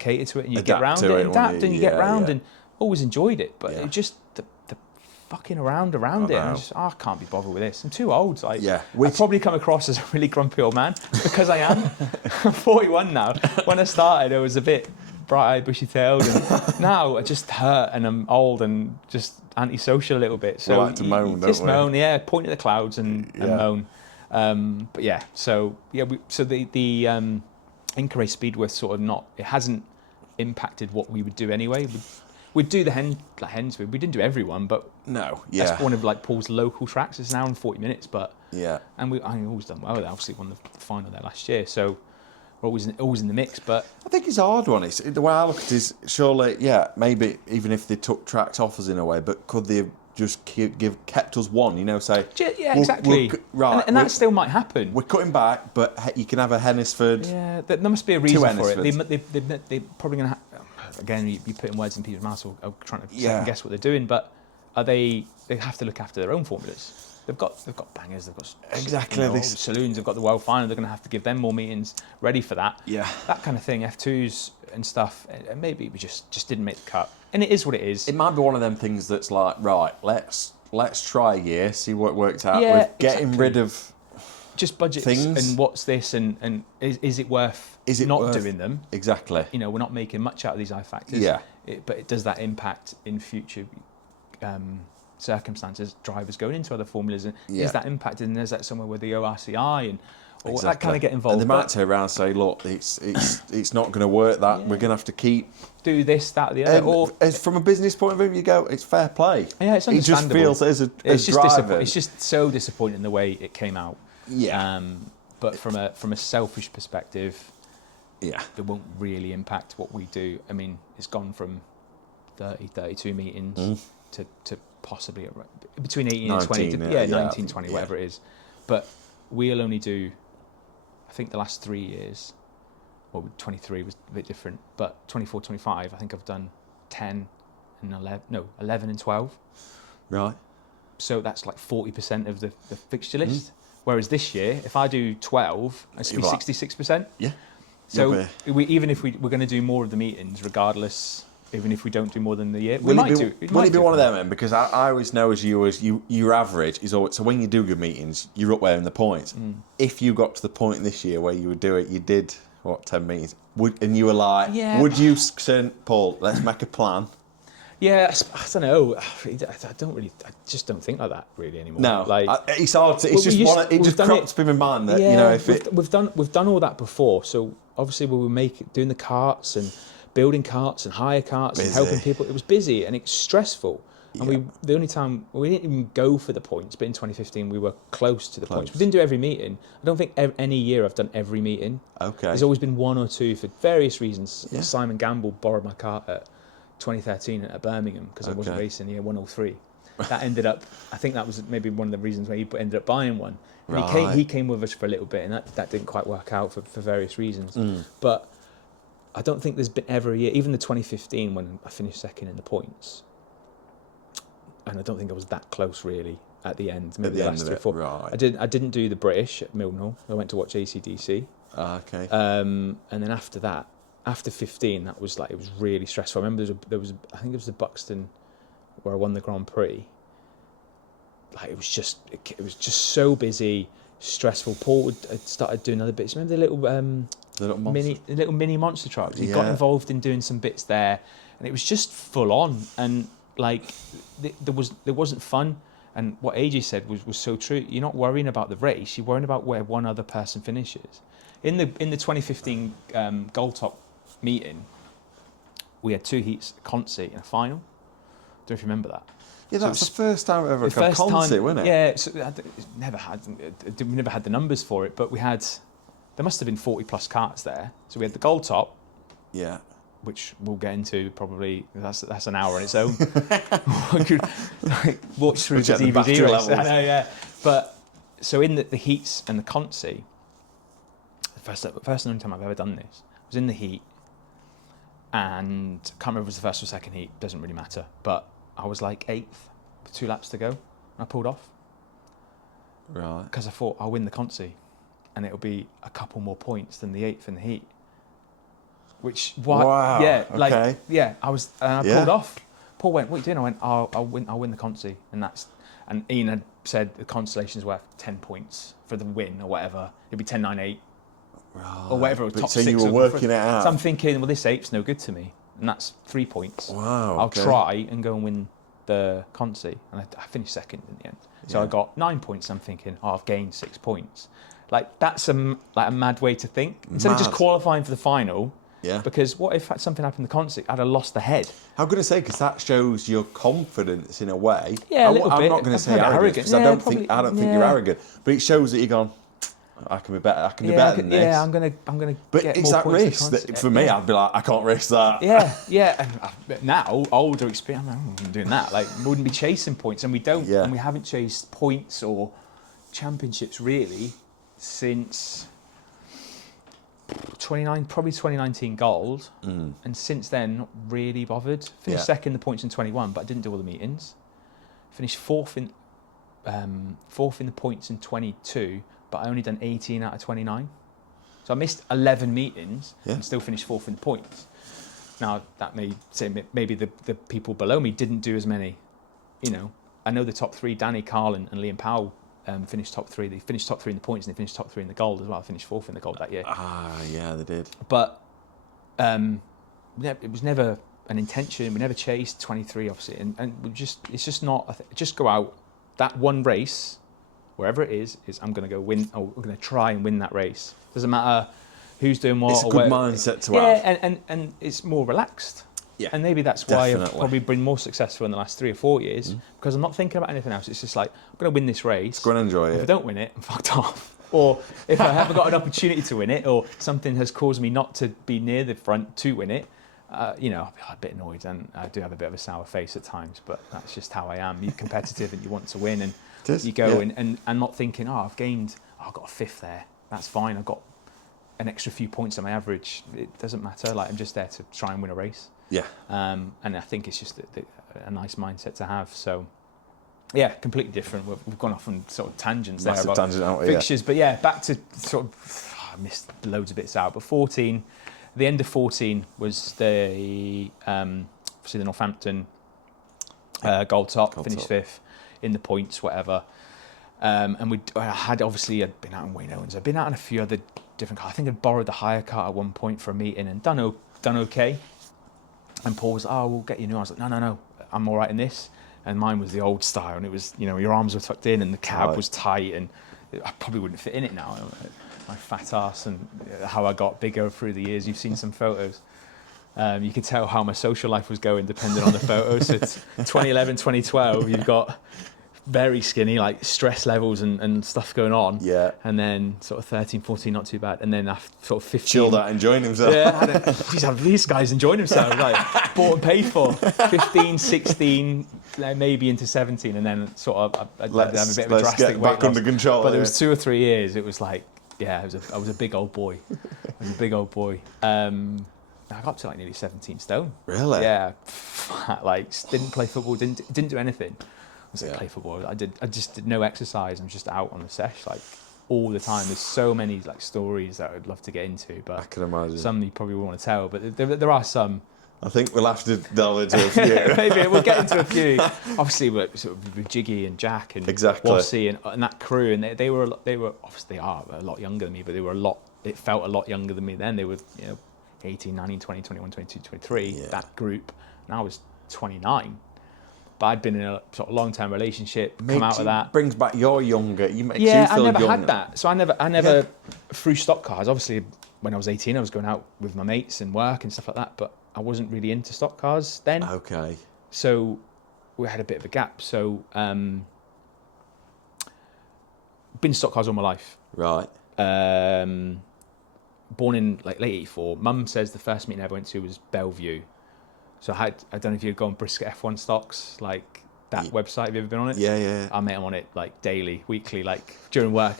cater to it, and you adapt get round to it, adapt, and you get round. And always enjoyed it, but it just the fucking around it. And I can't be bothered with this. I'm too old. Like, I probably come across as a really grumpy old man because I am. I'm 41 now. When I started, I was a bit bright-eyed, bushy-tailed, and now I just hurt and I'm old and just antisocial a little bit. So we like to moan, don't just we? moan, point at the clouds and moan. But yeah, so the Inca Race Speedworth sort of not. It hasn't impacted what we would do anyway. We'd do the Hens. We didn't do everyone, but that's one of like Paul's local tracks. It's an hour and 40 minutes, but and I always done well with it. Obviously won the final there last year, so we're always in the mix. But I think it's a hard one. It's the way I look at it is surely maybe even if they took tracks off us in a way, but could they have just kept us one? Say exactly. Right, and that still might happen. We're cutting back, but you can have a Hennisford. Yeah, there must be a reason for it. They're probably going to. Again, you're putting words in people's mouths or trying to second guess what they're doing, but they have to look after their own formulas. They've got bangers, they've got saloons, they've got the world final. They're going to have to give them more meetings ready for that. Yeah, that kind of thing. F2s and stuff. And maybe we just didn't make the cut, and it is what it is. It might be one of them things that's like, right, let's try a year, see what works out. With getting rid of just budgets things. And what's this and is it worth doing them? Exactly. We're not making much out of these I factors. Yeah. But does that impact in future circumstances? Drivers going into other formulas, and is that impacted? And is that somewhere with the ORCI and or that kind of get involved? And they might turn around and say, look, it's not going to work. That we're going to have to keep do this, that, or the other. Or from a business point of view, you go, it's fair play. Yeah, it's understandable. It just feels as a driver. It's just so disappointing the way it came out. Yeah. But from a selfish perspective, it won't really impact what we do. I mean, it's gone from 32 meetings to possibly between 18 and 20. 19, 20, whatever it is. But we'll only do, I think the last 3 years, well, 23 was a bit different, but 24, 25, I think I've done 10 and 11 and 12. Right. So that's like 40% of the fixture list. Whereas this year, if I do 12, it's going to be 66%. Yeah. So even if we're going to do more of the meetings, regardless, even if we don't do more than the year, we might do. Will it be one of them, then? Because I always know your average is always, so when you do good meetings, you're up there in the points. If you got to the point this year where you would do it, you did, 10 meetings, and you were like, would you say, Paul, let's make a plan? Yeah, I don't know. I just don't think like that really anymore. No, it's hard. It just crops up in my mind that we've done all that before. So obviously we were doing the carts and building carts and hire carts and helping people. It was busy and it's stressful. And the only time we didn't even go for the points, but in 2015 we were close to the points. We didn't do every meeting. I don't think any year I've done every meeting. Okay. There's always been one or two for various reasons. Yeah. Simon Gamble borrowed my cart at 2013 at Birmingham because I wasn't racing year 103. That ended up, I think that was maybe one of the reasons why he ended up buying one. And he came with us for a little bit, and that didn't quite work out for various reasons. But I don't think there's been ever a year, even the 2015 when I finished second in the points, and I don't think I was that close really at the end. Maybe the last 3 or 4. Right. I didn't do the British at Milnall. I went to watch ACDC. Okay. And then after that, after 15, that was like, it was really stressful. I remember there was I think it was the Buxton where I won the Grand Prix. Like it was just so busy, stressful. Paul had started doing other bits. Remember the little mini monster trucks? He got involved in doing some bits there, and it was just full on. And like there wasn't fun. And what AJ said was so true. You're not worrying about the race. You're worrying about where one other person finishes. In the 2015 Gold Top meeting, we had 2 heats, a Consy and a final. Don't know if you remember that. Yeah, that's the first time I've ever got Consy, wasn't it? Yeah, so we never had the numbers for it, but there must have been 40 plus carts there. So we had the Gold Top. Yeah. Which we'll get into probably. That's an hour on its own. I could watch through the DVD. I know, yeah. But so in the heats and the Consy, the first and only time I've ever done this was in the heat, and I can't remember if it was the first or second heat. Doesn't really matter. But I was like 8th with 2 laps to go, and I pulled off. Right. Because I thought I'll win the Consy, and it'll be a couple more points than the 8th in the heat. Which I pulled off. Paul went, what are you doing? I went, I'll win the Consi. And Ian had said the consolation's worth 10 points for the win or whatever. It'd be 10, 9, 8 or whatever. Or top so 6. you were working it out. So I'm thinking, well, this 8's no good to me. And that's 3 points. Wow. I'll try and go and win the Consi. And I finished second in the end. So I got 9 points. I'm thinking, I've gained 6 points. Like, that's a mad way to think. Instead of just qualifying for the final. Yeah. Because what if something happened in the Consi? I'd have lost the head. I'm going to say, because that shows your confidence in a way. Yeah, a little bit. I'm not going to say arrogant, because I don't think you're arrogant. But it shows that you're gone, I can be better. I can do better than this. Yeah, I'm gonna. But get it's more that race that, for me, I'd be like, I can't race that. Yeah. And now, older experience, I'm doing that. Like, we wouldn't be chasing points, and we don't. Yeah. And we haven't chased points or championships really since probably 2019 gold, and since then, not really bothered. Finished second in the points in 21, but I didn't do all the meetings. Finished fourth in the points in 22. But I only done 18 out of 29. So I missed 11 meetings and still finished fourth in points. Now, that may say maybe the people below me didn't do as many. You know, I know the top 3, Danny, Carl and Liam Powell, finished top 3. They finished top 3 in the points and they finished top 3 in the gold as well. I finished fourth in the gold that year. Yeah, they did. But it was never an intention. We never chased 23, obviously. And it's just not, just go out, that one race, wherever it is I'm going to go win, or we're going to try and win that race. Doesn't matter who's doing what. It's a good mindset to have. Yeah, and it's more relaxed. Yeah, and maybe that's why I've probably been more successful in the last 3 or 4 years, because I'm not thinking about anything else. It's just like, I'm going to win this race. Go and enjoy it. If I don't win it, I'm fucked off. Or if I haven't got an opportunity to win it, or something has caused me not to be near the front to win it, I'll be a bit annoyed, and I do have a bit of a sour face at times, but that's just how I am. You're competitive and you want to win, and you go and not thinking, I've got a 5th there. That's fine. I've got an extra few points on my average. It doesn't matter. Like, I'm just there to try and win a race. Yeah. And I think it's just a nice mindset to have. So, yeah, completely different. We've gone off on sort of tangents there about fixtures. But yeah, back to sort of, I missed loads of bits out. But 14, the end of 14 was obviously the Northampton gold top, finished 5th in the points, whatever. And I had been out in Wayne Owens. I'd been out in a few other different cars. I think I'd borrowed the hire car at one point for a meeting and done okay. And Paul was like, we'll get you new. I was like, no, I'm all right in this. And mine was the old style, and it was, your arms were tucked in and the cab was tight, and I probably wouldn't fit in it now. My fat ass and how I got bigger through the years. You've seen some photos. You could tell how my social life was going depending on the photos. So it's 2011, 2012, you've got very skinny, like stress levels and stuff going on. Yeah. And then sort of 13, 14, not too bad. And then after sort of 15. Chilled out, enjoying himself. Yeah. These guys enjoying themselves. Like, bought and paid for. 15, 16, maybe into 17. And then sort of, I'd have a bit of a drastic get back under control. But there was 2 or 3 years, it was like, I was a big old boy. I got up to like nearly 17 stone. Really? Yeah. Like, didn't play football, didn't do anything. Play football. I just did no exercise. I'm just out on the sesh like all the time. There's so many like stories that I'd love to get into, but I can imagine some you probably won't want to tell. But there are some. I think we'll have to delve into a few. Maybe we'll get into a few. Obviously, with Jiggy and Jack and Wassy and that crew, and they were obviously they are a lot younger than me, but they were It felt a lot younger than me then. They were 18, 19, 20, 21, 22, 23. Yeah. That group, and I was 29. But I'd been in a sort of long-term relationship, come out of that. Brings back your younger. You feel I never had that. So I never through Stockcars. Obviously, when I was 18, I was going out with my mates and work and stuff like that. But I wasn't really into Stockcars then. Okay. So we had a bit of a gap. So been Stockcars all my life. Right. Born in like late '84. Mum says the first meeting I ever went to was Bellevue. So I don't know if you'd go on Brisket F1 Stox, like that website. Have you ever been on it? Yeah. I met him on it like daily, weekly, like during work.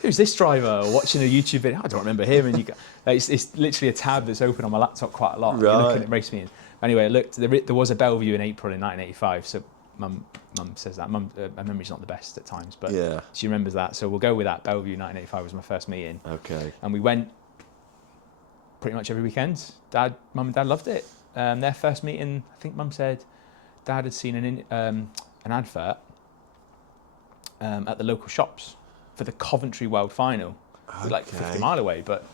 Who's this driver? Or watching a YouTube video. I don't remember him. And it's literally a tab that's open on my laptop quite a lot. Right. You're looking at race meetings. Anyway, there was a Bellevue in April in 1985. So Mum says that. My memory's not the best at times, but she remembers that. So we'll go with that. Bellevue 1985 was my first meeting. Okay. And we went pretty much every weekend. Mum and Dad loved it. Their first meeting, I think Mum said, Dad had seen an advert at the local shops for the Coventry World Final, like 50 mile away. But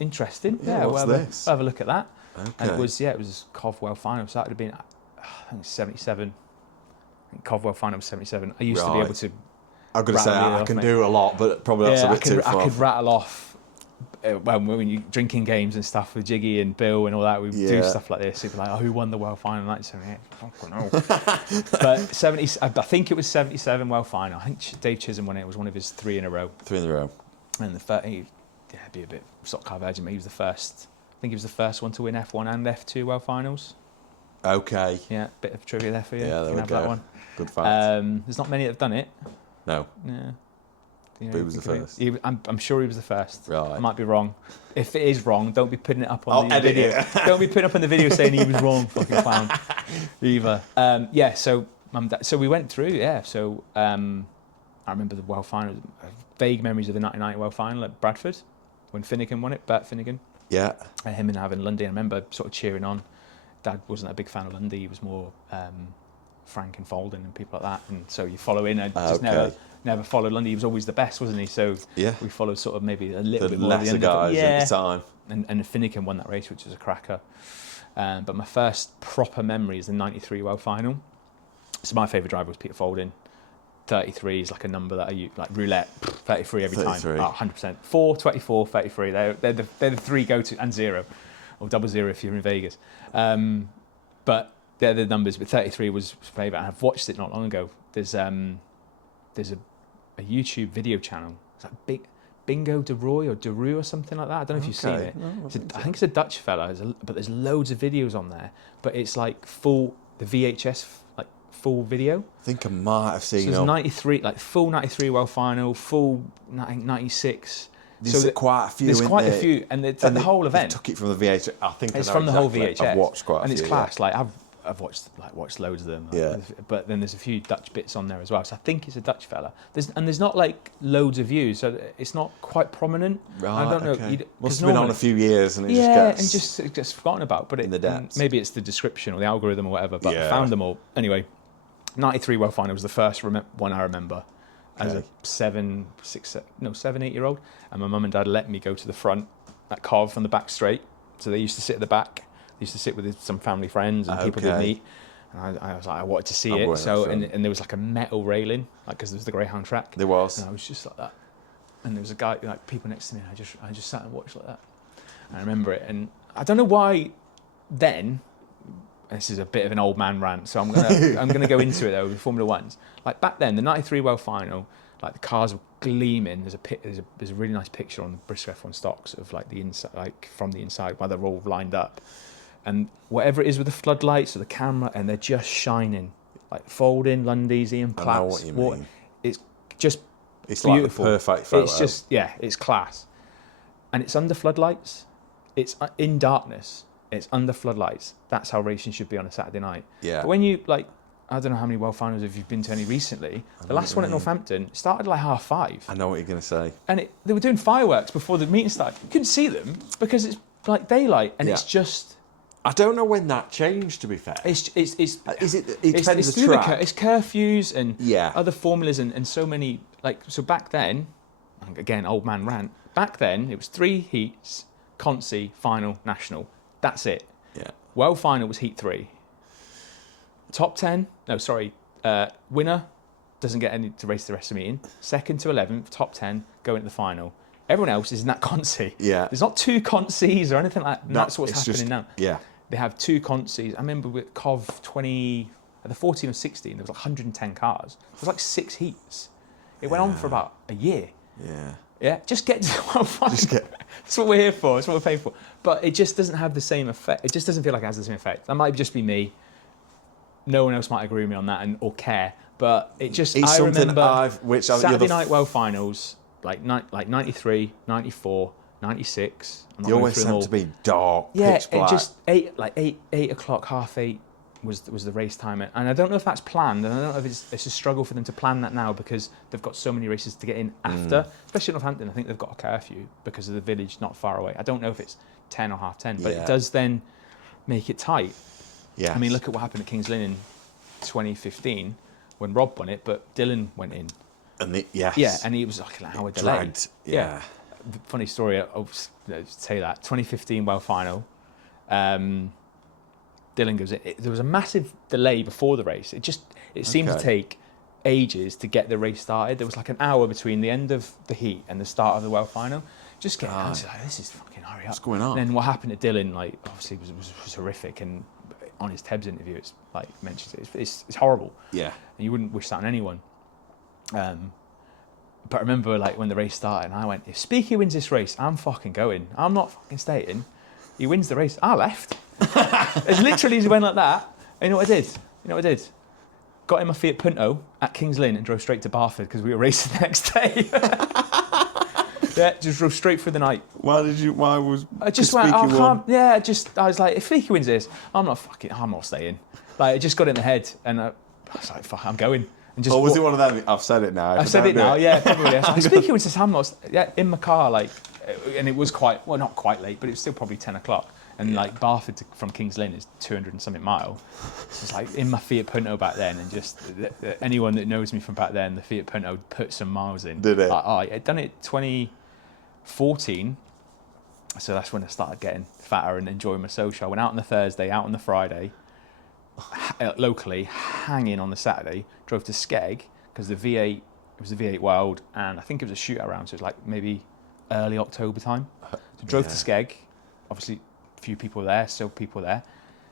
interesting. Yeah, what's this? We'll have a look at that. Okay. And it was Cov World Final. So that would have been, I think, 77. I think Cov World Final was 77. I used to be able to. I'm going to say I can do a lot, but probably that's a bit too far. I could rattle off. When you drinking games and stuff with Jiggy and Bill and all that, we do stuff like this. It'd be like, who won the World Final? 1978. I don't know. But 70, I think it was 77 World Final. I think Dave Chisholm won it. It was one of his 3 in a row. 3 in a row. And it'd be a bit Stockcar virgin, but he was the first. I think he was the first one to win F1 and F2 World Finals. Okay. Yeah, bit of trivia there for you. Yeah, there we go. That one. Good fact. There's not many that have done it. No. Yeah. But he was the first. I'm sure he was the first. Right. I might be wrong. If it is wrong, don't be putting it up on the video. Don't be putting up on the video saying he was wrong, fucking clown. Either. So we went through. Yeah. So I remember the World Final. Vague memories of the 1990 World Final at Bradford when Finnegan won it. Bert Finnegan. Yeah. Him and Avon Lundy. I remember sort of cheering on. Dad wasn't a big fan of Lundy. He was more Frank and Folden and people like that. And so you follow in. I just never followed Lundy. He was always the best, wasn't he? So we followed sort of maybe a little bit more lesser the guys at the time. And Finnegan won that race, which was a cracker. But my first proper memory is the 93 World Final. So my favourite driver was Peter Folden. 33 is like a number that I use, like roulette, 33 every 33. Time. 100%. 4, 24, 33. They're the 3 go-to, and 0. Or 00 if you're in Vegas. But they're the numbers, but 33 was favourite. And I've watched it not long ago. There's a YouTube video channel. It's like Bingo de Roy or Deru or something like that. I don't know if you've seen it. No, I think it's a Dutch fella, but there's loads of videos on there. But it's like the VHS, like full video. I think I might have seen it. So there's 93, like full 93 World Final, full 96. There's quite a few. There's quite a few, and the whole event. Took it from the VHS. I think it's from the whole VHS. I've watched quite a few, and it's class. Like I've watched loads of them. Yeah. But then there's a few Dutch bits on there as well. So I think it's a Dutch fella. There's not like loads of views, so it's not quite prominent. Right. I don't know. Okay. Must have been on a few years, and it gets forgotten about. But in the depths. Maybe it's the description or the algorithm or whatever. But I found them all anyway. 93 World Final was the first one I remember. As a 7, 8-year-old, and my mum and dad let me go to the front at Cov on the back straight. So they used to sit at the back. They used to sit with some family friends and people did meet. And I was like, I wanted to see it. So and there was like a metal railing, like because there was the Greyhound track. There was. And I was just like that. And there was a guy, like people next to me. And I just sat and watched like that. And I remember it. And I don't know why. Then this is a bit of an old man rant, so I'm gonna go into it though with Formula Ones. Like back then, the '93 World Final, like the cars were gleaming. There's a really nice picture on the Bristol F1 Stox of like the inside, like from the inside, where they're all lined up, and whatever it is with the floodlights or the camera, and they're just shining, like Folding, Lundy's, Ian Platts. I know what you mean. It's just it's beautiful. Like the perfect photo. It's just it's class, and it's under floodlights. It's in darkness. It's under floodlights. That's how racing should be on a Saturday night. Yeah. But when you I don't know how many World Finals have you been to any recently. The last one at Northampton started like 5:30. I know what you're going to say. And they were doing fireworks before the meeting started. You couldn't see them because it's like daylight, and it's just. I don't know when that changed. To be fair, It depends the track. It's curfews and other formulas and so many so back then. Again, old man rant. Back then, it was 3 heats, Consi, final, national. That's it. Yeah. World Final was Heat 3. Top 10, winner doesn't get any to race the rest of the meeting. 2nd to 11th, top 10, go into the final. Everyone else is in that Consi. Yeah. There's not 2 Consis or anything like that. No, That's what's happening now. Yeah. They have 2 Consis. I remember with Cov 20, at the 14 or 16, there was like 110 cars. It was like 6 heats. It went on for about a year. Yeah. Yeah, just get to the World Final. That's what we're here for. That's what we're paying for. But it just doesn't have the same effect. It just doesn't feel like it has the same effect. That might just be me. No one else might agree with me on that or care. But it just. I remember Saturday night World Finals, like 93, 94, 96. They always seem to be dark, pitch black. It just 8 o'clock, 8:30 was the race time, and I don't know if that's planned, and I don't know if it's a struggle for them to plan that now because they've got so many races to get in after, especially Northampton. I think they've got a curfew because of the village not far away. I don't know if it's 10 or 10:30, but it does then make it tight. Yeah. I mean, look at what happened at Kings Lynn in 2015 when Rob won it, but Dylan went in. And Yeah, and he was like an hour delayed. Dragged. Yeah. Funny story. I'll say that 2015 World Final. Dylan goes in. There was a massive delay before the race. It seemed to take ages to get the race started. There was like an hour between the end of the heat and the start of the World Final. Just getting out, like, this is fucking hurry up. What's going on? And then what happened to Dylan, like, obviously was horrific. And on his Tebs interview, it's like mentions it's horrible. Yeah. And you wouldn't wish that on anyone. But I remember, like, when the race started, and I went, if Speaky wins this race, I'm fucking going. I'm not fucking staying. He wins the race. I left. As literally as he went like that. And you know what I did? Got in my Fiat Punto at Kings Lynn and drove straight to Barford because we were racing the next day. Yeah, just drove straight through the night. Why was... I just went, I was like, if Speaky wins this, I'm not staying. Like, it just got in the head. And I was like, fuck, I'm going. And just was it one of them? I've said it now. I've said it now, yeah, probably. I was like, Speaky wins this, I'm not... Yeah, in my car, like... And it was not quite late, but it was still probably 10 o'clock. And like Barford from Kings Lynn is 200 and something mile. So it's like in my Fiat Punto back then, and just anyone that knows me from back then, the Fiat Punto put some miles in. Did it? I'd done it 2014, so that's when I started getting fatter and enjoying my social. I went out on the Thursday, out on the Friday, locally, hanging on the Saturday, drove to Skeg, because it was the V8 Wild, and I think it was a shootout round, so it was like maybe early October time. So drove to Skeg, obviously few people there, still people there.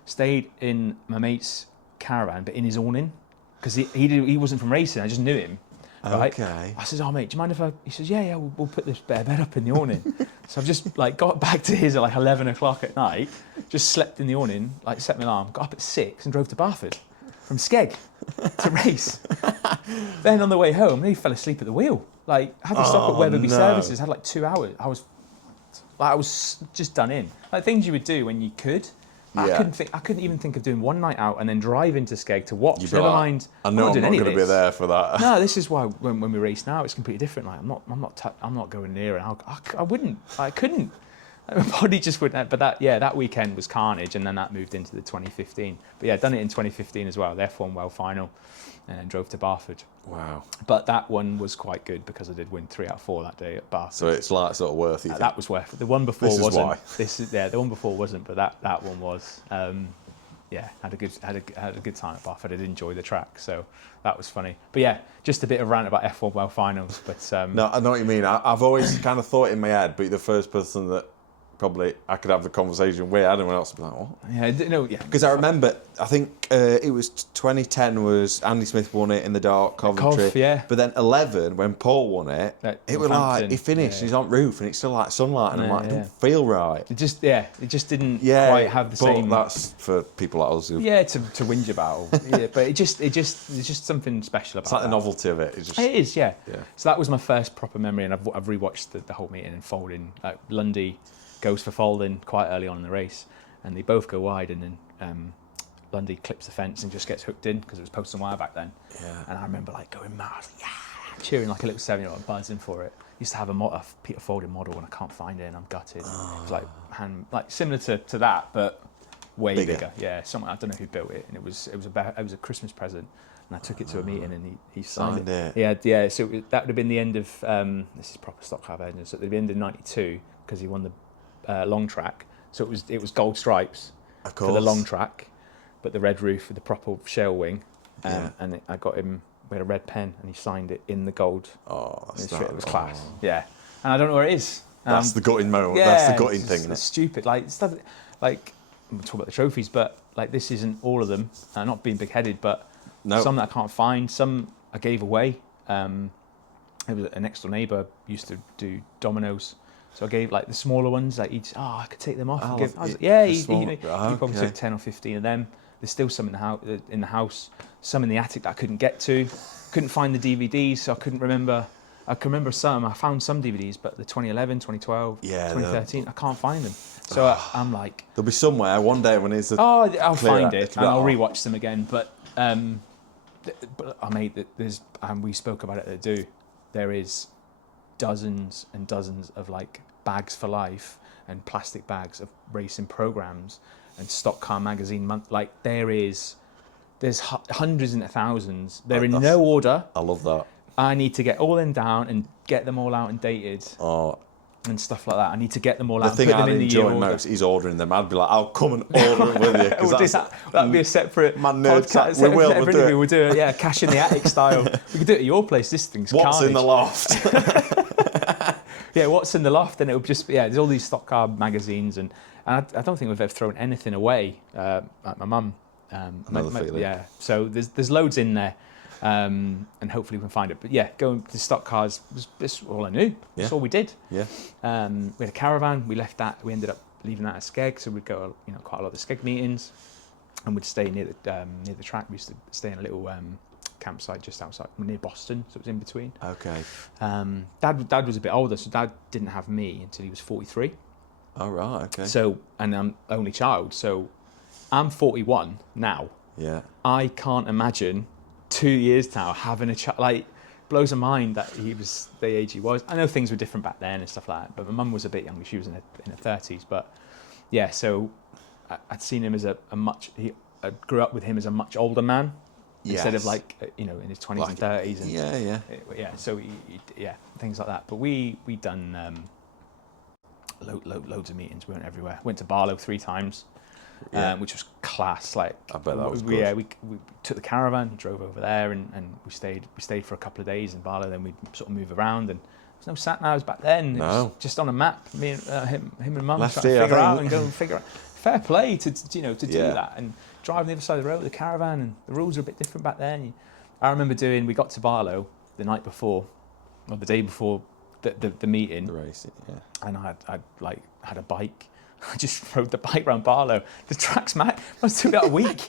Stayed in my mate's caravan, but in his awning, because he wasn't from racing. I just knew him. Right? Okay. I said, "Oh mate, do you mind if I?" He says, "Yeah, we'll put this bare bed up in the awning." So I've just like got back to his at like 11 o'clock at night, just slept in the awning, like set my alarm, got up at 6 and drove to Barford from Skeg to race. Then on the way home, he fell asleep at the wheel. Like had to stop at Weatherby Services. Had like 2 hours. I was just done in. Like things you would do when you could. Yeah. I couldn't even think of doing one night out and then drive into Skeg to watch. Never mind. I know I'm not going to be there for that. No, this is why when we race now, it's completely different. Like I'm not going near, and I couldn't. My body just wouldn't. But that weekend was carnage, and then that moved into the 2015. But yeah, done it in 2015 as well. The F1 World Final, and then drove to Barford. Wow. But that one was quite good because I did win 3 out of 4 that day at Barford. So it's like sort of worth it. That was worth it. The one before this wasn't. Is why. The one before wasn't, but that one was. Had a good time at Barford. I did enjoy the track, so that was funny. But yeah, just a bit of rant about F1 World Finals. But no, I know what you mean. I've always kind of thought in my head, but the first person that probably I could have the conversation with, anyone else would be like, what? Yeah, no, yeah. Because I remember, I think it was 2010 was Andy Smith won it in the dark, Coventry. Yeah. But then 11, when Paul won it, it was like, he finished, he's on roof, and it's still like sunlight, and I'm like, it don't feel right. It just didn't quite have the same. That's for people like us who... Yeah, to whinge about. Yeah, but it's just something special about it. It's like the novelty of it. It is, yeah. So that was my first proper memory, and I've rewatched the whole meeting and folding. Like Lundy goes for folding quite early on in the race, and they both go wide, and then Lundy clips the fence and just gets hooked in because it was post and wire back then. Yeah. And I remember like going mad, I was like, yeah, cheering like a little 7-year-old, buzzing for it. Used to have a Peter Folding model, and I can't find it, and I'm gutted. It was like similar to that, but way bigger. Yeah, someone, I don't know who built it, and it was a Christmas present. And I took it to a meeting, and he signed it. Yeah. So that would have been the end of this is proper Stockcar version. So at the end of '92, because he won the long track. So it was gold stripes for the long track, but the red roof with the proper shell wing. And I got him. We had a red pen, and he signed it in the gold. Oh, it was class. Yeah, and I don't know where it is. That's the gutting moment. Yeah, that's the gutting thing. It's stupid. Like stuff. Like we'll talk about the trophies, but like this isn't all of them. Not being big-headed, but. Some that I can't find, some I gave away. It was a next door neighbour used to do dominoes, so I gave like the smaller ones. Like I could take them off. And give. He probably took 10 or 15 of them. There's still some in the house, some in the attic that I couldn't get to. Couldn't find the DVDs, so I couldn't remember. I can remember some. I found some DVDs, but the 2011, 2012, 2013, I can't find them. So I'm like, there'll be somewhere one day when it's. I'll find it and I'll rewatch them again, but. But I made that and we spoke about it there is dozens and dozens of like bags for life and plastic bags of racing programs and Stockcar magazine month. Like there's hundreds and thousands. They're in no order. I love that. I need to get all them down and get them all out and dated. Oh. And stuff like that. I need to get them all out. The and thing put them I'd in enjoy the most is ordering them. I'd be like, I'll come and order them with you. We'll that'd be a separate my nerd podcast. we'll do it. We'll do it, yeah, cash in the attic style. We could do it at your place. This thing's What's carnage. in the loft? Yeah, what's in the loft? And it would just, there's all these stock car magazines. And I don't think we've ever thrown anything away. Like my mum. Yeah, so there's loads in there. And hopefully we can find it. But yeah, going to stock cars was all I knew. That's all we did. Yeah. We had a caravan. We left that. We ended up leaving that at Skeg, so we'd go, quite a lot of the Skeg meetings, and we'd stay near the track. We used to stay in a little campsite just outside near Boston, so it was in between. Okay. Dad was a bit older, so Dad didn't have me until he was 43. Oh right. Okay. So, and I'm only child, so I'm 41 now. Yeah. I can't imagine 2 years now having a child. Like, blows my mind that he was the age he was. I know things were different back then and stuff like that, but my mum was a bit younger. She was in her 30s. But yeah, so I'd seen him as I grew up with him as a much older man instead of like, in his 20s and 30s. And yeah. So things like that. But we done loads of meetings. We went everywhere. Went to Barlow 3 times. Which was class. Like, I bet that was good. We took the caravan, drove over there, and we stayed for a couple of days in Barlow. Then we'd sort of move around, and there's no sat navs back then. No. It was just on a map. Me and him and Mum trying to figure out. Fair play to do that and drive on the other side of the road with the caravan. And the rules are a bit different back then. I remember we got to Barlow the night before, or the day before the meeting, the race. Yeah. And I had a bike. I just rode the bike around Barlow. The track's mad. I was doing that a week.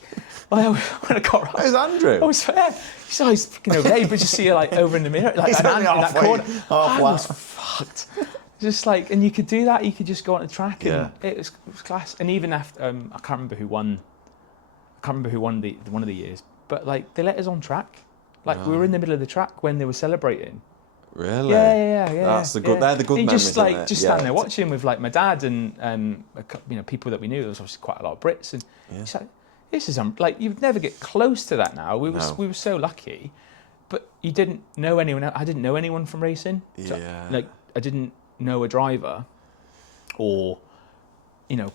When I got right. Where's Andrew? I was He's always fucking over there, but you see her like over in the mirror, like in that corner. I was fucked. Just like, and you could do that. You could just go on the track, and it was class. And even after, I can't remember who won. I can't remember who won the one of the years, but like they let us on track. Like we were in the middle of the track when they were celebrating. Really? Yeah. That's the good. They're the good and memories. Just standing there watching with like my dad and people that we knew. There was obviously quite a lot of Brits, and it's like, this is like you'd never get close to that now. We were so lucky, but you didn't know anyone else. I didn't know anyone from racing. So, like I didn't know a driver, or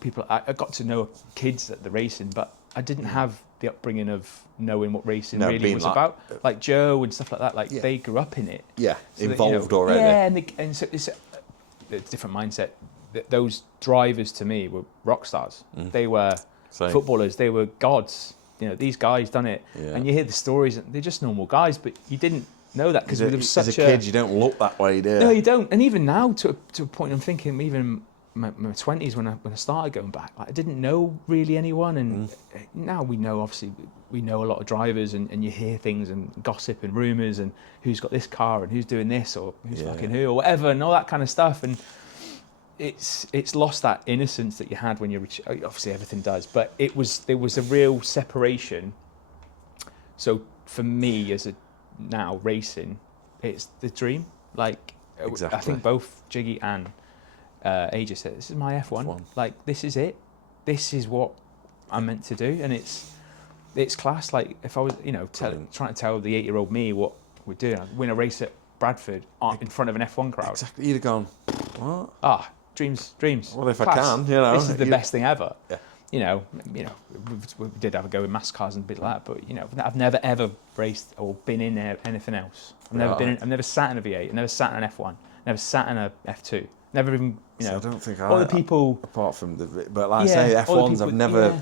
people. I got to know kids at the racing, but I didn't have the upbringing of knowing what racing really was about, like Joe and stuff like that. Like they grew up in it, so involved already. Yeah, and so it's a different mindset. Those drivers to me were rock stars. They were footballers. They were gods. These guys done it, and you hear the stories. And they're just normal guys, but you didn't know that because there was such as a kid, you don't look that way, do you? No, you don't. And even now, to a point, I'm thinking even. My 20s when I started going back, I didn't know really anyone, and now we know. Obviously, we know a lot of drivers, and you hear things and gossip and rumours and who's got this car and who's doing this or who's fucking who or whatever and all that kind of stuff. And it's lost that innocence that you had when you obviously everything does, but there was a real separation. So for me, now racing, it's the dream. Like exactly. I think both Jiggy and AJ said, this is my F1. Like, this is it. This is what I'm meant to do. And it's class. Like, if I was, trying to tell the 8-year-old me what we're doing, I'd win a race at Bradford in front of an F1 crowd. Exactly. You'd have gone, what? Dreams. Well, if class. I can, This is the best thing ever. Yeah. We did have a go with mass cars and a bit like that, but I've never ever raced or been in anything else. I've never sat in a V8. I've never sat in an F1. Never sat in a F2. Never even, So I don't think all the people apart from but like I say, F1s I've never. Yeah.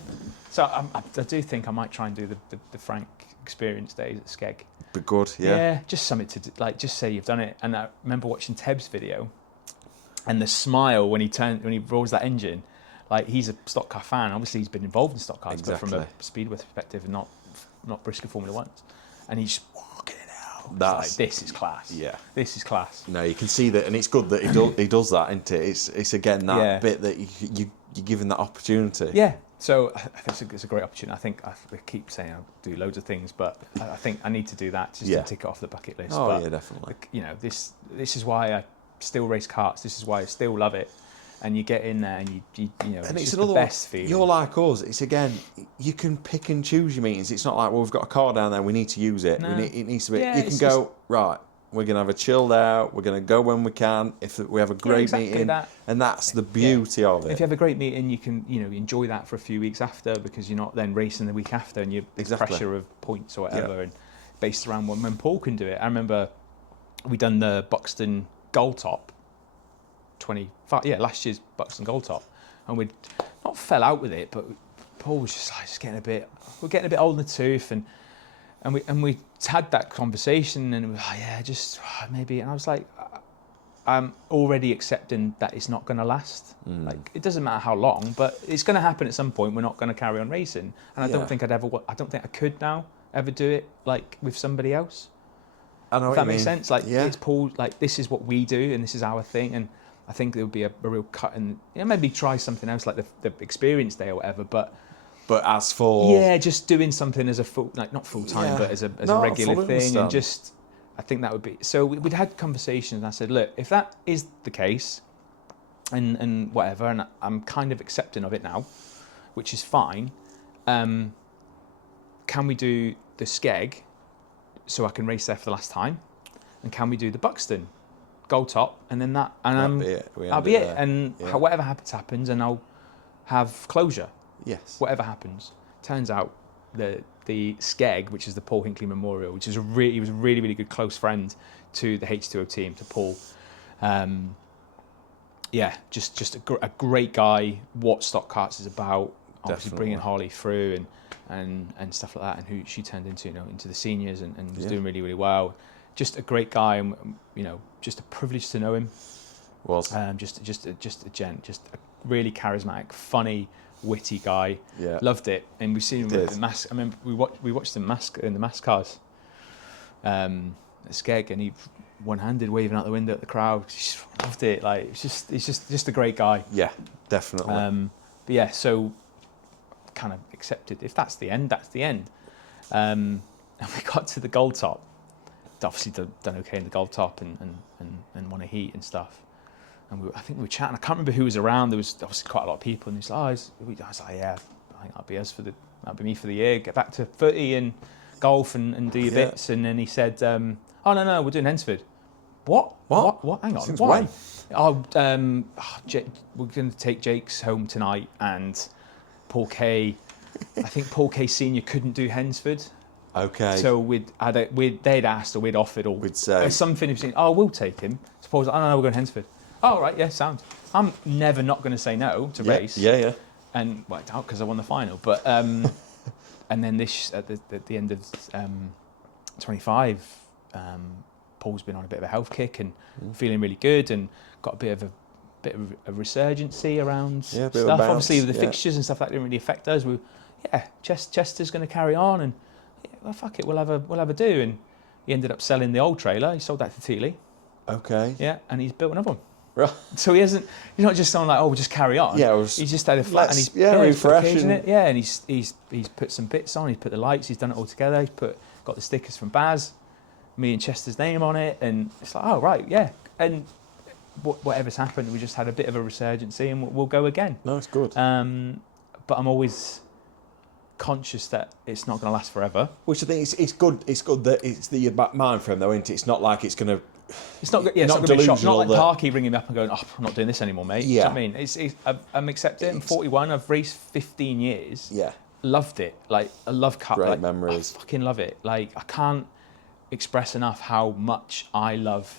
So I do think I might try and do the Frank experience days at Skeg. Be good, yeah. Yeah, just something to like. Just say you've done it. And I remember watching Teb's video, and the smile when he rolls that engine, like he's a stock car fan. Obviously, he's been involved in stock cars, but from a speedway perspective, and not Bristol Formula Ones. And he's walking it out. That's like, this is class. Yeah, this is class. No, you can see that, and it's good that he does that, isn't it? It's again that bit that you're given that opportunity. Yeah. So I think it's a great opportunity. I keep saying I'll do loads of things, but I think I need to do that just to tick it off the bucket list. Oh, yeah, definitely. This is why I still race karts. This is why I still love it. and you get in there and you know, and it's it's just the best feeling. You're like us. It's again, you can pick and choose your meetings. It's not like, well, we've got a car down there, we need to use it. No. It needs to be. Yeah, you can go right. We're gonna have a chilled out. We're gonna go when we can. If we have a great meeting, and that's the beauty of it. If you have a great meeting, you can enjoy that for a few weeks after, because you're not then racing the week after and you're pressure of points or whatever, and based around when Paul can do it. I remember we done the Buxton Gold Top 25, last year's Buxton Gold Top, and we'd not fell out with it, but Paul was just getting a bit old in the tooth, and we had that conversation, and it was maybe, and I was like, I'm already accepting that it's not going to last. Like, it doesn't matter how long, but it's going to happen at some point. We're not going to carry on racing, and I don't think I could now ever do it like with somebody else. I know if what that you makes mean. sense. Like, it's Paul. Like, this is what we do, and this is our thing, and I think there would be a real cut, and maybe try something else like the experience day or whatever, but as for just doing something as a full, like not full time, but as a regular thing, and just, I think that would be. So we'd had conversations, and I said, look, if that is the case, and whatever, and I'm kind of accepting of it now, which is fine. Can we do the Skeg so I can race there for the last time, and can we do the Buxton Gold Top, and then that, and I'll be it, and whatever happens, and I'll have closure. Yes. Whatever happens. Turns out the Skeg, which is the Paul Hinckley Memorial, which is he was a really, really good close friend to the H2O team, to Paul. Just a great guy. What Stockkarts is about, obviously bringing Holly through and stuff like that, and who she turned into the seniors and was doing really, really well. Just a great guy, and just a privilege to know him. Was just a gent, just a really charismatic, funny, witty guy. Yeah, loved it. And we've seen him with the mask. I remember we watched the mask in the mask cars at Skeg, and he one-handed waving out the window at the crowd. Just loved it. Like, he's just a great guy. Yeah, definitely. But yeah, so kind of accepted. If that's the end, that's the end. And we got to the Gold Top. Obviously done okay in the Gold Top and won a heat and stuff. And I think we were chatting. I can't remember who was around. There was obviously quite a lot of people. And he's like, I was like, yeah, I think that'll be me for the year. Get back to footy and golf and do your bits. And then he said, oh, no, we're doing Hensford. What? Hang on. Since why? when? We're going to take Jake's home tonight, and Paul K. I think Paul K Senior couldn't do Hensford. Okay. So they'd asked, or we'd offered, or we'd say something. Oh, we'll take him. Suppose, no, we're going to Hensford. Oh, right, yeah, sound. I'm never not going to say no to race. Yeah. And I doubt, because I won the final. But and then this at the end of 25, Paul's been on a bit of a health kick and feeling really good, and got a bit of a resurgency around stuff. Obviously, with the fixtures and stuff that didn't really affect us. Chester's going to carry on, and well, fuck it, we'll have a do. And he ended up selling the old trailer. He sold that to Teeley. Okay. Yeah, and he's built another one. Right. So he's not just someone like, we'll just carry on. Yeah, he's just had a flat, and he's refreshing it. Yeah, and he's put some bits on. He's put the lights. He's done it all together. He's got the stickers from Baz, me and Chester's name on it, and it's like, oh right, yeah. And whatever's happened, we just had a bit of a resurgency, and we'll go again. No, it's good. But I'm always conscious that it's not going to last forever. Which I think it's good. It's good that it's the mind frame, though, isn't it? It's not like it's going to. It's not. Yeah, it's not going to be a shock. Not like Parky ringing me up and going, "Oh, I'm not doing this anymore, mate." Yeah. Do you know what I mean? I'm accepting. I'm 41. I've raced 15 years. Yeah. Loved it. Like, I love kart. Great memories. I fucking love it. Like, I can't express enough how much I love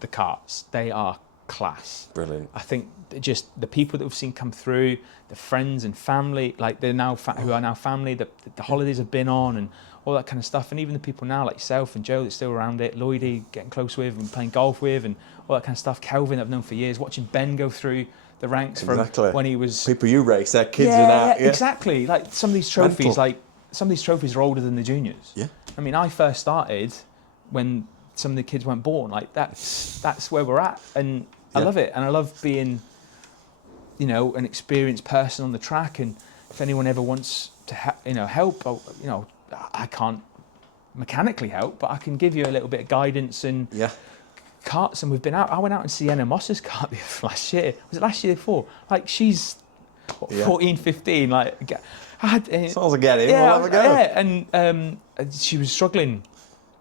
the karts. They are class. Brilliant. I think just the people that we've seen come through, the friends and family, like they're now who are now family. The holidays have been on and all that kind of stuff, and even the people now like yourself and Joe that's still around it, Lloydie getting close with and playing golf with, and all that kind of stuff. Kelvin I've known for years, watching Ben go through the ranks from when he was people you race, their kids are now. Yeah, exactly. Like some of these trophies, are older than the juniors. Yeah. I mean, I first started when some of the kids weren't born. Like that's where we're at, and I love it, and I love being, an experienced person on the track. And if anyone ever wants to, help, I can't mechanically help, but I can give you a little bit of guidance and karts, and we've been out. I went out in Sienna Moss's kart last year. Was it last year before? Like, she's 14, 15. Like, sounds like get in. Yeah, we'll have a go. Yeah, and she was struggling.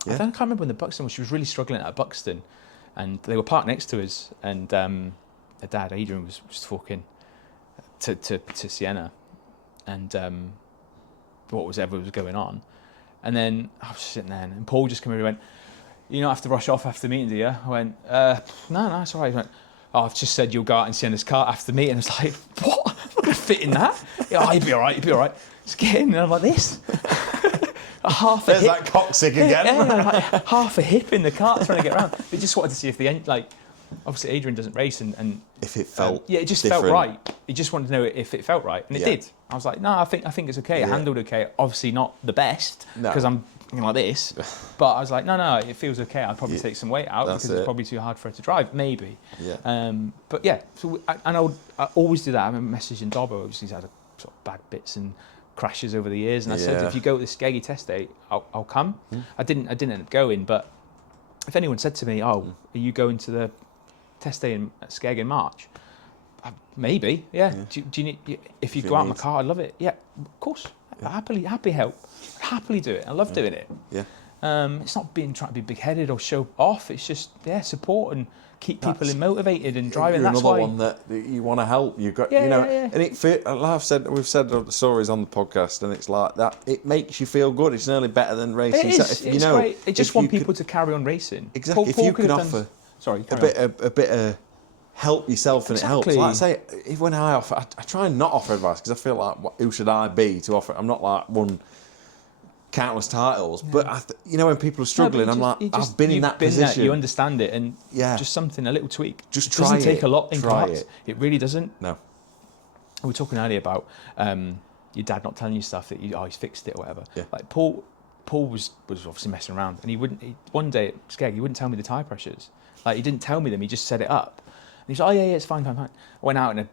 Yeah. I can't remember when the Buxton was. She was really struggling at Buxton, and they were parked next to us. And her dad, Adrian, was talking to Sienna, and whatever was going on. And then I was sitting there, and Paul just came over and went, "You don't have to rush off after the meeting, do you?" I went, no, it's all right. He went, "Oh, I've just said you'll go out in Sienna's car after the meeting." I was like, "What? I'm not going to fit in that." "Yeah, oh, you'll be all right, Just get in. And I'm like, this. Half a There's hip. that cocksick again. Yeah, like half a hip in the cart trying to get around. They just wanted to see if the end, like, obviously Adrian doesn't race, and if it felt it just different. felt right. He just wanted to know if it felt right, and it did. I was like, no, I think it's okay. I Yeah. handled okay. Obviously not the best No. because I'm like this, but I was like, no, it feels okay. I'd probably take some weight out That's because it's it. probably too hard for her to drive, maybe. Yeah. But yeah, so I always do that. I remember messaging Dobbo. Obviously, he's had a sort of bad bits and crashes over the years, and I said, if you go to the Skeggy test day, I'll come. I didn't end up going, but if anyone said to me, "Oh, are you going to the test day at Skeg in March?" Maybe, yeah. Do you need? If you go out in my car, I'd love it. Yeah, of course. Yeah. Happy help. Happily do it. I love doing it. Yeah. It's not trying to be big-headed or show off. It's just support and keep people motivated and driving. You're That's another why one that you want to help. You've got, Yeah, you know, yeah. and we've said the stories on the podcast, and it's like that. It makes you feel good. It's nearly better than racing. it is. So It's great. I just want people to carry on racing. Exactly. If you could offer a bit of help yourself, and it helps. Like I say, even when I offer, I try and not offer advice because I feel like, who should I be to offer? I'm not like won countless titles, but when people are struggling, I'm like, I've been in that position. You understand it, and just something, a little tweak. Just it try doesn't take a lot in try karts. It really doesn't. No. We were talking earlier about your dad not telling you stuff that he's fixed it or whatever. Yeah. Like Paul was obviously messing around, and one day at Skeg he wouldn't tell me the tyre pressures. Like, he didn't tell me them. He just set it up. And he's like, "Oh yeah, it's fine. I went out on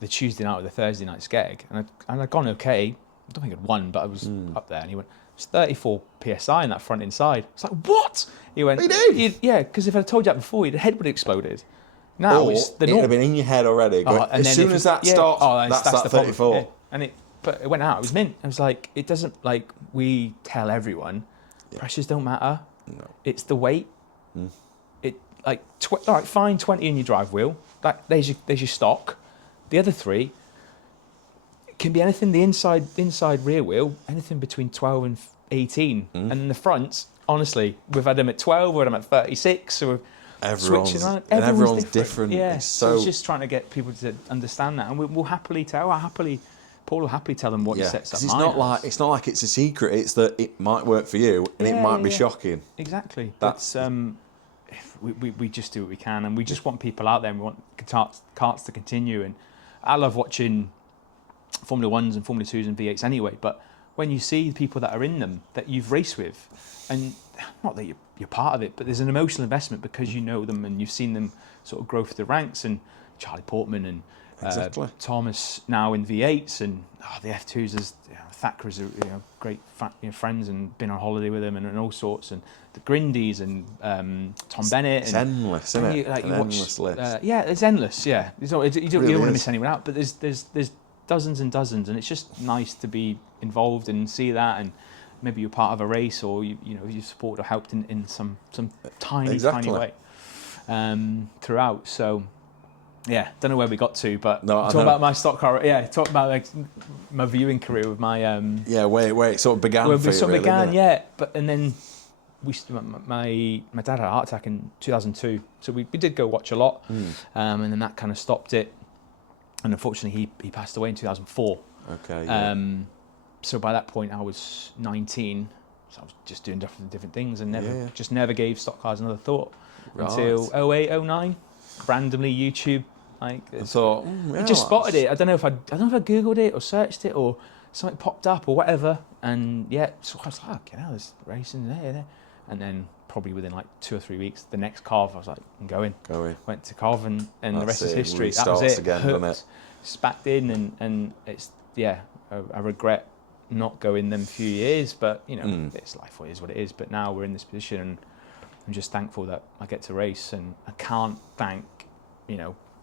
the Tuesday night or the Thursday night Skeg, and I'd gone okay. I don't think I'd won, but I was up there. And he went, "It's 34 psi in that front inside." I was like, "What?" He went, He did? "Yeah, because if I'd told you that before, your head would have exploded." Now Or it's the it would have been in your head already. As soon as that starts, that's that 34. Yeah. And but it went out. It was mint. I was like, it doesn't, like, we tell everyone, pressures don't matter. No. It's the weight. Like, all right, fine, 20 in your drive wheel. Like, there's your stock. The other three can be anything. The inside rear wheel, anything between 12 and 18, and then the fronts. Honestly, we've had them at 12, we've had them at 36. So we're switching around. Everyone's different. Yeah, so it's just trying to get people to understand that, and we'll happily tell. Paul will happily tell them what he sets up. It's not like it's a secret. It's that it might work for you, and it might be shocking. Exactly. That's we just do what we can, and we just want people out there, and we want karts to continue. And I love watching Formula 1s and Formula 2s and V8s anyway, but when you see the people that are in them that you've raced with, and not that you're part of it, but there's an emotional investment because you know them and you've seen them sort of grow through the ranks, and Charlie Portman and Thomas now in V8s, and the F2s as Thacker is great friends, and been on holiday with them and all sorts, and the Grindies and Tom Bennett. It's endless, isn't it? An endless list. It's endless. Yeah, you don't Really want to miss anyone out, but there's dozens and dozens, and it's just nice to be involved and see that, and maybe you're part of a race, or you supported or helped in some tiny way throughout. So. Yeah, don't know where we got to, but talking about my stock car. Yeah, talking about like my viewing career with my. Where it sort of began. Where for it sort you, of really, began, and then my dad had a heart attack in 2002, so we did go watch a lot, and then that kind of stopped it, and unfortunately he passed away in 2004. Okay. Yeah. So by that point I was 19, so I was just doing different things, and never gave stock cars another thought until 08, 09, randomly YouTube. Like, I thought, I just spotted it. I don't know if I googled it or searched it or something popped up or whatever. And so I was like, there's racing there. And then probably within like 2 or 3 weeks, the next carve, I was like, I'm going. Went to carve, and the rest is history. That was it. Again, doesn't it? Spacked in, and it's I regret not going them few years, but it's life. What it is what it is. But now we're in this position, and I'm just thankful that I get to race, and I can't thank,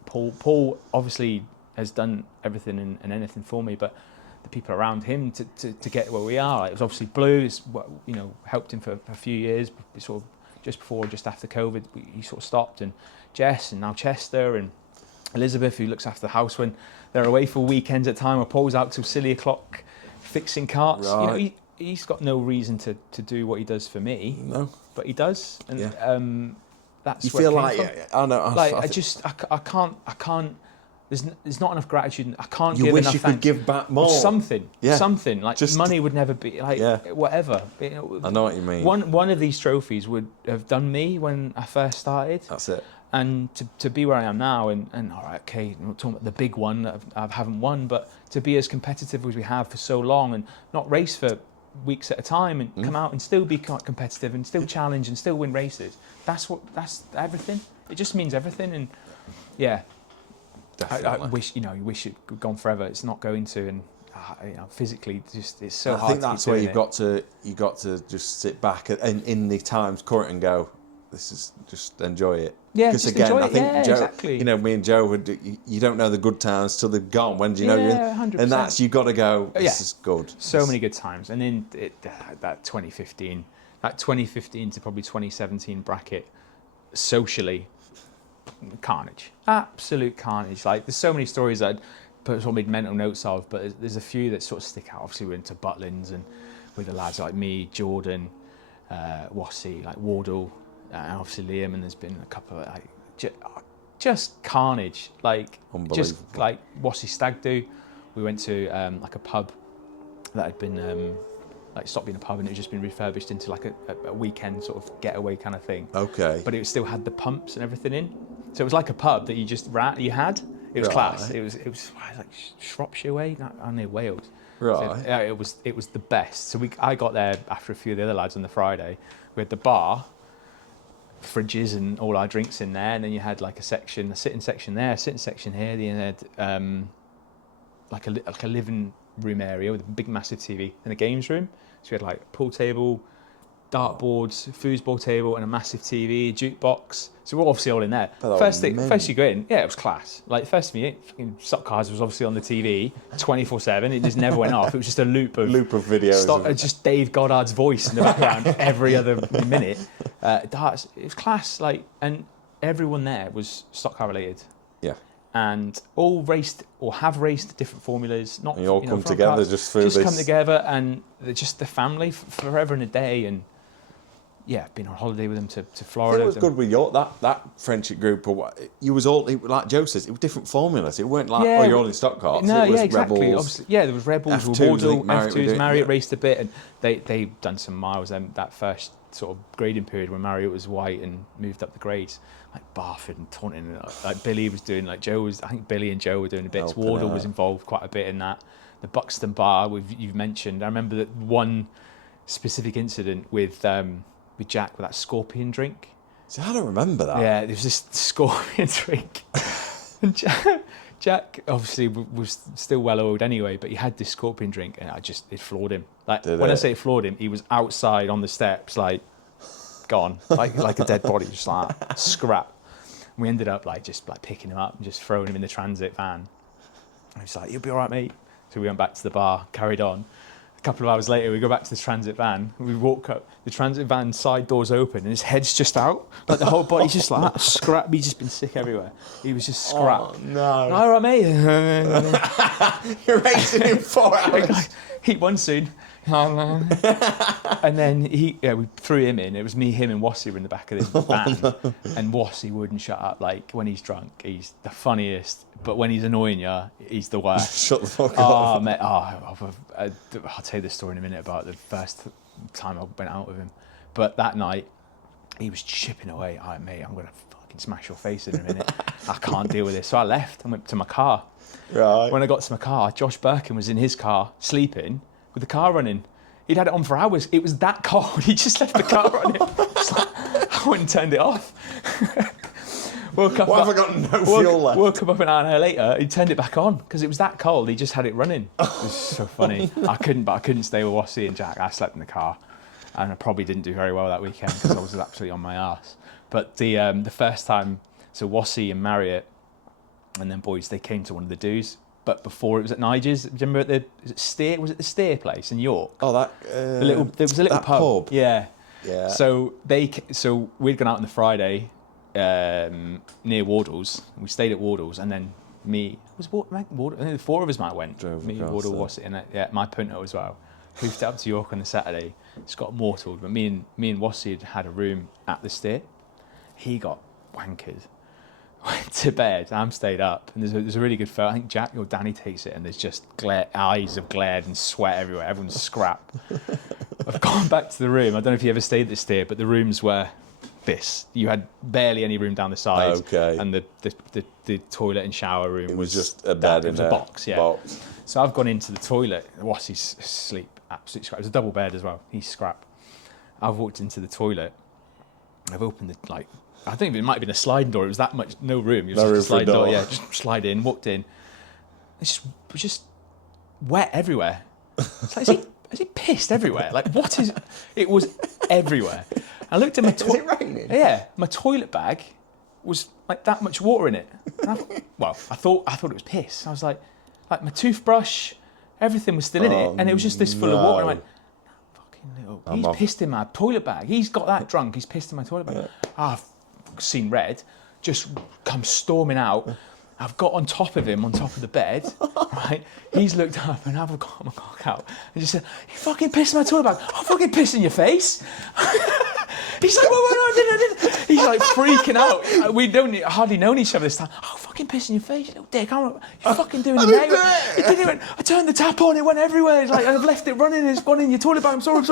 Paul obviously has done everything and anything for me, but the people around him to get where we are. Like, it was obviously Blues, helped him for a few years, sort of just before, just after COVID, he sort of stopped, and Jess, and now Chester, and Elizabeth, who looks after the house when they're away for weekends at time, or Paul's out till silly o'clock fixing carts. Right. He's got no reason to do what he does for me. No. But he does, and that's You where feel it like, came from. I know. I can't. There's not enough gratitude. I can't You give wish enough you could thanks. give back more. Or something. Yeah. Something. Like, Just- money would never be, like, whatever. I know what you mean. One of these trophies would have done me when I first started. That's it. And to be where I am now, and all right, okay, I'm not talking about the big one that I haven't won, but to be as competitive as we have for so long, and not race for weeks at a time, and come out and still be quite competitive, and still challenge, and still win races. That's everything. It just means everything, and yeah. I wish, you wish it could gone forever. It's not going to, and physically, just it's so hard. I think that's where you've got to just sit back in the times current and go, this is just enjoy it. Yeah, because just again, enjoy I it. think Yeah, Joe, exactly. me and Joe would. You don't know the good times till they're gone. When do you know you're in? 100%. And that's you've got to go. This is good. So many good times, and in that 2015 to probably 2017 bracket, socially, carnage, absolute carnage. Like, there's so many stories that I made mental notes of, but there's a few that sort of stick out. Obviously, we went to Butlins and with the lads like me, Jordan, Wassy, like Wardle, and obviously Liam, and there's been a couple of like just carnage, like just like Wassy Stag Do. We went to like a pub that had been like stopped being a pub, and it had just been refurbished into like a weekend sort of getaway kind of thing. Okay. But it still had the pumps and everything in, so it was like a pub that you just had. It was class. It was like Shropshire way, near Wales. Right. So, it was the best. So I got there after a few of the other lads on the Friday. We had the bar, fridges and all our drinks in there, and then you had like a sitting section there, a sitting section here. Then you had like a living room area with a big massive TV and a games room. So we had like pool table, dartboards, foosball table, and a massive TV, jukebox. So we're obviously all in there. First you go in, it was class. Like, first thing you fucking Stockcars was obviously on the TV 24/7. It just never went off. It was just a loop of videos. Just Dave Goddard's voice in the background every other minute. Darts, it was class. Like, and everyone there was Stockcar related. Yeah. And all raced or have raced different formulas. Not and you all come together carts, just through this. Come together, and they're just the family forever and a day. And yeah, been on holiday with them to Florida. It was good with that friendship group. Or what, like Joe says, it was different formulas. It weren't like, you're all in Stockcarts. No, it was exactly. Rebels. Obviously, there was Rebels, F2s, F2s, Marriott raced a bit, and they done some miles. That first sort of grading period when Marriott was white and moved up the grades, like Barford and Taunton, like Billy was doing, like Joe was. I think Billy and Joe were doing a bit. Wardle was involved quite a bit in that. The Buxton Bar you've mentioned. I remember that one specific incident with Jack with that scorpion drink. See, I don't remember that. Yeah, there was this scorpion drink. And Jack obviously was still well oiled anyway, but he had this scorpion drink, and it floored him. Like, I say it floored him, he was outside on the steps, like gone, like a dead body, just like that, scrap. And we ended up just picking him up and just throwing him in the transit van. And he was like, "You'll be all right, mate." So we went back to the bar, carried on. A couple of hours later, we go back to the transit van. We walk up, the transit van side doors open, and his head's just out. Like, the whole body's just like that, scrap. He's just been sick everywhere. He was just scrap. Oh, no. All right, mate. You're racing in 4 hours. Heat one soon. And then we threw him in. It was me, him, and Wassy were in the back of this van. And Wassy wouldn't shut up. Like, when he's drunk, he's the funniest. But when he's annoying you, he's the worst. Shut the fuck up. Mate, I'll tell you the story in a minute about the first time I went out with him. But that night, he was chipping away. All right, mate, I'm going to fucking smash your face in a minute. I can't deal with this. So I left and went to my car. Right. When I got to my car, Josh Birkin was in his car, sleeping, with the car running. He'd had it on for hours. It was that cold. He just left the car running. I went and turned it off. Woke up. Why have I got no fuel left? Woke up an hour later. He turned it back on because it was that cold. He just had it running. It was so funny. I couldn't stay with Wassy and Jack. I slept in the car. and I probably didn't do very well that weekend because I was absolutely on my arse. But the first time, so Wassy and Marriott and then boys, they came to one of the do's. But before it was at Nigel's, do you remember at the Steer? Was it the Steer place in York? Oh, there was a little pub. Yeah. Yeah. So we'd gone out on the Friday near Wardle's. We stayed at Wardle's, and then Wardle. I think the four of us might have went. Me, Wardle, was it in it? Yeah, my punter as well. Hoofed up to York on the Saturday. It's got mortaled, but me and Wassy had a room at the Steer. He got wankered. Went to bed. I'm stayed up, and there's a really good photo. I think Jack or Danny takes it, and there's just eyes have glared and sweat everywhere. Everyone's scrap. I've gone back to the room. I don't know if you ever stayed at the Steer, but the rooms were this. You had barely any room down the sides. Okay. And the toilet and shower room was just a bed in a box. Yeah. Box. So I've gone into the toilet. Wassy's asleep, absolutely scrap. It was a double bed as well. He's scrap. I've walked into the toilet. I've opened the I think it might have been a sliding door. It was that much, no room. It was just a sliding door. Yeah, just slide in, walked in. It was just wet everywhere. It's like, has he pissed everywhere? Like, what is... It was everywhere. I looked at my toilet... Is it raining? Yeah, my toilet bag was like that much water in it. And I thought it was piss. I was like my toothbrush, everything was still in it, and it was just this full of water. I went, he's pissed in my toilet bag. He's got that drunk. He's pissed in my toilet bag. Yeah. I've seen red, just come storming out. I've got on top of him, on top of the bed, right? He's looked up and I've got my cock out and just said, "You fucking pissed in my toilet bag." "I'll fucking piss in your face." He's like, "Well, no, I didn't. He's like freaking out. We hardly known each other this time. "I'll fucking piss in your face, you little dick. You're fucking doing it now." I turned the tap on, it went everywhere. It's like, I've left it running, it's gone in your toilet bag. I'm sorry. And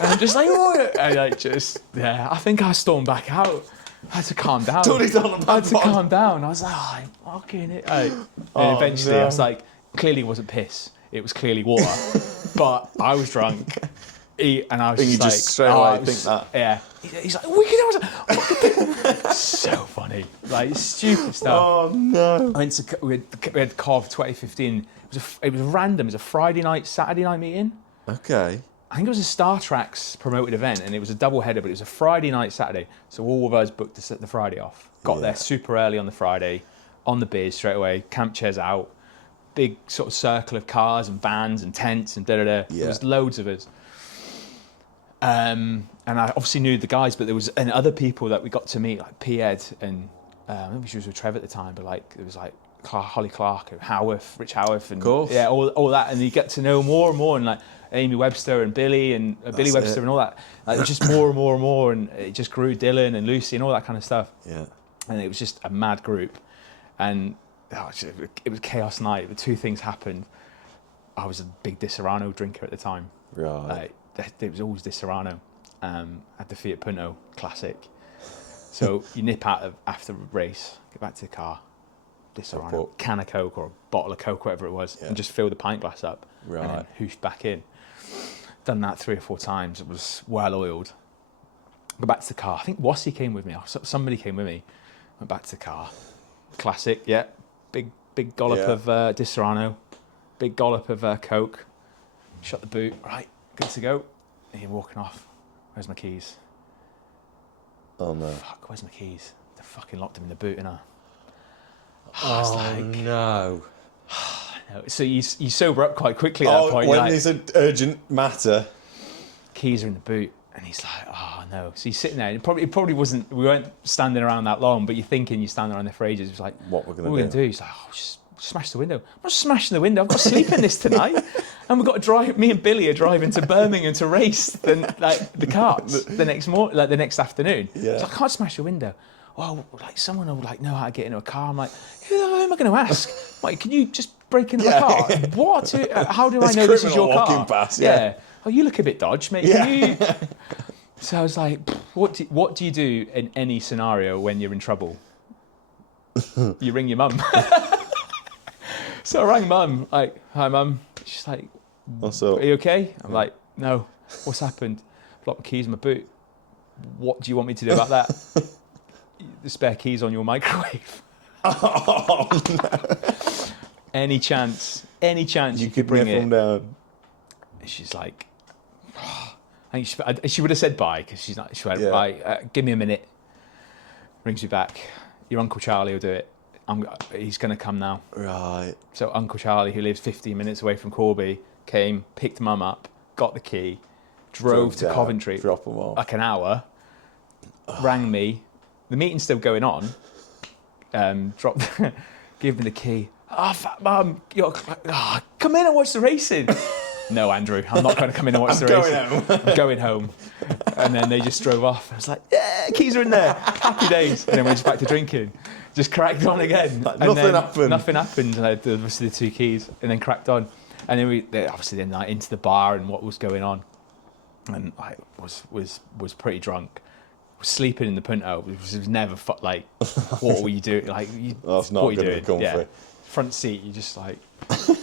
I'm just like, "Oh." And I think I stormed back out. I had to calm down. Calm down. I was like, "I'm fucking it." And eventually I was like, clearly it wasn't piss. It was clearly water. But I was drunk. And I was just like... straight away think that. Yeah. He's like, "Wicked." I was like, so funny. Like, stupid stuff. Oh, no. We had Cov 2015. It was random. It was a Friday night, Saturday night meeting. Okay. I think it was a Star Tracks promoted event, and it was a double header, but it was a Friday night, Saturday. So all of us booked the Friday off. Got there super early on the Friday, on the beers straight away, camp chairs out, big sort of circle of cars and vans and tents and da-da-da. Yeah. There was loads of us. And I obviously knew the guys, but there was other people that we got to meet, like P-Ed and maybe she was with Trev at the time, but like there was like Holly Clark and Howarth, Rich Howarth, and all that, and you get to know more and more, and like Amy Webster and Billy and Billy Webster and all that. Like, it was just more and more and more, and it just grew. Dylan and Lucy and all that kind of stuff. Yeah, and it was just a mad group, and it was chaos night. But two things happened. I was a big Di Serrano drinker at the time. Right. It was always Di Serrano. At the Fiat Punto Classic. So you nip out after the race, get back to the car, Di Serrano, can of Coke or a bottle of Coke, whatever it was, and just fill the pint glass up, and then hoosh back in. Done that 3 or 4 times. It was well oiled. Go back to the car. I think Wassy came with me. Somebody came with me. Went back to the car. Classic, yeah. Big dollop of Di Serrano. Big dollop of Coke. Shut the boot. Right, good to go. And you're walking off. Where's my keys? Oh no. Fuck, where's my keys? They fucking locked them in the boot, innit? No. So you sober up quite quickly at that point. When there's an urgent matter. Keys are in the boot, and he's like, "Oh no." So he's sitting there. It probably wasn't. We weren't standing around that long, but you're thinking you're standing around there for ages. It's like, what we're gonna do? He's like, "Oh, just smash the window." I'm not smashing the window. I've got to sleep in this tonight, and we've got to drive. Me and Billy are driving to Birmingham to race the karts the next the next afternoon. Yeah. So I can't smash the window. Well, like someone will know how to get into a car. I'm like, who the hell am I going to ask? Like, can you just break into my car? What? How do I know this is your car? Past, Oh, you look a bit dodgy, mate. Yeah. Can you? So I was like, what do you do in any scenario when you're in trouble? You ring your mum. So I rang mum, like, "Hi mum." She's like, "What's up? Are you okay?" I'm like, "No." "What's happened?" "Locked my keys in my boot." "What do you want me to do about that?" "The spare keys on your microwave." Oh no. Any chance you could bring it them down. She's like, I I think she would have said bye because she's not. She went, right, give me a minute. Rings me back. Your Uncle Charlie will do it. He's going to come now. Right. So Uncle Charlie, who lives 15 minutes away from Corby, came, picked Mum up, got the key, drove to Coventry, drop them off. like an hour, rang me. The meeting's still going on. Give me the key. Fat Mum, come in and watch the racing. No, Andrew, I'm not going to come in and watch the racing. I'm going home. And then they just drove off. I was like, yeah, keys are in there. Happy days. And then we're just back to drinking. Just cracked on again. Nothing happened. Nothing happened. And I had obviously the 2 keys and then cracked on. And then obviously then like into the bar and what was going on. And I was pretty drunk. Was sleeping in the Punto. It was never like, what were you doing? Like, that's not going to be comfy. Yeah. Front seat, you just like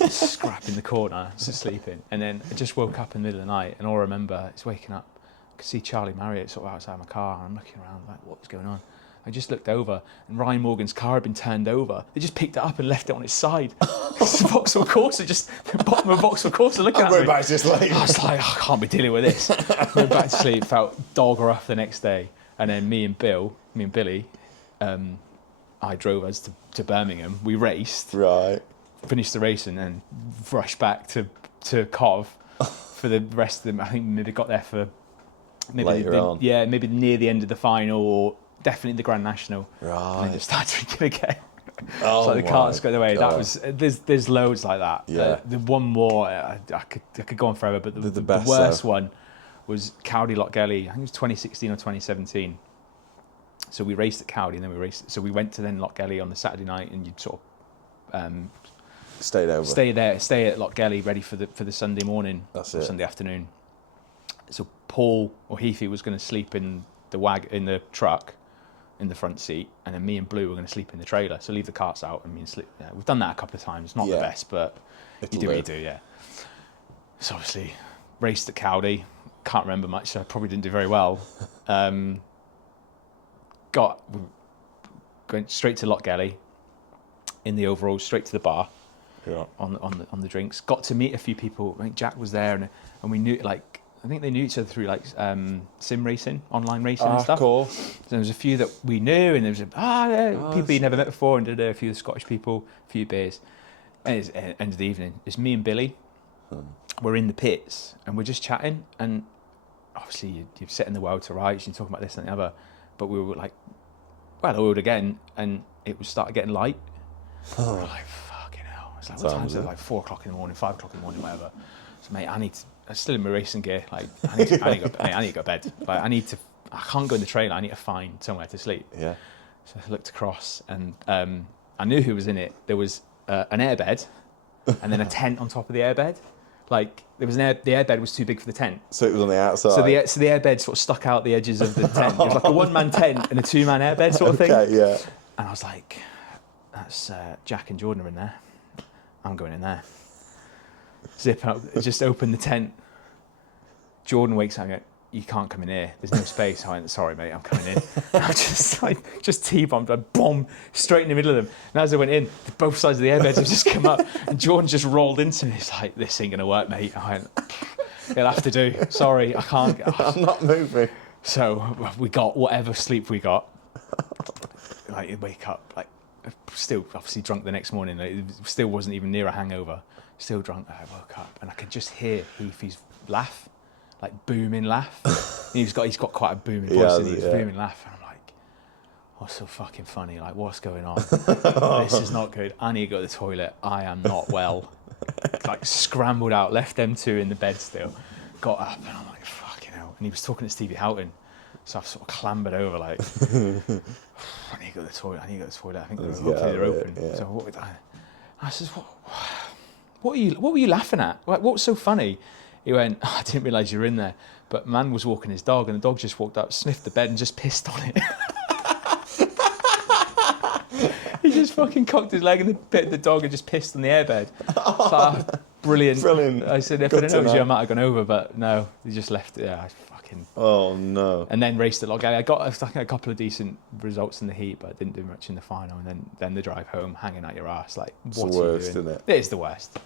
scrap in the corner, just sleeping. And then I just woke up in the middle of the night, and all I remember is waking up. I could see Charlie Marriott sort of outside my car, and I'm looking around like, what was going on? I just looked over, and Ryan Morgan's car had been turned over. They just picked it up and left it on its side. The Vauxhall Corsa, just the bottom of Vauxhall Corsa looking at me. Back just like... I was like, I can't be dealing with this. Went back to sleep, felt dog rough the next day. And then me and Billy, I drove us to Birmingham. We raced, right? Finished the race and then rushed back to Cov for the rest of them. I think maybe got there for later on. Yeah, maybe near the end of the final or definitely the Grand National. Right. And then just started drinking again. Oh, so the carts got away. God. That was there's loads like that. Yeah. The one more I could go on forever, but the worst one was Cowdy Lochgelly. I think it was 2016 or 2017. So we raced at Cowdy, and then we went to then Lochgelly on the Saturday night, and you'd sort of stay at Lochgelly, ready for the Sunday morning, Sunday afternoon. So Paul or Heathy was going to sleep in the truck, in the front seat, and then me and Blue were going to sleep in the trailer. So leave the carts out and me and sleep. Yeah, we've done that a couple of times. Not the best, but you do what you do. Yeah. So obviously raced at Cowdy. Can't remember much, so I probably didn't do very well. Going straight to Lochgelly in the overalls, straight to the bar on the drinks. Got to meet a few people. I think Jack was there, and we knew I think they knew each other through sim racing, online racing and stuff. Cool. So there was a few that we knew, and there was people you never met before, and did a few Scottish people, a few beers. And it's end of the evening. It's me and Billy. We're in the pits, and we're just chatting, and obviously you're setting the world to rights, you're talking about this and the other, but we were like, well, oiled again, and it was started getting light. We were like, fucking hell. It's like, what time is it? Like 4 o'clock in the morning, 5 o'clock in the morning, whatever. So, mate, I'm still in my racing gear. Like, I need to go to bed. Like, I can't go in the trailer. I need to find somewhere to sleep. Yeah. So I looked across, and I knew who was in it. There was an airbed, and then a tent on top of the airbed. Like, there was the airbed was too big for the tent. So it was on the outside. So the airbed sort of stuck out the edges of the tent. It was like a one-man tent and a two-man airbed sort of thing. Okay, yeah. And I was like, that's Jack and Jordan are in there. I'm going in there. Zip up, just open the tent. Jordan wakes up and goes, you can't come in here. There's no space. I went, sorry, mate, I'm coming in. And I just T-bombed, I bombed straight in the middle of them. And as I went in, both sides of the airbeds have just come up. And Jordan just rolled into me. He's like, this ain't going to work, mate. I went, it'll have to do. Sorry, I can't. I'm not moving. So we got whatever sleep we got. Like, you wake up, like, still obviously drunk the next morning. Like, it still wasn't even near a hangover. Still drunk. I woke up and I could just hear Heathy's laugh. Like booming laugh. He's got quite a booming voice, and he's booming laugh, and I'm like, what's so fucking funny? Like, what's going on? This is not good. I need to go to the toilet. I am not well. Like, scrambled out, left them two in the bed still, got up, and I'm like, fucking hell. And he was talking to Stevie Houghton, so I've sort of clambered over, like, I need to go to the toilet. I think hopefully they're open. Yeah. So I says, what were you laughing at? Like, what's so funny? He went, I didn't realise you were in there. But man was walking his dog, and the dog just walked up, sniffed the bed, and just pissed on it. He just fucking cocked his leg and the dog and just pissed on the airbed. So, brilliant. I said, if I didn't know it was you, I might have gone over, but no, he just left it. Yeah, I fucking... Oh, no. And then raced at Lochgelly. I got a couple of decent results in the heat, but I didn't do much in the final. And then the drive home, hanging out your arse. Like, it's the worst, isn't it? It is the worst.